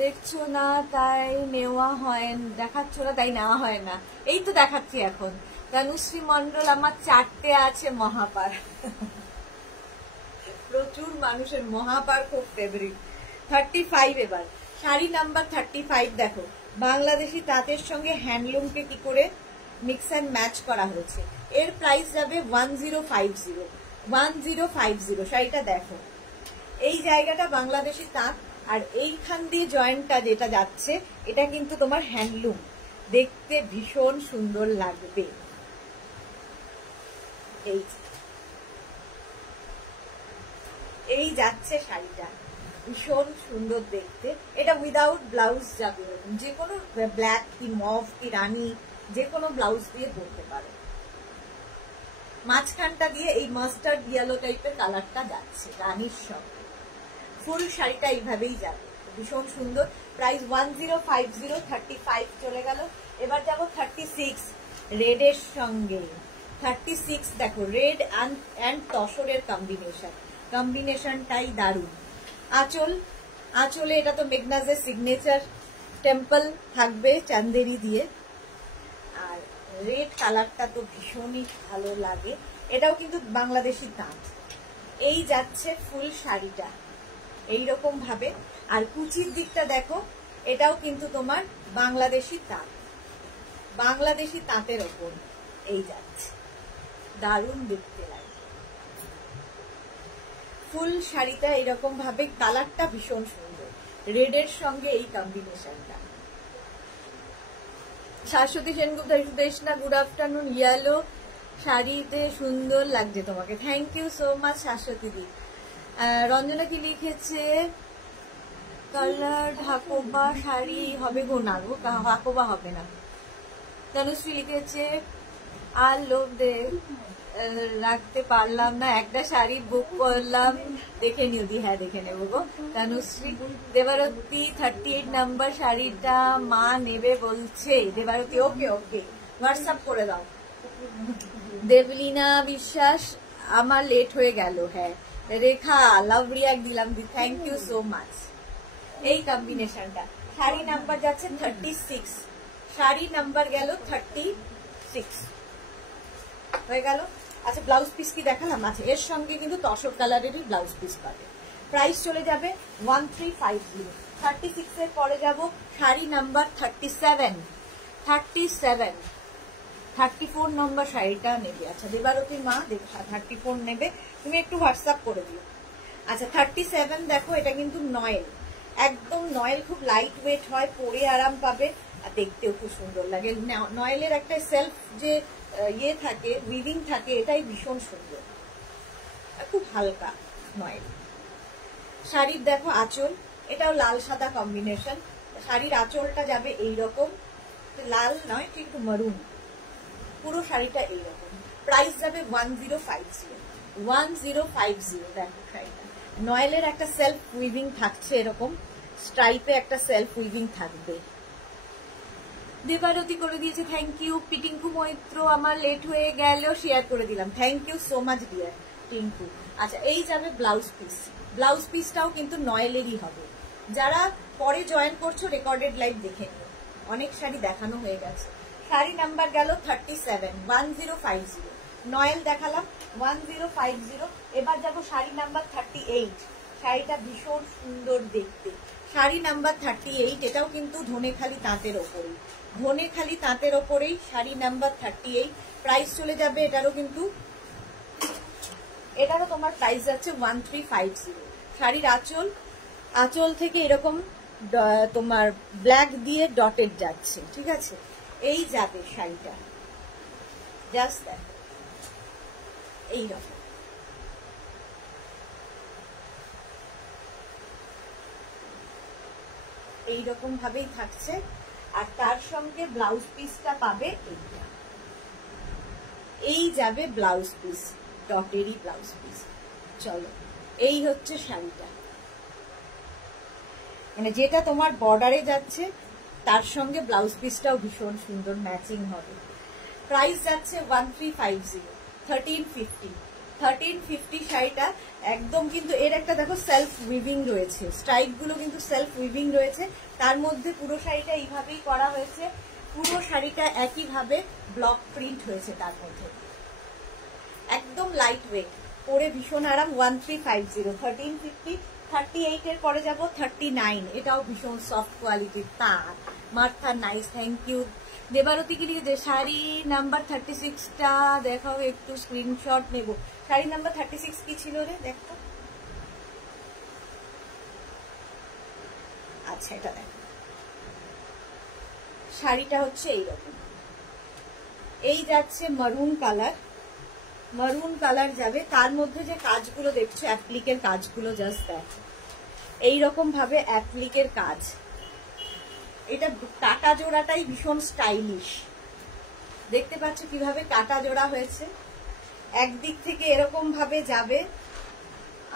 দেখছো না তাই নেওয়া হয়, দেখাচ্ছ না তাই নেওয়া হয় না, এই তো দেখাচ্ছি এখন। তনুশ্রী মন্ডল, আমার 4টে আছে মহাপাড়, প্রচুর মানুষের মহাপাড় খুব ফেভারিট। 35 এবার শাড়ি নাম্বার 35, দেখো বাংলাদেশি তাঁতের সঙ্গে হ্যান্ডলুমকে কি করে মিক্স অ্যান্ড ম্যাচ করা হয়েছে। এর প্রাইস যাবে 1050, 1050। শাড়িটা দেখো, এই জায়গাটা বাংলাদেশি তাঁত, আর এইখান দিয়ে জয়েন্টটা যেটা যাচ্ছে এটা কিন্তু তোমার হ্যান্ডলুম, দেখতে ভীষণ সুন্দর লাগবে। এই যাচ্ছে শাড়িটা, ভীষণ সুন্দর দেখতে, এটা উইদাউট ব্লাউজ যাবে, যে কোনো ব্ল্যাক কি মভ কি রানী যে কোনো ব্লাউজ দিয়ে পরতে পারো। মাঝখানটা দিয়ে এই মাস্টার্ড ইয়েলো টাইপের কালারটা যাচ্ছে রানীর সঙ্গে, ফুল শাড়িটা এইভাবেই যাবে, ভীষণ সুন্দর। প্রাইস 1050, 35 চলে গেল। এবার যাব 36, রেডের সঙ্গে 36, দেখো রেড অ্যান্ড তসরের কম্বিনেশনটাই দারুণ। আঁচল আঁচলে এটা তো মেঘনাজের সিগনেচার টেম্পল থাকবে চান্দেরি দিয়ে, আর রেড কালারটা তো ভীষণই ভালো লাগে। এটাও কিন্তু বাংলাদেশি তাঁত। এই যাচ্ছে ফুল শাড়িটা এইরকম ভাবে, আর কুচির দিকটা দেখো, এটাও কিন্তু তোমার বাংলাদেশি তাঁত, বাংলাদেশি তাঁতের ওপর এই যাচ্ছে, দারুণ দেখতে লাগে। ফুল শাড়িটা এরকম ভাবে, কালারটা ভীষণ সুন্দর, রেডের সঙ্গে এই কম্বিনেশনটা। Shashwati Sengupta Deshna, good afternoon. Yellow শাড়িতে সুন্দর লাগছে তোমাকে, thank you so much Shashwati দি। রঞ্জনা কি লিখেছে, কালার ঢাকোবা শাড়ি হবে গো, না গো ঢাকোবা হবে না। তনুশ্রী লিখেছে আর লোভ রাখতে পারলাম না, একটা শাড়ি বুক করলাম, দেখে নিও দি। হ্যাঁ দেখে নেবো গো তনুশ্রী। দেবারতী 38 নাম্বার শাড়িটা মা নেবে বলছে। দেবারতী ওকে ওকে, হোয়াটসঅ্যাপ করে দাও। দেবলীনা বিশ্বাস, আমার লেট হয়ে গেল। হ্যাঁ রেখা, লাভ রিয়াক্ট দিলাম দি, থ্যাংক ইউ সো মাচ। এই কম্বিনেশনটা, শাড়ি নাম্বার যাচ্ছে 36, শাড়ি নাম্বার গেল 36 হয়ে গেল। আচ্ছা ব্লাউজ পিস কি দেখালাম? আচ্ছা এর সঙ্গে কিন্তু তসর কালারেরই ব্লাউজ পিস পাবে। প্রাইস চলে যাবে 1350। 36 এর পরে যাব শাড়ি নাম্বার 37, 34 নম্বর শাড়িটা নেবে। আচ্ছা দেবারতী মা 34 নেবে, তুমি একটু হোয়াটসঅ্যাপ করে দিও। আচ্ছা 37 দেখো, এটা কিন্তু নয়েল, একদম নয়েল, খুব লাইট ওয়েট হয়, পরে আরাম পাবে, আর দেখতেও খুব সুন্দর লাগে। নয়েলের একটা সেলফ যে ইয়ে থাকে, উইভিং থাকে, এটাই ভীষণ সুন্দর, খুব হালকা নয়েল। শাড়ির দেখো আঁচল, এটাও লাল সাদা কম্বিনেশন। শাড়ির আঁচলটা যাবে এইরকম, লাল নয় ঠিক একটু মারুন, পুরো শাড়িটা এইরকম। প্রাইস যাবে 1050। দেখো শাড়িটা নয়েলের একটা সেলফ উইভিং থাকছে, এরকম স্ট্রাইপে একটা সেলফ উইভিং থাকবে। দেবারতী করে দিয়েছে, থ্যাংক ইউ। পিটিঙ্কু মৈত্র, আমার লেট হয়ে গেল, শেয়ার করে দিলাম, thank you so much dear Tinku. আচ্ছা এই যাবে ব্লাউজ পিস, ব্লাউজ পিসটাও কিন্তু নয়েলেরই হবে। যারা পরে জয়েন করছো রেকর্ডেড লাইভ দেখে নিও, অনেক শাড়ি দেখানো হয়ে গেছে। শাড়ি নাম্বার গেল 37, 1050। নয়েল দেখালাম 1050। এবার যাবো শাড়ি নাম্বার 38, শাড়িটা ভীষণ সুন্দর দেখতে, শাড়ি নাম্বার 38। এটাও কিন্তু ধনেখালি তাঁতের ওপরেই, ধনেখালি তাঁতের ওপরেই শাড়ি নাম্বার 38। প্রাইস চলে যাবে এটারও কিন্তু, এটারও তোমার প্রাইস যাচ্ছে 1350। শাড়ির আঁচল, আঁচল থেকে এরকম তোমার ব্ল্যাক দিয়ে ডটেড যাচ্ছে, ঠিক আছে। এই যাবে শাড়িটা, জাস্ট দেখো এইরকম, এইরকম ভাবেই থাকছে। আর তার সঙ্গে ব্লাউজ পিসটা পাবে এইটা, এই যাবে ব্লাউজ পিস, ডটেরই ব্লাউজ পিস। চলো এই হচ্ছে শাড়িটা, মানে যেটা তোমার বর্ডারে যাচ্ছে তার সঙ্গে ব্লাউজ পিসটাও ভীষণ সুন্দর ম্যাচিং হবে। প্রাইস যাচ্ছে 1350, 1350 শাড়িটা একদম কিন্তু, এর একটা দেখো সেলফ উইভিং রয়েছে, স্ট্রাইপ গুলো কিন্তু সেলফ উইভিং রয়েছে, তার মধ্যে পুরো শাড়িটা এইভাবেই করা হয়েছে, পুরো শাড়িটা একইভাবে ব্লক প্রিন্ট হয়েছে, তার মধ্যে একদম লাইট ওয়েট, পরে ভীষণ আরাম। 1350, 1350। 38 এর পরে যাব 39, এটাও ভীষণ সফট কোয়ালিটির তাঁত, Martha nice, thank you. Debarati কি লিখেছে, শাড়ি নাম্বার 36টা দেখাও একটু, স্ক্রিনশট নেব। শাড়ি নাম্বার 36 কি ছিল রে, দেখো। আচ্ছা এটা দেখো, শাড়িটা হচ্ছে এইরকম, এই যাচ্ছে মারুন কালার, মারুন কালার যাবে, তার মধ্যে যে কাজগুলো দেখছো অ্যাপ্লিকের কাজগুলো জাস্ট দেখো, এইরকম ভাবে অ্যাপ্লিকের কাজ। এটা কাটা জোড়াটাই ভীষণ স্টাইলিশ, দেখতে পাচ্ছ কিভাবে কাটা জোড়া হয়েছে। একদিক থেকে এরকম ভাবে যাবে,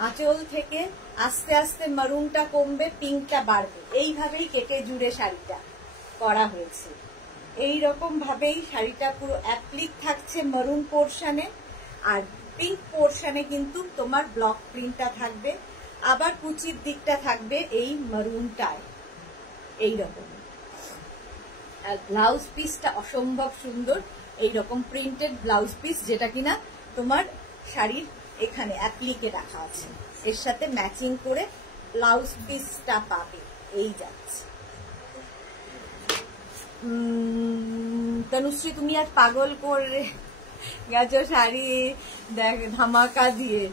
আঁচল থেকে আস্তে আস্তে মারুনটা কমবে, পিঙ্কটা বাড়বে, এইভাবেই কেটে জুড়ে শাড়িটা করা হয়েছে। এইরকম ভাবেই শাড়িটা পুরো অ্যাপ্লিক থাকছে মারুন পোর্শনে, আর পিঙ্ক পোর্শনে কিন্তু তোমার ব্লক প্রিন্টটা থাকবে। আবার কুচির দিকটা থাকবে এই মারুনটায় এইরকম, আর ব্লাউজ পিসটা অসম্ভব সুন্দর, এইরকম প্রিন্টেড ব্লাউজ পিস, যেটা কিনা তোমার শাড়ির এখানে অ্যাপ্লিকে রাখা আছে, এর সাথে ম্যাচিং করে ব্লাউজ পিসটা পাবে। এই যাচ্ছে। তনুশ্রী তুমি আজ পাগল করে গেছো শাড়ি দেখ ধামাকা দিয়ে।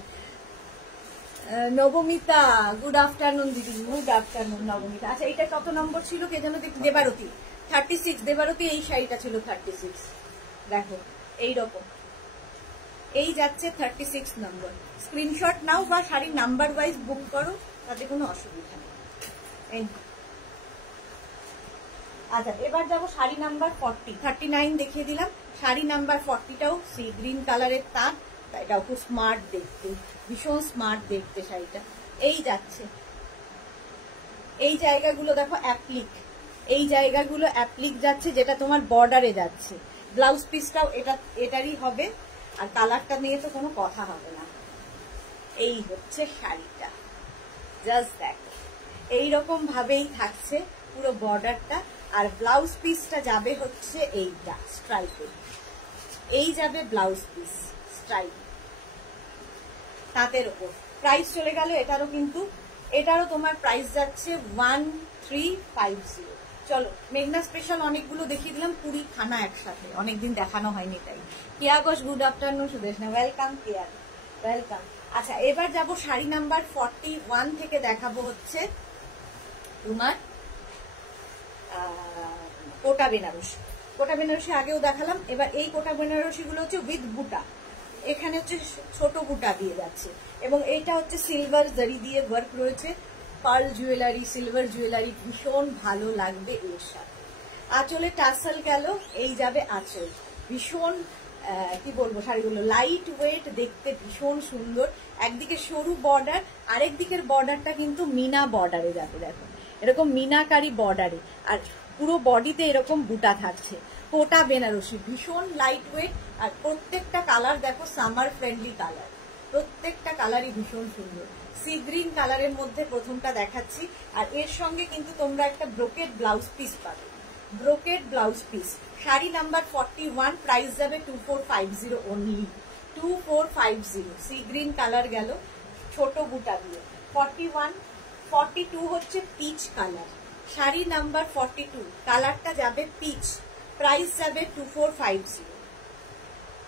নবমিতা গুড আফটারনুন দিদি, গুড আফটারনুন নবমিতা। আচ্ছা এটা কত নম্বর ছিল কে যেন দেখি, দেবারতী 36, দেবারতী এই শাড়িটা ছিল 36, দেখো এইরকম, এই যাচ্ছে 36 নম্বর। স্ক্রিনশট নাও বা শাড়ির নাম্বার ওয়াইজ বুক করো, তাতে কোনো অসুবিধা নেই। আচ্ছা এবার যাবো শাড়ি নাম্বার 40, 39 দেখিয়ে দিলাম, শাড়ি নাম্বার 40টাও সি গ্রিন কালারের তাঁত, এটাও খুব স্মার্ট দেখতে, ভীষণ স্মার্ট দেখতে শাড়িটা। এই যাচ্ছে, এই জায়গাগুলো দেখো অ্যাপ্লিক, এই জায়গাগুলো অ্যাপ্লিক যাচ্ছে, যেটা তোমার বর্ডারে যাচ্ছে। ব্লাউজ পিসটাও এটারই হবে, আর কালারটা নিয়ে তো কোনো কথা হবে না। এই হচ্ছে শাড়িটা, জাস্ট দেখো এইরকম ভাবেই থাকছে পুরো বর্ডারটা, আর ব্লাউজ পিসটা যাবে হচ্ছে এইটা স্ট্রাইপের, এই যাবে ব্লাউজ পিস স্ট্রাইপ তাঁতের ওপর। প্রাইস চলে গেল এটারও, কিন্তু এটারও তোমার প্রাইস যাচ্ছে 1350। চলো মেঘনা স্পেশাল অনেকগুলো দেখিয়ে দিলাম, 20 খানা একসাথে, অনেকদিন দেখানো হয়নি তাই। Keya Ghosh good afternoon, Sudeshna welcome, Keya welcome. আচ্ছা এবার যাব শাড়ি নাম্বার 41 থেকে দেখাবো হচ্ছে তোমার কোটা বেনারসি। কোটা বেনারসি আগেও দেখালাম, এবার এই কোটা বেনারসি গুলো হচ্ছে উইথ বুটা, এখানে হচ্ছে ছোট বুটা দিয়ে যাচ্ছে, এবং এইটা হচ্ছে সিলভার জারি দিয়ে ওয়ার্ক রয়েছে, পার্ল জুয়েলারি, সিলভার জুয়েলারি, ভীষণ ভালো লাগবে এর সাথে। আঁচলে টার্সেল গেল, এই যাবে আঁচল, ভীষণ কি বলবো শাড়িগুলো লাইট ওয়েট দেখতে, ভীষণ সুন্দর। একদিকে সরু বর্ডার, আরেক দিকের বর্ডারটা কিন্তু মিনা বর্ডারে যাবে, দেখো এরকম মিনাকারি বর্ডারে, আর পুরো বডিতে এরকম বুটা থাকছে। কোটা বেনারসি, ভীষণ লাইট ওয়েট, আর প্রত্যেকটা কালার দেখো সামার ফ্রেন্ডলি কালার, প্রত্যেকটা কালারই ভীষণ সুন্দর। সি গ্রিন কালারের মধ্যে প্রথমটা দেখাচ্ছি, আর এর সঙ্গে কিন্তু তোমরা একটা ব্রোকেড ব্লাউজ পিস পাবে, brocade blouse piece. Sari number 41, price যাবে 2450 অনলি, 2450। সি গ্রিন কালার গেল ছোট বুটা দিয়ে। 41, 42 হচ্ছে পিচ কালার, শাড়ি নাম্বার 42 কালারটা যাবে পিচ, প্রাইস যাবে 2450,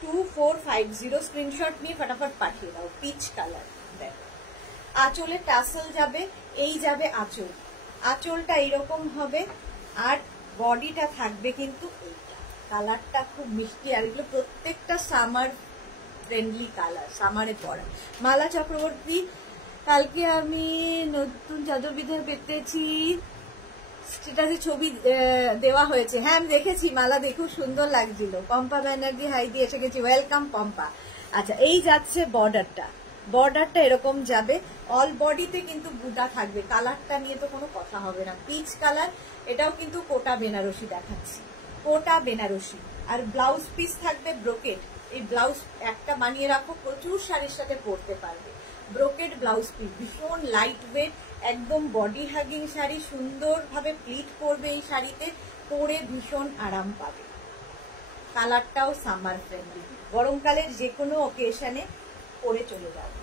2450। স্ক্রিনশট নিয়ে ফটাফট পাঠিয়ে দাও, পিচ কালার। দেখো আঁচলে টাসেল যাবে, এই যাবে আঁচল, আঁচলটা এইরকম হবে, আর বডিটা থাকবে কিন্তু এইটা, কালারটা খুব মিষ্টি, আর এগুলো প্রত্যেকটা সামার ফ্রেন্ডলি কালার, সামারে পরা। মালা চক্রবর্তী, কালকে আমি নতুন চাদর বিধে পেতেছি, সেটাতে ছবি দেওয়া হয়েছে, হ্যাঁ আমি দেখেছি মালা, দেখো সুন্দর লাগছিল। পম্পা ব্যানার্জি হাই দিয়ে এসে গেছি, ওয়েলকাম পম্পা। আচ্ছা এই যাচ্ছে বর্ডারটা, বর্ডারটা এরকম যাবে, অল বডিতে কিন্তু বুটা থাকবে, কালারটা নিয়ে তো কোনো কথা হবে না, পিচ কালার। এটাও কিন্তু কোটা বেনারসি দেখাচ্ছি, কোটা বেনারসি, আর ব্লাউজ পিস থাকবে ব্রোকেড। এই ব্লাউজ একটা বানিয়ে রাখো, প্রচুর শাড়ির সাথে পরতে পারবে। ব্রোকেড ব্লাউজ পিস, ভীষণ লাইট ওয়েট, একদম বডি হাগিং শাড়ি, সুন্দরভাবে প্লিট করবে এই শাড়িতে, পরে ভীষণ আরাম পাবে। কালারটাও সামার ফ্রেন্ডলি, গরমকালের যে কোনো অকেশনে পরে চলে যাবে।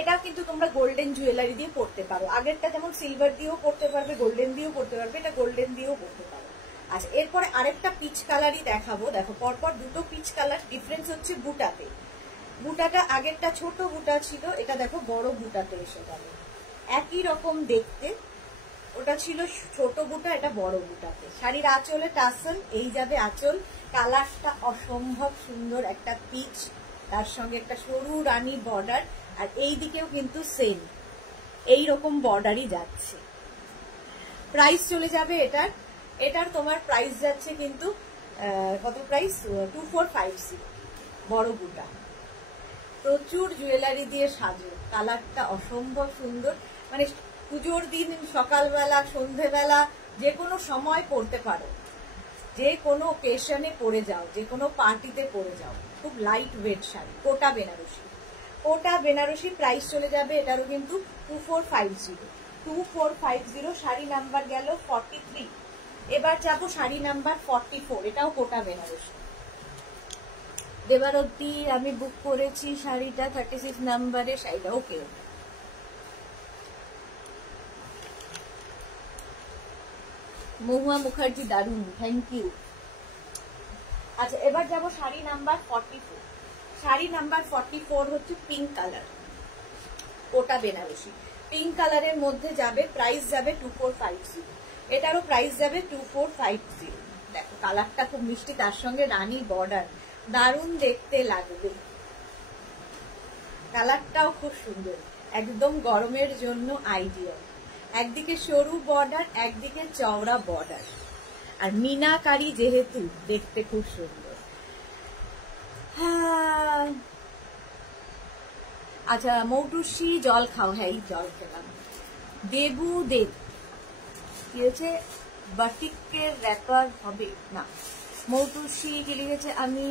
এটা কিন্তু তোমরা গোল্ডেন জুয়েলারি দিয়ে পরতে পারো, আগেরটা যেমন সিলভার দিয়েও পরতে পারবে, গোল্ডেন দিয়েও পরতে পারবে, এটা গোল্ডেন দিয়েও পরতে পারো। আচ্ছা এরপরে আরেকটা পিচ কালারই দেখাবো, দেখো পরপর দুটো পিচ কালার, ডিফারেন্স হচ্ছে বুটাতে। বুটাটা আগেরটা ছোট বুটা ছিল, এটা দেখো বড় বুটাতে এসে যাবে, একই রকম দেখতে, ওটা ছিল ছোট বুটা, এটা বড় বুটাতে। শাড়ির আঁচলে টাসেল, এই যাবে আঁচল, কালারটা অসম্ভব সুন্দর, একটা পিচ, তার সঙ্গে একটা সরু রানী বর্ডার, আর এই দিকেও কিন্তু সেম এইরকম বর্ডারই যাচ্ছে। প্রাইস চলে যাবে এটার তোমার প্রাইস যাচ্ছে কিন্তু কত প্রাইস, 2450, বড় বুটা, প্রচুর জুয়েলারি দিয়ে সাজো, কালারটা অসম্ভব সুন্দর, মানে পুজোর দিন সকালবেলা সন্ধেবেলা যে কোনো সময় পরতে পারো, যে কোনো ওকেশনে পরে যাও, যে কোনো পার্টিতে পরে যাও, খুব লাইট ওয়েট শাড়ি, কোটা বেনারসি। কোটা বেনারসি, প্রাইস চলে যাবে এটারও কিন্তু 2450। 2450 শাড়ি নাম্বার গেল 43। এবার যাব শাড়ি নাম্বার 44, এটাও কোটা বেনারসি। দেবারতী আমি বুক করেছি শাড়িটা 36 নাম্বারে শাড়িটা। ওকে, মহুয়া মুখার্জি দারুন, থ্যাংক ইউ। আচ্ছা, এবার যাব শাড়ি নাম্বার 44। শাড়ি নাম্বার 44 হচ্ছে পিঙ্ক কালার, কোটা বেনারসি। পিঙ্ক কালারের মধ্যে যাবে, প্রাইস যাবে 2450। এটারও প্রাইস যাবে 2450। দেখো কালারটা খুব মিষ্টি, তার সঙ্গে রানী বর্ডার, দারুণ দেখতে লাগবে। কালারটাও খুব সুন্দর, একদম গরমের জন্য আইডিয়াল। একদিকে সরু বর্ডার, একদিকে চওড়া বর্ডার, আর মিনাকারি যেহেতু দেখতে খুব সুন্দর। আচ্ছা, মৌটুসি জল খাও। হ্যাঁ, এই জল খেলাম। দেবু দেব কি হয়েছে, বাটিকের র্যাপার হবে না। মৌটুসি কি লিখেছে, আমি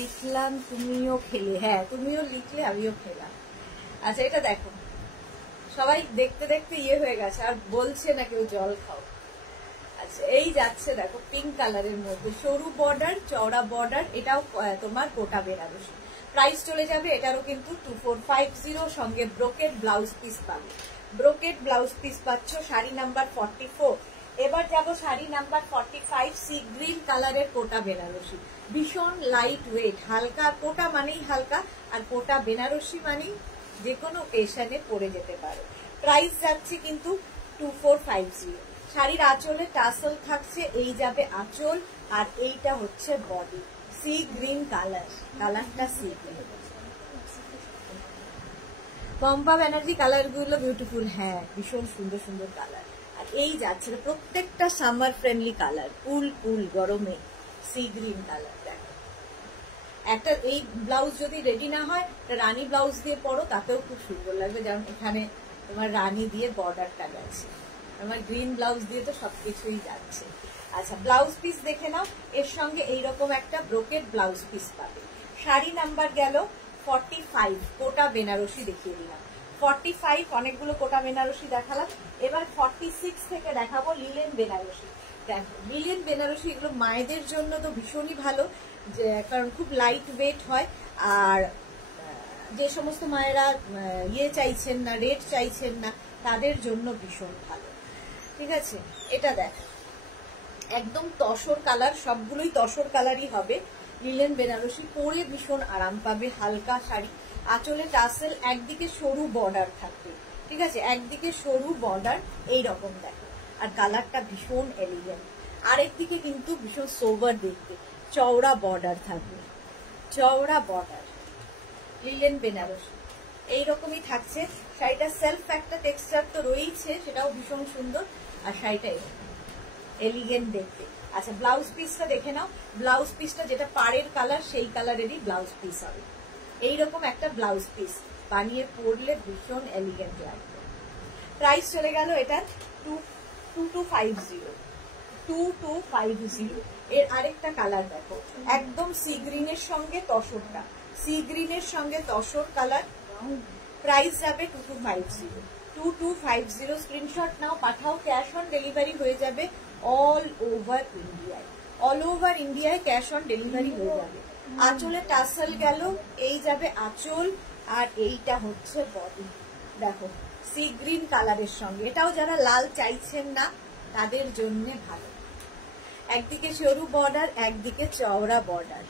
লিখলাম তুমিও খেলে। হ্যাঁ, তুমিও লিখলে আমিও খেলাম। আচ্ছা, এটা দেখো, সবাই দেখতে দেখতে ইয়ে হয়ে গেছে, আর বলছে না কেউ জল খাও। আচ্ছা, এই যাচ্ছে দেখো পিঙ্ক কালারের মধ্যে, সরু বর্ডার চওড়া বর্ডার, এটাও তোমার কোটা বেনারসি। প্রাইস চলে যাবে এটারও কিন্তু 2450, সঙ্গে ব্রোকেট ব্লাউজ পিস পাবে। ব্রোকেট ব্লাউজ পিস পাচ্ছ শাড়ি নাম্বার 44। এবার যাব শাড়ি নাম্বার 45, সি গ্রিন কালারের কোটা বেনারসি। ভীষণ লাইট ওয়েট, হালকা। কোটা মানেই হালকা, আর কোটা বেনারসি মানেই যে কোনো পেশানে পরে যেতে পারে। প্রাইস যাচ্ছে কিন্তু 2450। শাড়ির আঁচলে টাসল থাকছে, এই যাবে আঁচল, আর এইটা হচ্ছে বডি। সি গ্রিন কালার, কালারটা sea green. Pampa Banerjee colour গুলো বিউটিফুল। হ্যাঁ, ভীষণ সুন্দর সুন্দর কালার। আর এই যাচ্ছে প্রত্যেকটা সামার ফ্রেন্ডলি কালার, কুল কুল গরমে সি গ্রিন কালার। দেখো, একটা এই ব্লাউজ যদি রেডি না হয়, রানী ব্লাউজ দিয়ে পরো, তাতেও খুব সুন্দর লাগবে। যেমন এখানে তোমার রানী দিয়ে বর্ডারটা গেছে, আমার গ্রিন ব্লাউজ দিয়ে তো সবকিছুই যাচ্ছে। আচ্ছা, ব্লাউজ পিস দেখে নাও, এর সঙ্গে এইরকম একটা ব্রোকেট ব্লাউজ পিস পাবে। শাড়ি নাম্বার গেল 45, কোটা বেনারসি দেখিয়ে দিলাম। 45 অনেকগুলো কোটা বেনারসি দেখালাম। এবার 46 থেকে দেখাবো লিলেন বেনারসি। দেখো, লিলেন বেনারসি এগুলো মায়েদের জন্য তো ভীষণই ভালো, যে কারণ খুব লাইট ওয়েট হয়। আর যে সমস্ত মায়েরা ইয়ে চাইছেন না, রেট চাইছেন না, তাদের জন্য ভীষণ ভালো। ঠিক আছে, এটা দেখ, একদম তসর কালার, সবগুলোই তসর কালারই হবে। লিলেন বেনারসি, পরে ভীষণ আরাম পাবে, হালকা শাড়ি। আঁচলে টাসেল, একদিকে সরু বর্ডার থাকবে। ঠিক আছে, একদিকে সরু বর্ডার এইরকম দেখো, আর কালারটা ভীষণ এলিগেন্ট। আরেকদিকে কিন্তু ভীষণ সোবার দেখতে, চওড়া বর্ডার থাকবে, চওড়া বর্ডার। লিলেন বেনারসি এইরকমই থাকছে। শাড়িটা সেলফ একটা টেক্সচার তো রয়েছে, সেটাও ভীষণ সুন্দর। আর শাড়িটা এলিগেন্ট দেখতে। আচ্ছা, ব্লাউজ পিসটা দেখে নাও। ব্লাউজ পিসটা যেটা পাড়ের কালার, সেই কালারেরই ব্লাউজ পিস হবে। এইরকম একটা ব্লাউজ পিস বানিয়ে পরলে ভীষণ এলিগেন্ট লাগবে। প্রাইস চলে গেল এটা 2250। 2250। এর আরেকটা কালার দেখো, একদম সি গ্রিনের সঙ্গে তসরটা, সি গ্রিনের সঙ্গে তসর কালার। প্রাইস যাবে 2250। 2250 স্ক্রিনশট নাও, পাঠাও। ক্যাশ অন ডেলিভারি হয়ে যাবে অল ওভার ইন্ডিয়ায়। অল ওভার ইন্ডিয়ায় ক্যাশ অন ডেলিভারি হয়ে যাবে। আঁচলে টাসেল গেল, এই যাবে আঁচল, আর এইটা হচ্ছে বডি। দেখো, সি গ্রিন কালারের সঙ্গে, এটাও যারা লাল চাইছেন না তাদের জন্য ভালো। একদিকে সরু বর্ডার, একদিকে চওড়া বর্ডার।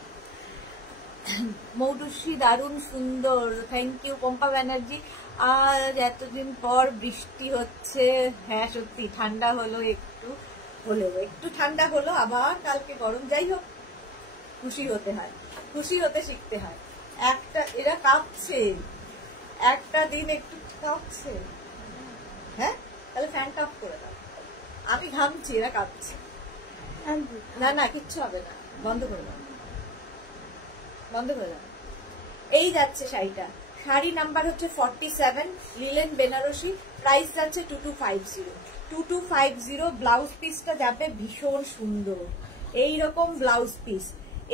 মৌটুসি দারুণ সুন্দর, থ্যাংক ইউ। পম্পা ব্যানার্জি, আজ এতদিন পর বৃষ্টি হচ্ছে। হ্যাঁ সত্যি, ঠান্ডা হলো, একটু ঠান্ডা হলো, আবার কালকে গরম। যাই হোক, খুশি হতে হয়, খুশি হতে শিখতে হয়। এরা কাঁপছে, একটা দিন একটু কাঁপছে। হ্যাঁ, তাহলে ফ্যানটা অফ করে দাও। আমি ঘামছি, এরা কাঁপছে। না না, কিচ্ছু হবে না, বন্ধ করে দাও, বন্ধ করে দাও। এই যাচ্ছে শাড়িটা, শাড়ি নাম্বার হচ্ছে 47, লিলেন বেনারসি। প্রাইস যাচ্ছে 2250। 2250। ব্লাউজ পিসটা যাবে ভীষণ সুন্দর, এইরকম ব্লাউজ পিস।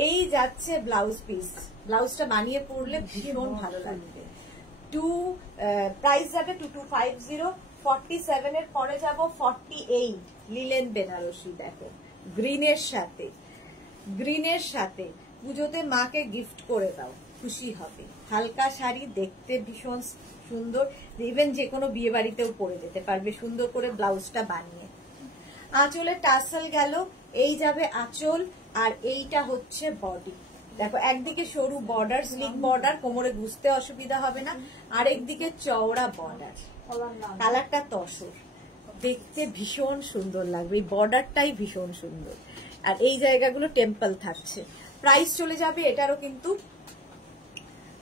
এই যাচ্ছে ব্লাউজ পিস, ব্লাউজটা বানিয়ে পরলে ভীষণ ভালো লাগবে। প্রাইস যাবে 2250। 47 এর পরে যাব 48 লিলেন বেনারসি। দেখো গ্রিনের সাথে, গ্রিনের সাথে পুজোতে মাকে গিফট করে দাও, খুশি হবে। হালকা শাড়ি, দেখতে ভীষণ সুন্দর, ইভেন যে কোনো বিয়ে বাড়িতেও পরে যেতে পারবে সুন্দর করে ব্লাউজটা বানিয়ে। আঁচলে টাসেল গেল, এই যাবে আঁচল, আর এইটা হচ্ছে বডি। দেখো একদিকে সরু বর্ডার, স্লিক বর্ডার, কোমরে বুঝতে অসুবিধা হবে না, আর একদিকে চওড়া বর্ডার, কালারটা তসর, দেখতে ভীষণ সুন্দর লাগবে, এই বর্ডারটাই ভীষণ সুন্দর। আর এই জায়গাগুলো টেম্পল থাকছে। প্রাইস চলে যাবে এটারও কিন্তু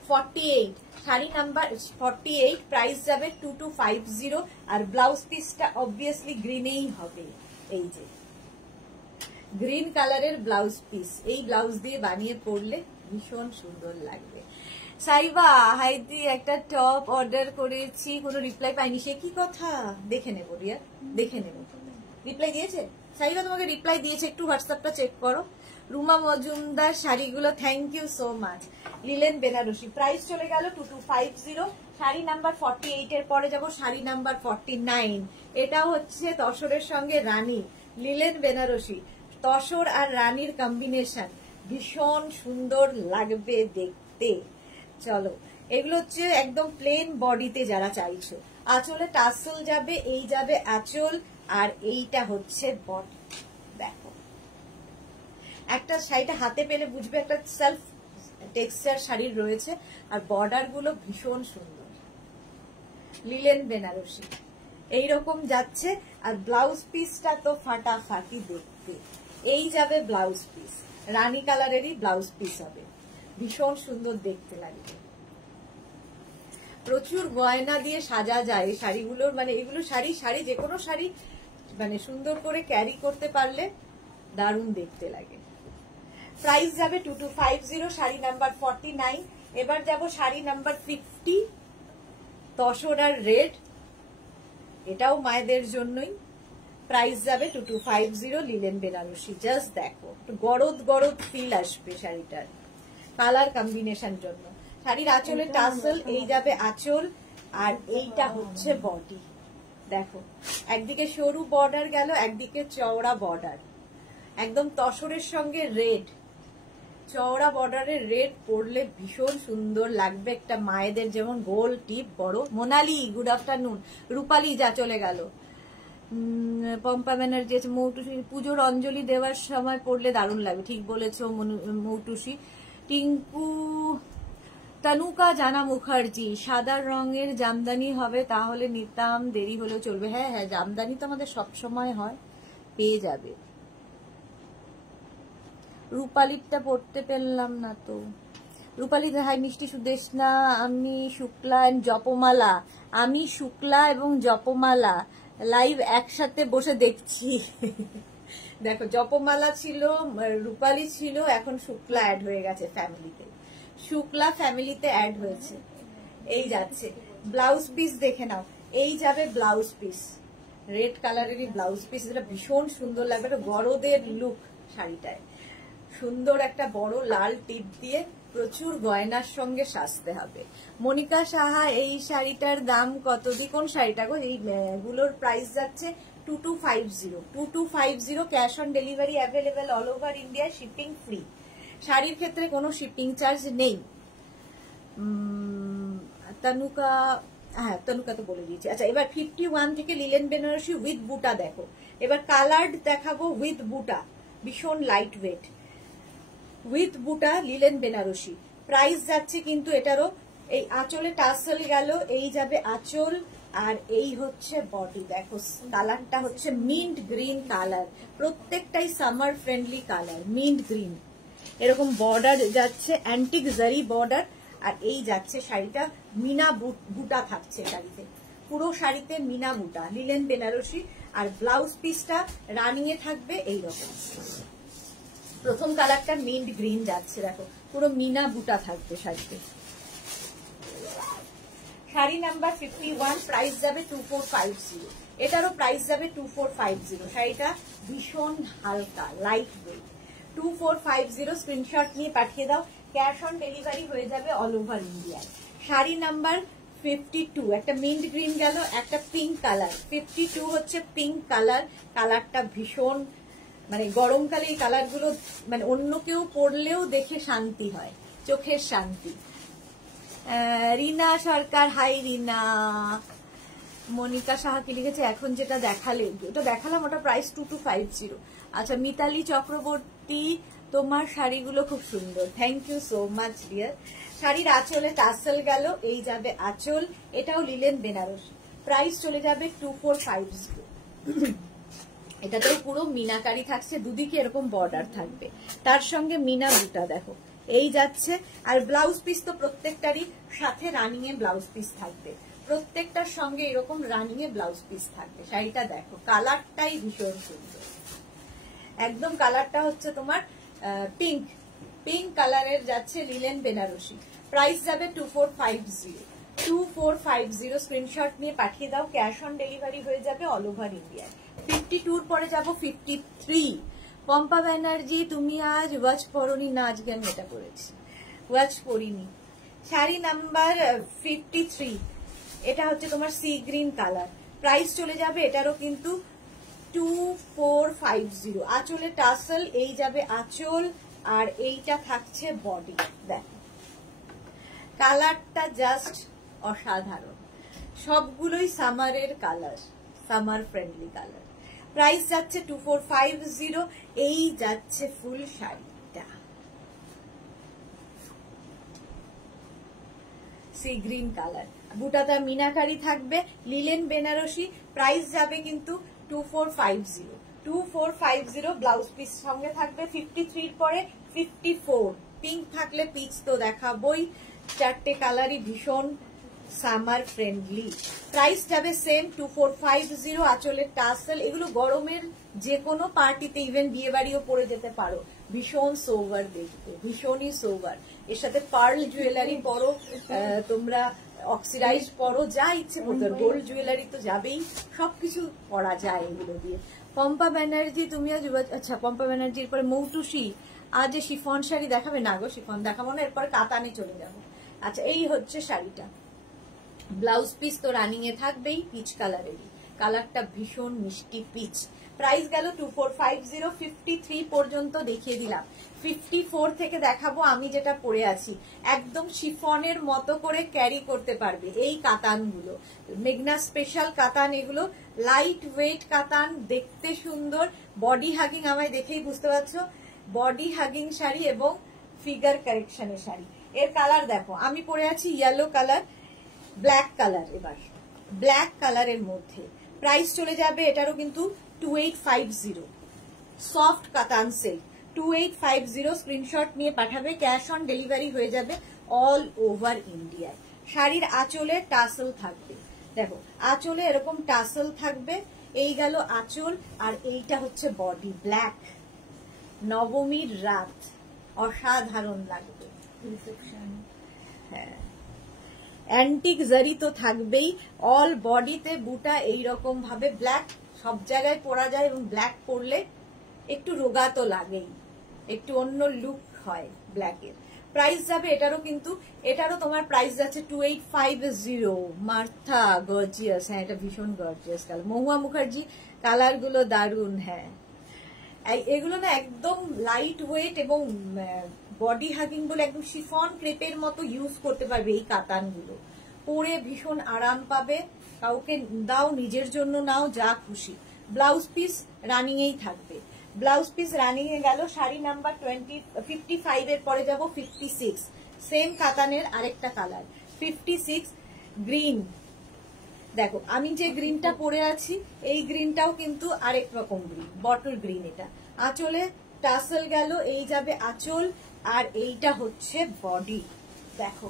48, শাড়ি নাম্বার 48, প্রাইস যাবে 2250। আর ব্লাউজ পিসটা অবভিয়াসলি গ্রিনেই হবে, এই যে গ্রিন কালারের ব্লাউজ পিস, এই ব্লাউজ দিয়ে বানিয়ে পরলে ভীষণ সুন্দর লাগবে। সাইবা হাইদি একটা টপ অর্ডার করেছি, কোনো রিপ্লাই পাইনি, সে কি কথা? দেখে নেবো রিয়া, দেখে নেবো। রিপ্লাই দিয়েছে সাইবা? তোমাকে রিপ্লাই দিয়েছে, একটু হোয়াটসঅ্যাপটা চেক করো। রুমা মজুমদার শাড়িগুলো thank you so much. Linen Banarasi, price চলে গেল 2250। শাড়ি নাম্বার 48 এর পরে যাব শাড়ি নাম্বার 49। এটা হচ্ছে তসরের সঙ্গে রানী, লিলেন বেনারসি, তসর আর রানীর কম্বিনেশন, ভীষণ সুন্দর লাগবে দেখতে। চলো, এগুলো হচ্ছে একদম প্লেন বডিতে যারা চাইছো। আঁচলে টাসেল যাবে, এই যাবে আঁচল, আর এইটা হচ্ছে বডি। দেখো একটা শাড়িটা হাতে পেলে বুঝবে একটা সেলফ টেক্সচার শাড়ির রয়েছে, আর বর্ডার গুলো ভীষণ সুন্দর। লিলেন বেনারসি এইরকম যাচ্ছে, আর ব্লাউজ পিসটা তো ফাটাফাটি দেখতে। এই যাবে ব্লাউজ পিস, রানী কালারেরই ব্লাউজ পিস হবে, ভীষণ সুন্দর দেখতে লাগবে। প্রচুর গয়না দিয়ে সাজা যায় এই শাড়িগুলোর, মানে এগুলো শাড়ি যে কোনো শাড়ি মানে সুন্দর করে ক্যারি করতে পারলে দারুণ দেখতে লাগে। প্রাইস যাবে 2250, শাড়ি নাম্বার 49। এবার যাব শাড়ি নাম্বার 50, তসর আর রেড, এটাও মায়েদের জন্যই। প্রাইস যাবে 2250, লিলেন বেনারসি। জাস্ট দেখো, গরদ গরদ ফিল আসবে শাড়িটার, কালার কম্বিনেশন জন্য। শাড়ির আঁচলে টাসেল, এই যাবে আঁচল, আর এইটা হচ্ছে বডি। দেখো একদিকে সরু বর্ডার গেল, একদিকে চওড়া বর্ডার, একদম তসরের সঙ্গে রেড, চওড়া বর্ডারের রেড পরলে ভীষণ সুন্দর লাগবে। একটা মায়েদের যেমন গোল টিপ বড়। Monali good afternoon. রূপালি যা চলে গেল। পম্পা ব্যানার্জি আছে। মৌটুসি পুজোর অঞ্জলি দেওয়ার সময় পড়লে দারুণ লাগবে, ঠিক বলেছো মৌটুসি। টিঙ্কু তানুকা জানা মুখার্জি, সাদা রঙের জামদানি হবে তাহলে নিতাম, দেরি হলেও চলবে। হ্যাঁ হ্যাঁ, জামদানি তো আমাদের সবসময় হয়, পেয়ে যাবে। রূপালিটা পড়তে পেলাম না তো। রূপালি হাই মিষ্টি সুদেশনা, আমি শুক্লা এন্ড জপমালা, আমি শুক্লা এবং জপমালা লাইভ একসাথে বসে দেখছি। দেখো জপমালা ছিল, রূপালি ছিল, এখন শুক্লা অ্যাড হয়ে গেছে ফ্যামিলিতে, শুক্লা ফ্যামিলিতে অ্যাড হয়েছে। এই যাচ্ছে ব্লাউজ পিস, দেখে নাও, এই যাবে ব্লাউজ পিস, রেড কালারেরই ব্লাউজ পিস, এটা ভীষণ সুন্দর লাগবে, একটা গরদের লুক শাড়িটায়। সুন্দর একটা বড় লাল টিপ দিয়ে প্রচুর গয়নার সঙ্গে সাজতে হবে। মনিকা সাহা, এই শাড়িটার দাম কত? কোন শাড়িটা গো? এইগুলোর প্রাইস যাচ্ছে 2250। 2250, cash on delivery available all over India, shipping free. শাড়ির ক্ষেত্রে কোনো শিপিং চার্জ নেই। তনুকা, হ্যাঁ তনুকা তো বলে দিয়েছি। আচ্ছা, এবার 51 থেকে লিলেন বেনারসি উইথ বুটা দেখো। এবার কালার্ড দেখাবো উইথ বুটা, ভীষণ লাইট ওয়েট, উইথ বুটা লিলেন বেনারসি। প্রাইস যাচ্ছে কিন্তু এটারও, এই আঁচলে টাসেল গেল, এই যাবে আঁচল, আর এই হচ্ছে বডি। দেখো কালারটা হচ্ছে মিন্ট গ্রিন কালার, প্রত্যেকটাই summer friendly colour, mint green. এরকম বর্ডার যাচ্ছে, অ্যান্টিক জারি বর্ডার, আর এই যাচ্ছে শাড়িটা মিনা বুটা থাকছে শাড়িতে, পুরো শাড়িতে মিনা বুটা, লিলেন বেনারসি। আর ব্লাউজ পিসটা রানিয়ে থাকবে এইরকম। প্রথম কালারটা মিন্ট গ্রিন যাচ্ছে, দেখো পুরো মিনা বুটা থাকবে শাড়িতে। শাড়ি নাম্বার 51, প্রাইস যাবে 2450, এটারও প্রাইস যাবে 2450। শাড়িটা ভীষণ হালকা লাইট ওয়েট, 2450। স্ক্রিনশট নিয়ে পাঠিয়ে দাও, ক্যাশ অন ডেলিভারি হয়ে যাবে অল ওভার ইন্ডিয়ায়। শাড়ি নাম্বার 52 একটা মিন্ট গ্রিন গেল, একটা পিঙ্ক কালার। 52 হচ্ছে পিঙ্ক কালার। কালারটা ভীষণ মানে গরমকালে এই কালার গুলো মানে অন্য কেউ পরলেও দেখে শান্তি হয়, চোখের শান্তি। রিনা সরকার, হাই রিনা। মনিকা সাহাকে লিখেছে এখন যেটা দেখালে, ওটা দেখালাম, ওটা প্রাইস 2250। আচ্ছা, মিতালি চক্রবর্তী, তোমার শাড়িগুলো খুব সুন্দর, thank you so much dear. শাড়ির আঁচলে টাসেল গেল, এই যাবে আঁচল, এটাও লিলেন বেনারসি, প্রাইস চলে যাবে 2450। এটাতেও পুরো মিনাকারি থাকছে, দুদিকে এরকম বর্ডার থাকবে, তার সঙ্গে মিনা বুটা দেখো এই যাচ্ছে। আর ব্লাউজ পিস তো প্রত্যেকটারই সাথে রানিং এ ব্লাউজ পিস থাকবে, প্রত্যেকটার সঙ্গে এরকম রানিং এ ব্লাউজ পিস থাকবে। শাড়িটা দেখো, কালারটাই ভীষণ সুন্দর, একদম কালারটা হচ্ছে তোমার পিঙ্ক, পিঙ্ক কালারের যাচ্ছে লিলেন বেনারসি, প্রাইস যাবে 2450। 2450 স্ক্রিনশট নিয়ে পাঠিয়ে দাও, ক্যাশ অন ডেলিভারি হয়ে যাবে অল ওভার ইন্ডিয়ায়। 52 পরে যাব 53। পম্পা ব্যানার্জি, তুমি আজ ওয়াচ পরনি না? আজকে আমি এটা পরেছি, ওয়াচ পরিনি। শাড়ি নাম্বার 53, এটা হচ্ছে তোমার সি গ্রিন কালার, প্রাইস চলে যাবে এটারও কিন্তু 2450। আঁচলে টাসেল, এই যাবে আঁচল, আর এইটা থাকছে বডি। দেখো কালারটা জাস্ট অসাধারণ, সবগুলোই সামারের colour, summer friendly colour. Price যাচ্ছে 2450। এই যাচ্ছে ফুল শাড়িটা, সি গ্রিন কালার, বুটাটা মিনাকারি থাকবে, লিলেন বেনারসি, প্রাইস যাবে কিন্তু 2450। 2450 ব্লাউজ পিস সঙ্গে থাকবে। 53 পরে 54, পিঙ্ক থাকলে পিচ তো দেখাবই, চারটে কালারই ভীষণ সামার ফ্রেন্ডলি, প্রাইস যাবে সেম 2450। আঁচলের টাসেল, এগুলো গরমের যে কোনো পার্টিতে ইভেন বিয়ে বাড়িও পরে যেতে পারো, ভীষণ সোভার দেখতে, ভীষণই সোভার। এর সাথে পার্ল জুয়েলারি পরো তোমরা, অক্সিডাইজ পরো, যা ইচ্ছে করতে, গোল্ড জুয়েলারি তো যাবেই, সবকিছু পরা যায় এগুলো দিয়ে। পম্পা ব্যানার্জি, তুমি আজ, আচ্ছা পম্পা ব্যানার্জির পরে মৌটুসি, আজ শিফন শাড়ি দেখাবে? না গো, শিফন দেখাবো না, এরপরে কাতানে চলে যাবো। আচ্ছা, এই হচ্ছে শাড়িটা, ব্লাউজ পিস তো রানিং এ থাকবেই, পিচ কালারেরই, কালারটা ভীষণ মিষ্টি পিচ, প্রাইস গেল 2450। 53 পর্যন্ত দেখিয়ে দিলাম, 54 থেকে দেখাবো আমি যেটা পরে আছি, একদম শিফনের মতো করে ক্যারি করতে পারবে এই কাতানগুলো, মেঘনা স্পেশাল কাতান, এগুলো লাইট ওয়েট কাতান, দেখতে সুন্দর, বডি হাগিং, আমায় দেখেই বুঝতে পারছো বডি হাগিং শাড়ি এবং ফিগার কারেকশনের শাড়ি। এর কালার দেখো, আমি পরে আছি ইয়েলো কালার, ব্ল্যাক কালার, এবার ব্ল্যাক কালারের মধ্যে, প্রাইস চলে যাবে এটারও কিন্তু 2850। সফট কাতান সিল্ক 2850, স্ক্রিনশট নিয়ে পাঠাবে, ক্যাশ অন ডেলিভারি হয়ে যাবে অল ওভার ইন্ডিয়ায়। শাড়ির আঁচলে টাসেল থাকবে, দেখো আঁচলে এরকম টাসেল থাকবে, এই গেল আঁচল, আর এইটা হচ্ছে বডি, ব্ল্যাক, নবমীর রাত, অসাধারণ লাগবে রিসেপশন। হ্যাঁ, অ্যান্টিক জারি তো থাকবেই, অল বডিতে বুটা এইরকম ভাবে ব্ল্যাক, সব জায়গায় পরা যায়, এবং ব্ল্যাক পরলে একটু রোগা তো লাগেই, একটু অন্য লুক হয় ব্ল্যাকের। প্রাইস যাবে এটারও কিন্তু, এটারও তোমার প্রাইস যাচ্ছে 2850। মার্থা গর্জিয়াস, হ্যাঁ এটা ভীষণ গর্জিয়াস কালার, মহুয়া মুখার্জি, কালার গুলো দারুন। হ্যাঁ, এগুলো না একদম লাইট ওয়েট এবং বডি হাগিং বলে একদম শিফন ক্রেপের মতো ইউজ করতে পারবে এই কাতানগুলো, পরে ভীষণ আরাম পাবে, কাউকে দাও, নিজের জন্য নাও, যা খুশি। ব্লাউজ পিস রানিং এই থাকবে, ব্লাউজ পিস রানিং এ গেল। শাড়ি নাম্বার 55 এর পরে যাব 56, সেম কাতানের আরেকটা কালার, 56 গ্রিন। দেখো আমি যে গ্রিনটা পরে আছি, এই গ্রিনটাও কিন্তু আরেক রকম গ্রিন, বটল গ্রিন। এটা আঁচলে টাসেল গেল, এই যাবে আঁচল, আর এইটা হচ্ছে বডি। দেখো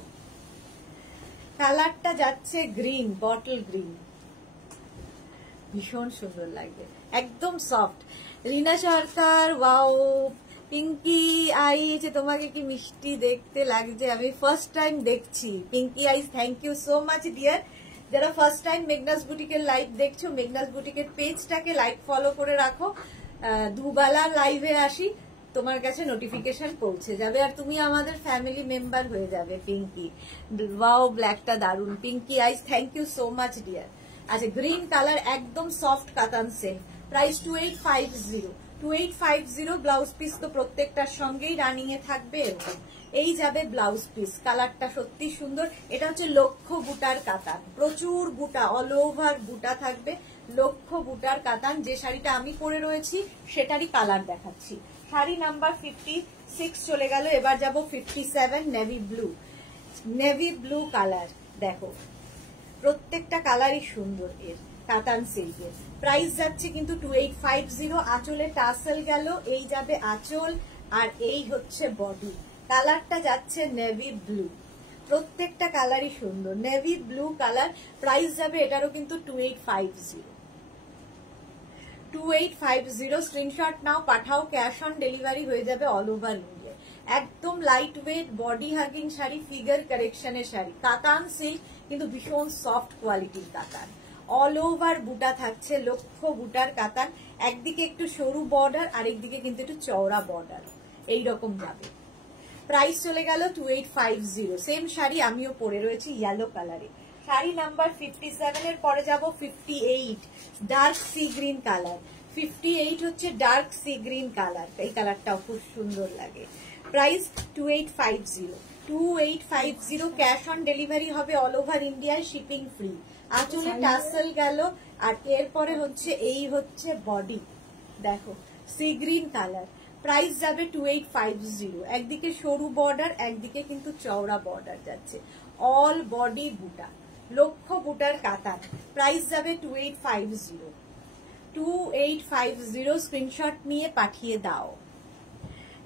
কালারটা যাচ্ছে গ্রিন, বটল গ্রিন, ভীষণ সুন্দর লাগবে, একদম সফট। রিনা সরকার, ওয়াও পিঙ্কি আইজ, তোমাকে কি মিষ্টি দেখতে লাগছে, আমি ফার্স্ট টাইম দেখছি। Pinki Aich, thank you so much dear. যারা ফার্স্ট টাইম মেঘনাস বুটিকের লাইভ দেখছো, মেঘনাস বুটিকের পেজটাকে লাইক ফলো করে রাখো, দুবেলা লাইভে আসি, তোমার কাছে নোটিফিকেশন পৌঁছে যাবে আর তুমি আমাদের ফ্যামিলি মেম্বার হয়ে যাবে। পিঙ্কি, ওয়াও ব্ল্যাকটা দারুন। Pinki Aich, thank you so much dear. আচ্ছা, গ্রিন কালার একদম সফট কাতান সিল্ক, প্রাইস 2850। 2850 ব্লাউজ পিস তো প্রত্যেকটার সঙ্গেই রানিং এ থাকবে এরকম। এই যাবে ব্লাউজ পিস, কালারটা সত্যি সুন্দর। এটা হচ্ছে লক্ষ্য বুটার কাতান, প্রচুর বুটা, অল ওভার বুটা থাকবে, লক্ষ্য বুটার কাতান। যে শাড়িটা আমি পরে রয়েছি সেটারই কালার দেখাচ্ছি। শাড়ি নাম্বার 56 চলে গেল, এবার যাব 57 navy blue. Navy blue colour দেখো, প্রত্যেকটা কালারই সুন্দর এর, কাতান সিল্কের। প্রাইস যাচ্ছে কিন্তু 2850। আঁচলে টাসেল গেল, এই যাবে আঁচল আর এই হচ্ছে বডি। কালারটা যাচ্ছে নেভি ব্লু, প্রত্যেকটা কালারই সুন্দর, নেভি ব্লু কালার। প্রাইস যাবে এটারও কিন্তু 2850। 2850 স্ক্রিনশট নাও, পাঠাও, ক্যাশ অন ডেলিভারি হয়ে যাবে অল ওভার ইন্ডিয়া। একদম লাইট ওয়েট বডি হাগিং শাড়ি, ফিগার কারেকশনের শাড়ি, কাতান সিল্ক কিন্তু ভীষণ সফট কোয়ালিটির কাতান। অল ওভার বুটা থাকছে, লক্ষ্য বুটার কাতান, একদিকে একটু সরু বর্ডার আর একদিকে কিন্তু একটু চওড়া বর্ডার, এইরকম যাবে। প্রাইস চলে গেল 2850। সেম শাড়ি আমিও পরে রয়েছি ইয়েলো কালারে। শাড়ি নাম্বার 57 এর পরে যাব 58 ডার্ক সি গ্রিন কালার। 58 হচ্ছে ডার্ক সি গ্রিন কালার, এই কালারটাও খুব সুন্দর লাগে। প্রাইস 2850। 2850 ক্যাশ অন ডেলিভারি হবে অল ওভার ইন্ডিয়ায়, শিপিং ফ্রি। আঁচলে টাসেল গেল আর এরপরে হচ্ছে এই হচ্ছে বডি, দেখো সি গ্রিন কালার। প্রাইস যাবে 2850। একদিকে সরু বর্ডার, একদিকে কিন্তু চওড়া বর্ডার যাচ্ছে, অল বডি বুটা, লক্ষ্য বুটার কাতান। প্রাইস যাবে 2850। 2850 স্ক্রিনশট নিয়ে পাঠিয়ে দাও,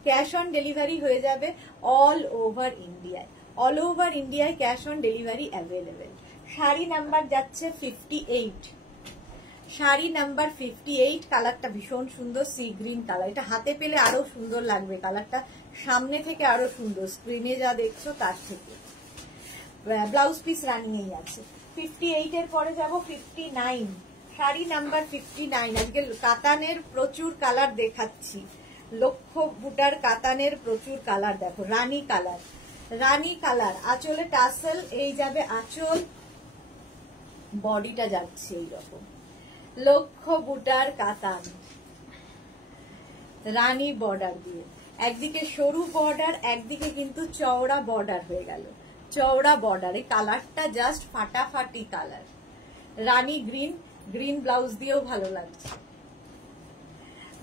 ক্যাশ অন ডেলিভারি হয়ে যাবে অল ওভার ইন্ডিয়ায়। অল ওভার ইন্ডিয়ায় cash on delivery available. Sari number যাচ্ছে 58। শাড়ি নাম্বার 58, কালারটা ভীষণ সুন্দর, সি গ্রিন কালার। এটা হাতে পেলে আরো সুন্দর লাগবে, কালারটা সামনে থেকে আরো সুন্দর, স্ক্রিনে যা দেখছো তার থেকে। ব্লাউজ পিস রানিং আছে। 58 এর পরে যাব 59। শাড়ি নাম্বার 59। আজকে কাতানের প্রচুর কালার দেখাচ্ছি, লক্ষ্য বুটার কাতানের প্রচুর কালার। দেখো রানী কালার, রানী কালার, আঁচলে টাসেল, এই যাবে আঁচল, বডিটা যাচ্ছে এইরকম, লক্ষ্য বুটার কাতান, রানী বর্ডার দিয়ে, একদিকে সরু বর্ডার, একদিকে কিন্তু চওড়া বর্ডার হয়ে গেল, চওড়া বর্ডার। এই কালারটা জাস্ট ফাটাফাটি কালার, রানী গ্রিন, গ্রিন ব্লাউজ দিয়েও ভালো লাগছে।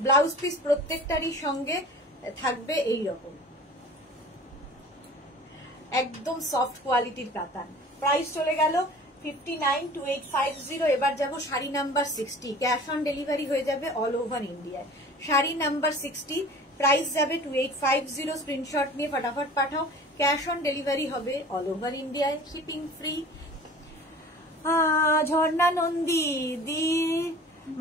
ব্লাউজ পিস প্রত্যেকটারই সঙ্গে থাকবে এই রকম, একদম সফট কোয়ালিটির কাতান। প্রাইস চলে গেল 59, 2850। এবার যাব sari number 60, cash on delivery হয়ে যাবে অল ওভার ইন্ডিয়ায়। শাড়ি নাম্বার 60, প্রাইস যাবে 2850। স্ক্রিনশট নিয়ে ফটাফট পাঠাও, ক্যাশ অন ডেলিভারি হবে অল ওভার ইন্ডিয়ায়, শিপিং ফ্রি। ঝর্ণা নন্দী দি,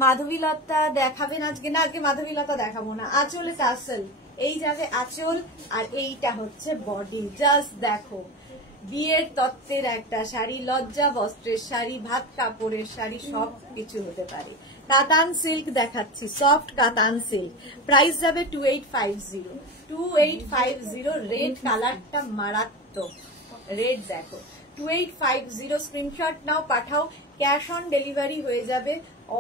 মাধবীলতা দেখাবেন আজকে? না, আজকে মাধবীলতা দেখাবো না। আঁচলে টাসেল, এই যাবে আঁচল আর এইটা হচ্ছে বডি। জাস্ট দেখো, বিয়ের তত্ত্বের একটা শাড়ি, লজ্জা বস্ত্রের শাড়ি, ভাত কাপড়ের শাড়ি, সব কিছু হতে পারে। কাতান সিল্ক দেখাচ্ছি, সফট কাতান সিল্ক। প্রাইস যাবে 2850। 2850। রেড কালারটা মারাত্মক, রেড দেখো। 2850 স্ক্রিনশট নাও, পাঠাও, ক্যাশ অন ডেলিভারি হয়ে যাবে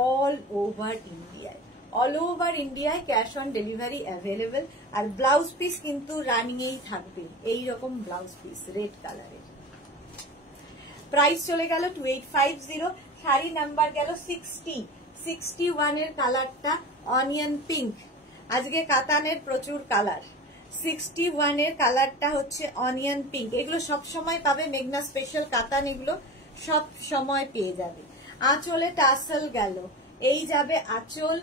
অল ওভার ইন্ডিয়ায়। অল ওভার ইন্ডিয়ায় ক্যাশ অন ডেলিভারি অ্যাভেলেবেল। আর ব্লাউজ পিস কিন্তু রানিংয়েই থাকবে, এইরকম ব্লাউজ পিস রেড কালারের। প্রাইস চলে গেল 2850। শাড়ি নাম্বার গেল 60। 61 এর কালারটা অনিয়ন পিঙ্ক। আজকে কাতানের প্রচুর কালার। 61 এর কালারটা হচ্ছে অনিয়ন পিঙ্ক। এগুলো সব সময় পাবে, মেঘনা স্পেশাল কাতান, এগুলো সব সময় পেয়ে যাবে। আঁচলে টাসেল গেল, এই যাবে আঁচল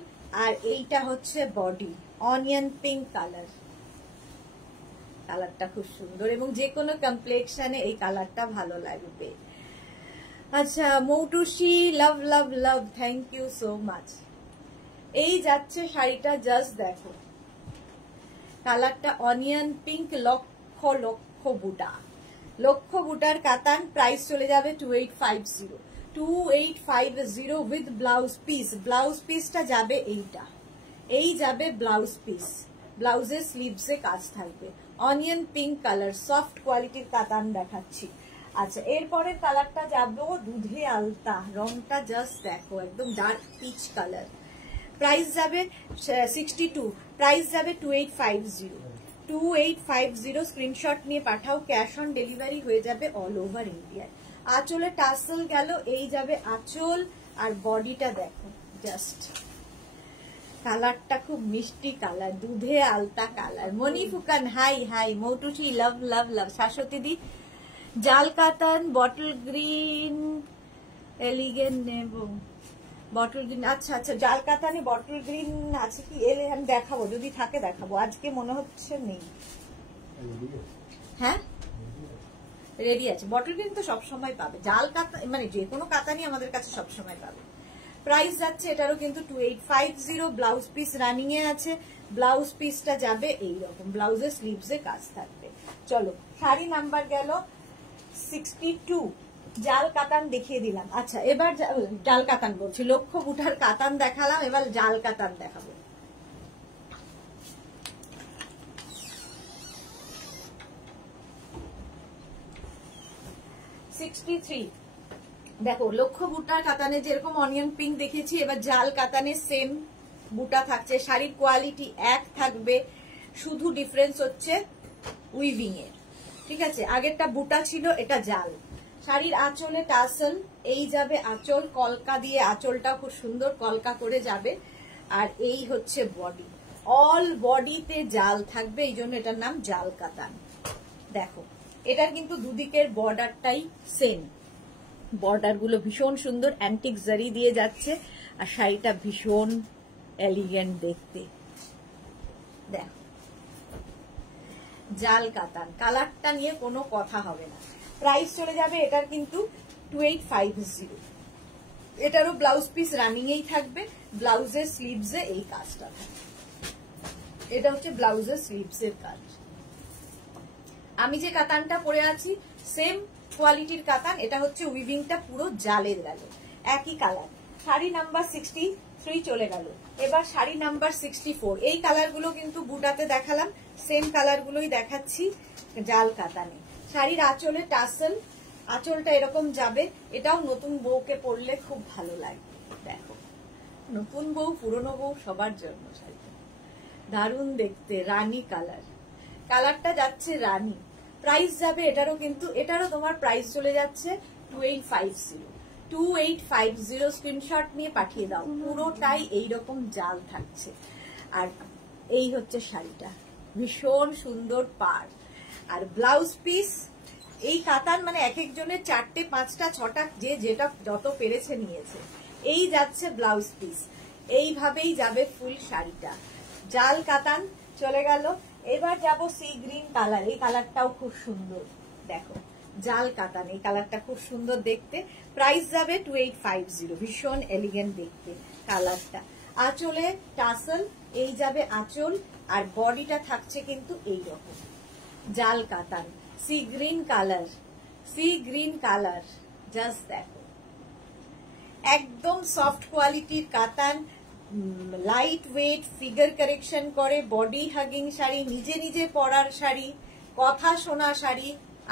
আর এইটা হচ্ছে বডি, অনিয়ন পিঙ্ক কালার। কালারটা খুব সুন্দর এবং যে কোনো কমপ্লেক্সনে এই কালারটা ভালো লাগবে। আচ্ছা মৌটুসি, লাভ লাভ লাভ, থ্যাংক ইউ সো মাচ। এই যাচ্ছে শাড়িটা, জাস্ট দেখো কালারটা অনিয়ন পিঙ্ক, লক্ষ লক্ষ বুটা, লক্ষ বুটার কাতান। প্রাইস চলে যাবে 2850। 2850 উইথ ব্লাউজ পিস। ব্লাউজ পিসটা যাবে এইটা, এই যাবে ব্লাউজ পিস। ব্লাউজের স্লিভসে কাজ থাকবে। অনিয়ন পিঙ্ক কালার, সফট কোয়ালিটির কাতান দেখাচ্ছি। আচ্ছা, এরপরের কালারটা যাবো দুধে আলতা, রংটা জাস্ট দেখো, একদম ডার্ক পিচ কালার। প্রাইস যাবে 62, প্রাইস যাবে 2850। 2850 স্ক্রিনশট নিয়ে পাঠাও, ক্যাশ অন ডেলিভারি হয়ে যাবে অল ওভার ইন্ডিয়ায়। আঁচলে টাসেল গেল, এই যাবে আঁচল, আর বডিটা দেখো জাস্ট, কালারটা খুব মিষ্টি কালার, দুধে আলতা কালার। মনি ফুকান হাই হাই, মৌটুসি লাভ লাভ লাভ, শাশ্বতী দি জাল কাতান, বটল গ্রিন এলিগেন নেব, বটল গ্রিন। আচ্ছা আচ্ছা, জাল কাতানে বটল গ্রিন আছে কি? এলে আমি দেখাবো, যদি থাকে দেখাবো, আজকে মনে হচ্ছে নেই। হ্যাঁ রেডি আছে, বটল গ্রিন তো সবসময় পাবে, জাল কাতা মানে যে কোনো কাতানি আমাদের কাছে সবসময় পাবে। প্রাইস যাচ্ছে এটারও কিন্তু 2850। ব্লাউজ পিস রানিং এ আছে, ব্লাউজ পিসটা যাবে এইরকম, ব্লাউজের স্লিভসে কাজ থাকবে। চলো, শাড়ি নাম্বার গেল 62, জাল কাতান দেখিয়ে দিলাম। আচ্ছা, এবার জাল কাতান বলছি, লক্ষ্য বুটার কাতান দেখালাম, এবার জাল কাতান দেখাবো। দেখো, লক্ষ্য বুটার কাতানে যেরকম অনিয়ন পিঙ্ক দেখেছি, এবার জাল কাতানে সেম বুটা থাকছে, শাড়ির কোয়ালিটি এক থাকবে, শুধু ডিফারেন্স হচ্ছে উইভিং এর। ঠিক আছে, আগেরটা বুটা ছিল, এটা জাল। শাড়ির আঁচলে টাসেল, এই যাবে আঁচল, কলকা দিয়ে আঁচলটা খুব সুন্দর কলকা করে যাবে, আর এই হচ্ছে বডি, অল বডিতে জাল থাকবে, এই জন্য এটার নাম জাল কাতান। দেখো, এটার কিন্তু দুদিকের বর্ডারটাই সেম, বর্ডার গুলো ভীষণ সুন্দর অ্যান্টিক জারি দিয়ে যাচ্ছে, আর শাড়িটা ভীষণ এলিগেন্ট দেখতে। দেখো, জাল কাতান, কালারটা নিয়ে কোনো কথা হবে না। প্রাইস চলে যাবে এটার কিন্তু 2850। এটারও ব্লাউজ পিস রানিং এই থাকবে, ব্লাউজের স্লিভসে এই কাজটা থাকবে, এটা হচ্ছে ব্লাউজের স্লিভসের কাজ। আমি যে কাতানটা পরে আছি সেম কোয়ালিটির কাতান, এটা হচ্ছে উইভিংটা পুরো জালের গেল, একই কালার। শাড়ি নাম্বার 63 চলে গেল, এবার শাড়ি নাম্বার 64। এই কালারগুলো কিন্তু বুটাতে দেখালাম, সেম কালারগুলোই দেখাচ্ছি জাল কাতানে। শাড়ির আঁচলে টাসেল, আঁচলটা এরকম যাবে, এটাও নতুন বউকে পরলে খুব ভালো লাগবে। দেখো, নতুন বউ পুরনো বউ সবার জন্য শাড়িটা দারুণ দেখতে, রানী কালার, কালারটা যাচ্ছে রানী। প্রাইস যাবে এটারও কিন্তু, এটারও তোমার প্রাইস চলে যাচ্ছে 2850। 2850 স্ক্রিনশট নিয়ে পাঠিয়ে দাও, পুরোটাই এইরকম জাল থাকছে। আর এই হচ্ছে শাড়িটা, ভীষণ সুন্দর পাড়, আর ব্লাউজ পিস এই কাতান মানে এক একজনের 4টে 5টা 6টা যে যেটা যত পেরেছে নিয়েছে। এই যাচ্ছে ব্লাউজ পিস, এইভাবেই যাবে ফুল শাড়িটা। জাল কাতান চলে গেল, এবার যাব সি গ্রিন কালার, এই কালারটাও খুব সুন্দর। দেখো, জাল কাতান, এই কালারটা খুব সুন্দর দেখতে। প্রাইস যাবে 2850, ভীষণ এলিগেন্ট দেখতে কালারটা। আঁচলে টাসেল, এই যাবে আঁচল, আর বডিটা থাকছে কিন্তু এইরকম জাল কাতান, C green colour, C green colour, just দেখো, একদম সফট কোয়ালিটির কাতান, লাইট ওয়েট, ফিগার কারেকশন করে, বডি হাগিং শাড়ি, নিজে নিজে পরার শাড়ি, কথা শোনা শাড়ি,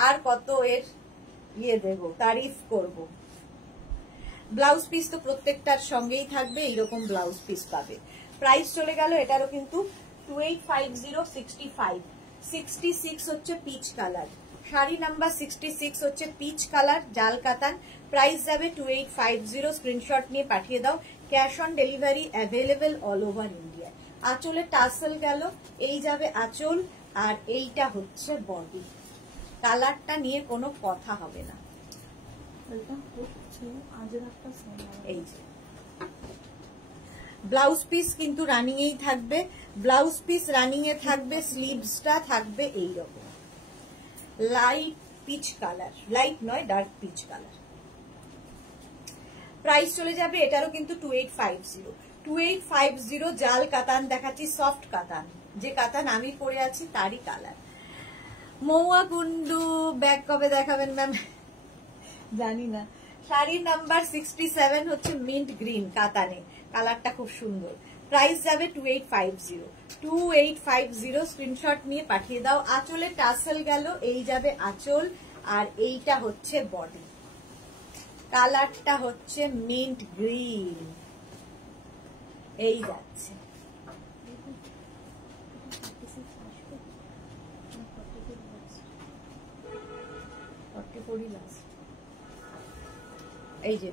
আর কত এর ইয়ে দেব, তারিফ করব। ব্লাউজ পিস তো প্রত্যেকটার সঙ্গেই থাকবে, এইরকম ব্লাউজ পিস পাবে। প্রাইস চলে গেল এটারও কিন্তু 2850। 65 66 হচ্ছে পিচ কালার, শাড়ি নাম্বার 66 হচ্ছে পিচ কালার, জাল কাতান। প্রাইস যাবে 2850, স্ক্রিনশট নিয়ে পাঠিয়ে দাও, cash on delivery available all over India. আঁচলে টাসেল গেল, এই যাবে আঁচল, আর এইটা হচ্ছে বডি, কালারটা নিয়ে কোনো কথা হবে না। এই যে ব্লাউজ পিস কিন্তু রানিং এই থাকবে, ব্লাউজ পিস রানিং এ থাকবে, স্লিভসটা থাকবে এইরকম লাইট পিচ কালার, লাইট নয় ডার্ক পিচ কালার। প্রাইস চলে যাবে এটারও কিন্তু 2850। 2850 জাল কাতান দেখাচ্ছি, সফট কাতান, যে কাতান আমি পরে আছি তারই কালার। মৌয়া কুন্ডু ব্যাগ কবে দেখাবেন ম্যাম জানি না। শাড়ি নাম্বার 67 হচ্ছে মিন্ট গ্রিন কাতানে, কালারটা খুব সুন্দর। প্রাইস যাবে 2850। 2850 স্ক্রিনশট নিয়ে পাঠিয়ে দাও। আঁচলে টাসেল গেল, এই যাবে আঁচল, আর এইটা হচ্ছে বডি। কালারটা হচ্ছে মিন্ট গ্রিন, এই যাচ্ছে। এই যে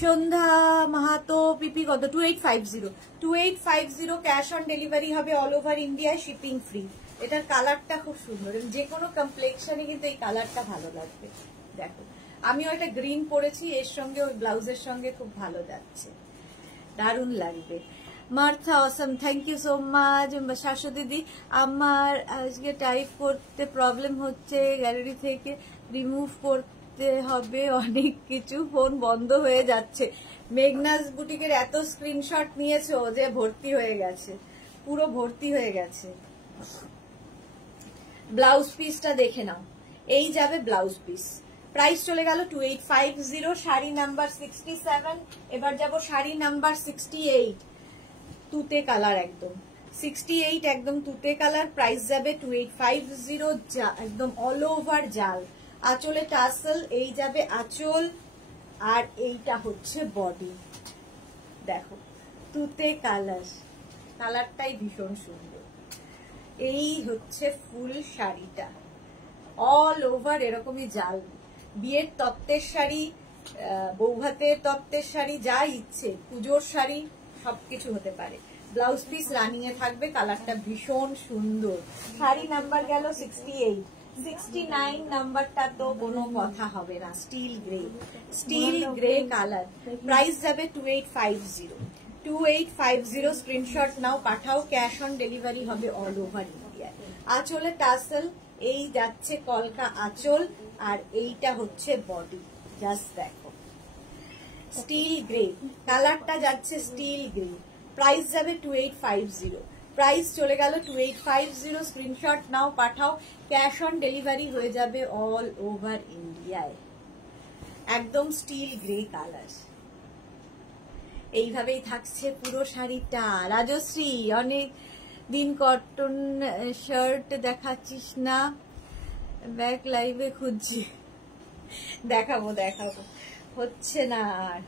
সন্ধ্যা মাহাতো পিপি কত 2850। 2850 ক্যাশ অন ডেলিভারি হবে অল ওভার ইন্ডিয়ায়, শিপিং ফ্রি। এটার কালারটা খুব সুন্দর, যে কোনো কমপ্লেক্সনে কিন্তু এই কালারটা ভালো লাগবে। দেখো আমিও একটা গ্রিন পরেছি, এর সঙ্গে ওই ব্লাউজের সঙ্গে খুব ভালো যাচ্ছে, দারুণ লাগবে। Martha Assam, thank you so much. শাশু দিদি, আমার আজকে টাইপ করতে প্রবলেম হচ্ছে, গ্যালারি থেকে রিমুভ করতে হবে অনেক কিছু, ফোন বন্ধ হয়ে যাচ্ছে। মেঘনাস বুটিকের এত স্ক্রিনশট নিয়েছো যে ভর্তি হয়ে গেছে, পুরো ভর্তি হয়ে গেছে। ব্লাউজ পিসটা দেখে নাও, এই যাবে ব্লাউজ পিস। প্রাইস চলে গেল 2850। শাড়ি নাম্বার 67। এবার যাব শাড়ি নাম্বার 68, তুতে কালার, একদম 68 একদম তুতে কালার। প্রাইস যাবে 2850, একদম অল ওভার জাল। আঁচলে টাসেল, এই যাবে আঁচল, আর এইটা হচ্ছে বডি। দেখো তুতে কালার, কালারটাই ভীষণ সুন্দর। এই হচ্ছে ফুল শাড়িটা, অল ওভার এরকমই জাল। বিয়ের তত্ত্বের শাড়ি, বৌভাতের তত্ত্বের শাড়ি, যা ইচ্ছে, পুজোর শাড়ি, সবকিছু হতে পারে। ব্লাউজ পিস রানিং এ থাকবে, কালারটা ভীষণ সুন্দর। শাড়ি নাম্বার গেল 68। 69 নাম্বারটা তো কোনো কথা হবে না, still grey, still grey colour. Price যাবে 2850। 2850 স্ক্রিনশট নাও, পাঠাও, ক্যাশ অন ডেলিভারি হবে অল ওভার ইন্ডিয়া। আঁচলে টাসেল, এই যাচ্ছে কলকা আঁচল, আর এইটা হচ্ছে বডি। জাস্ট দেখো স্টিল গ্রে কালারটা যাচ্ছে, স্টিল গ্রে। প্রাইস যাবে 2850। প্রাইস চলে গেল 2850। স্ক্রিনশট নাও, পাঠাও, ক্যাশ অন ডেলিভারি হয়ে যাবে অল ওভার ইন্ডিয়ায়। একদম স্টিল গ্রে কালার, এইভাবেই থাকছে পুরো শাড়িটা। রাজশ্রী, অনেক দিন কটন শার্ট দেখাচ্ছিস না, ব্যাক লাইভে খুঁজছি, দেখাবো দেখাবো, হচ্ছে না আর।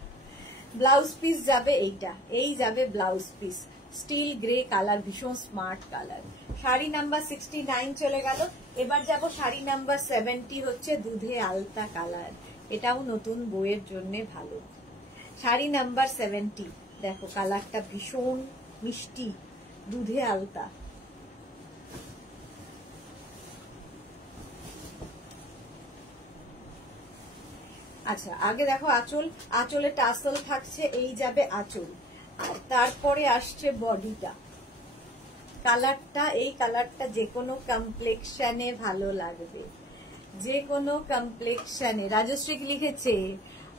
ব্লাউজ পিস যাবে এইটা, এই যাবে blouse piece, still grey colour, ভীষণ স্মার্ট কালার। শাড়ি নাম্বার 69 চলে গেল। এবার যাব শাড়ি নাম্বার 70, হচ্ছে দুধে আলতা কালার। এটাও নতুন বইয়ের জন্য ভালো। শাড়ি নাম্বার 70, দেখো কালারটা ভীষণ মিষ্টি, দুধে আলতা। আচ্ছা আগে দেখো আঁচল, আঁচলে টাসেল থাকছে, এই যাবে আঁচল, আর তারপরে আসছে বডিটা। কালারটা, এই কালারটা যে কোনো কমপ্লেক্সনে ভালো লাগবে, যে কোনো কমপ্লেক্সনে। রাজশ্রী লিখেছে,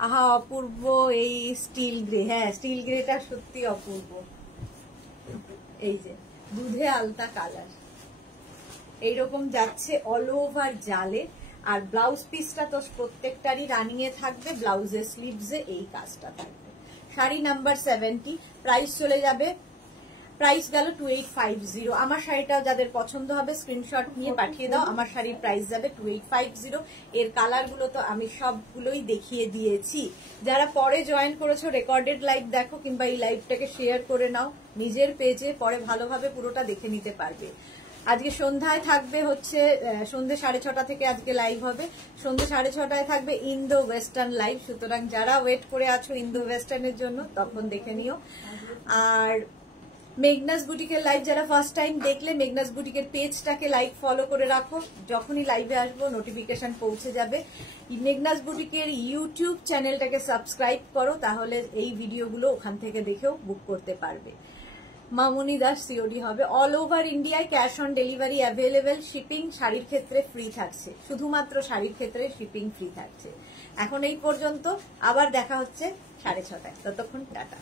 আহা অপূর্ব এই স্টিল গ্রে। হ্যাঁ স্টিল গ্রেটা সত্যি অপূর্ব। এই যে দুধে আলতা কালার, এইরকম যাচ্ছে অল ওভার জালে। আর ব্লাউজ পিসটা তো প্রত্যেকটারই রানিং এ থাকবে, ব্লাউজের স্লিভসে এই কাজটা থাকবে। শাড়ি নাম্বার 70, প্রাইস চলে যাবে, প্রাইস গেল 2850। আমার শাড়িটাও যাদের পছন্দ হবে স্ক্রিনশট নিয়ে পাঠিয়ে দাও। আমার শাড়ির প্রাইস যাবে 2850। এর কালারগুলো তো আমি সবগুলোই দেখিয়ে দিয়েছি। যারা পরে জয়েন করেছো, রেকর্ডেড লাইভ দেখো, কিংবা এই লাইভটাকে শেয়ার করে নাও নিজের পেজে, পরে ভালোভাবে পুরোটা দেখে নিতে পারবে। আজকে সন্ধ্যায় থাকবে হচ্ছে সন্ধ্যে 6:30 থেকে আজকে লাইভ হবে। সন্ধ্যে 6:30 থাকবে ইন্দো ওয়েস্টার্ন লাইভ, সুতরাং যারা ওয়েট করে আছো ইন্দো ওয়েস্টার্নের জন্য তখন দেখে নিও। আর মেঘনাস বুটিকের লাইভ যারা ফার্স্ট টাইম দেখলে, মেঘনাস বুটিকের পেজটাকে লাইক ফলো করে রাখো, যখনই লাইভে আসবো নোটিফিকেশন পৌঁছে যাবে। মেঘনাস বুটিকের ইউটিউব চ্যানেলটাকে সাবস্ক্রাইব করো, তাহলে এই ভিডিওগুলো ওখান থেকে দেখেও বুক করতে পারবে। মামুনি দাস সিওডি হবে অল ওভার ইন্ডিয়ায়, cash on delivery available. Shipping শাড়ির ক্ষেত্রে ফ্রি থাকছে, শুধুমাত্র শাড়ির ক্ষেত্রে শিপিং ফ্রি থাকছে। এখন এই পর্যন্ত, আবার দেখা হচ্ছে 6:30। ততক্ষণ টাটা।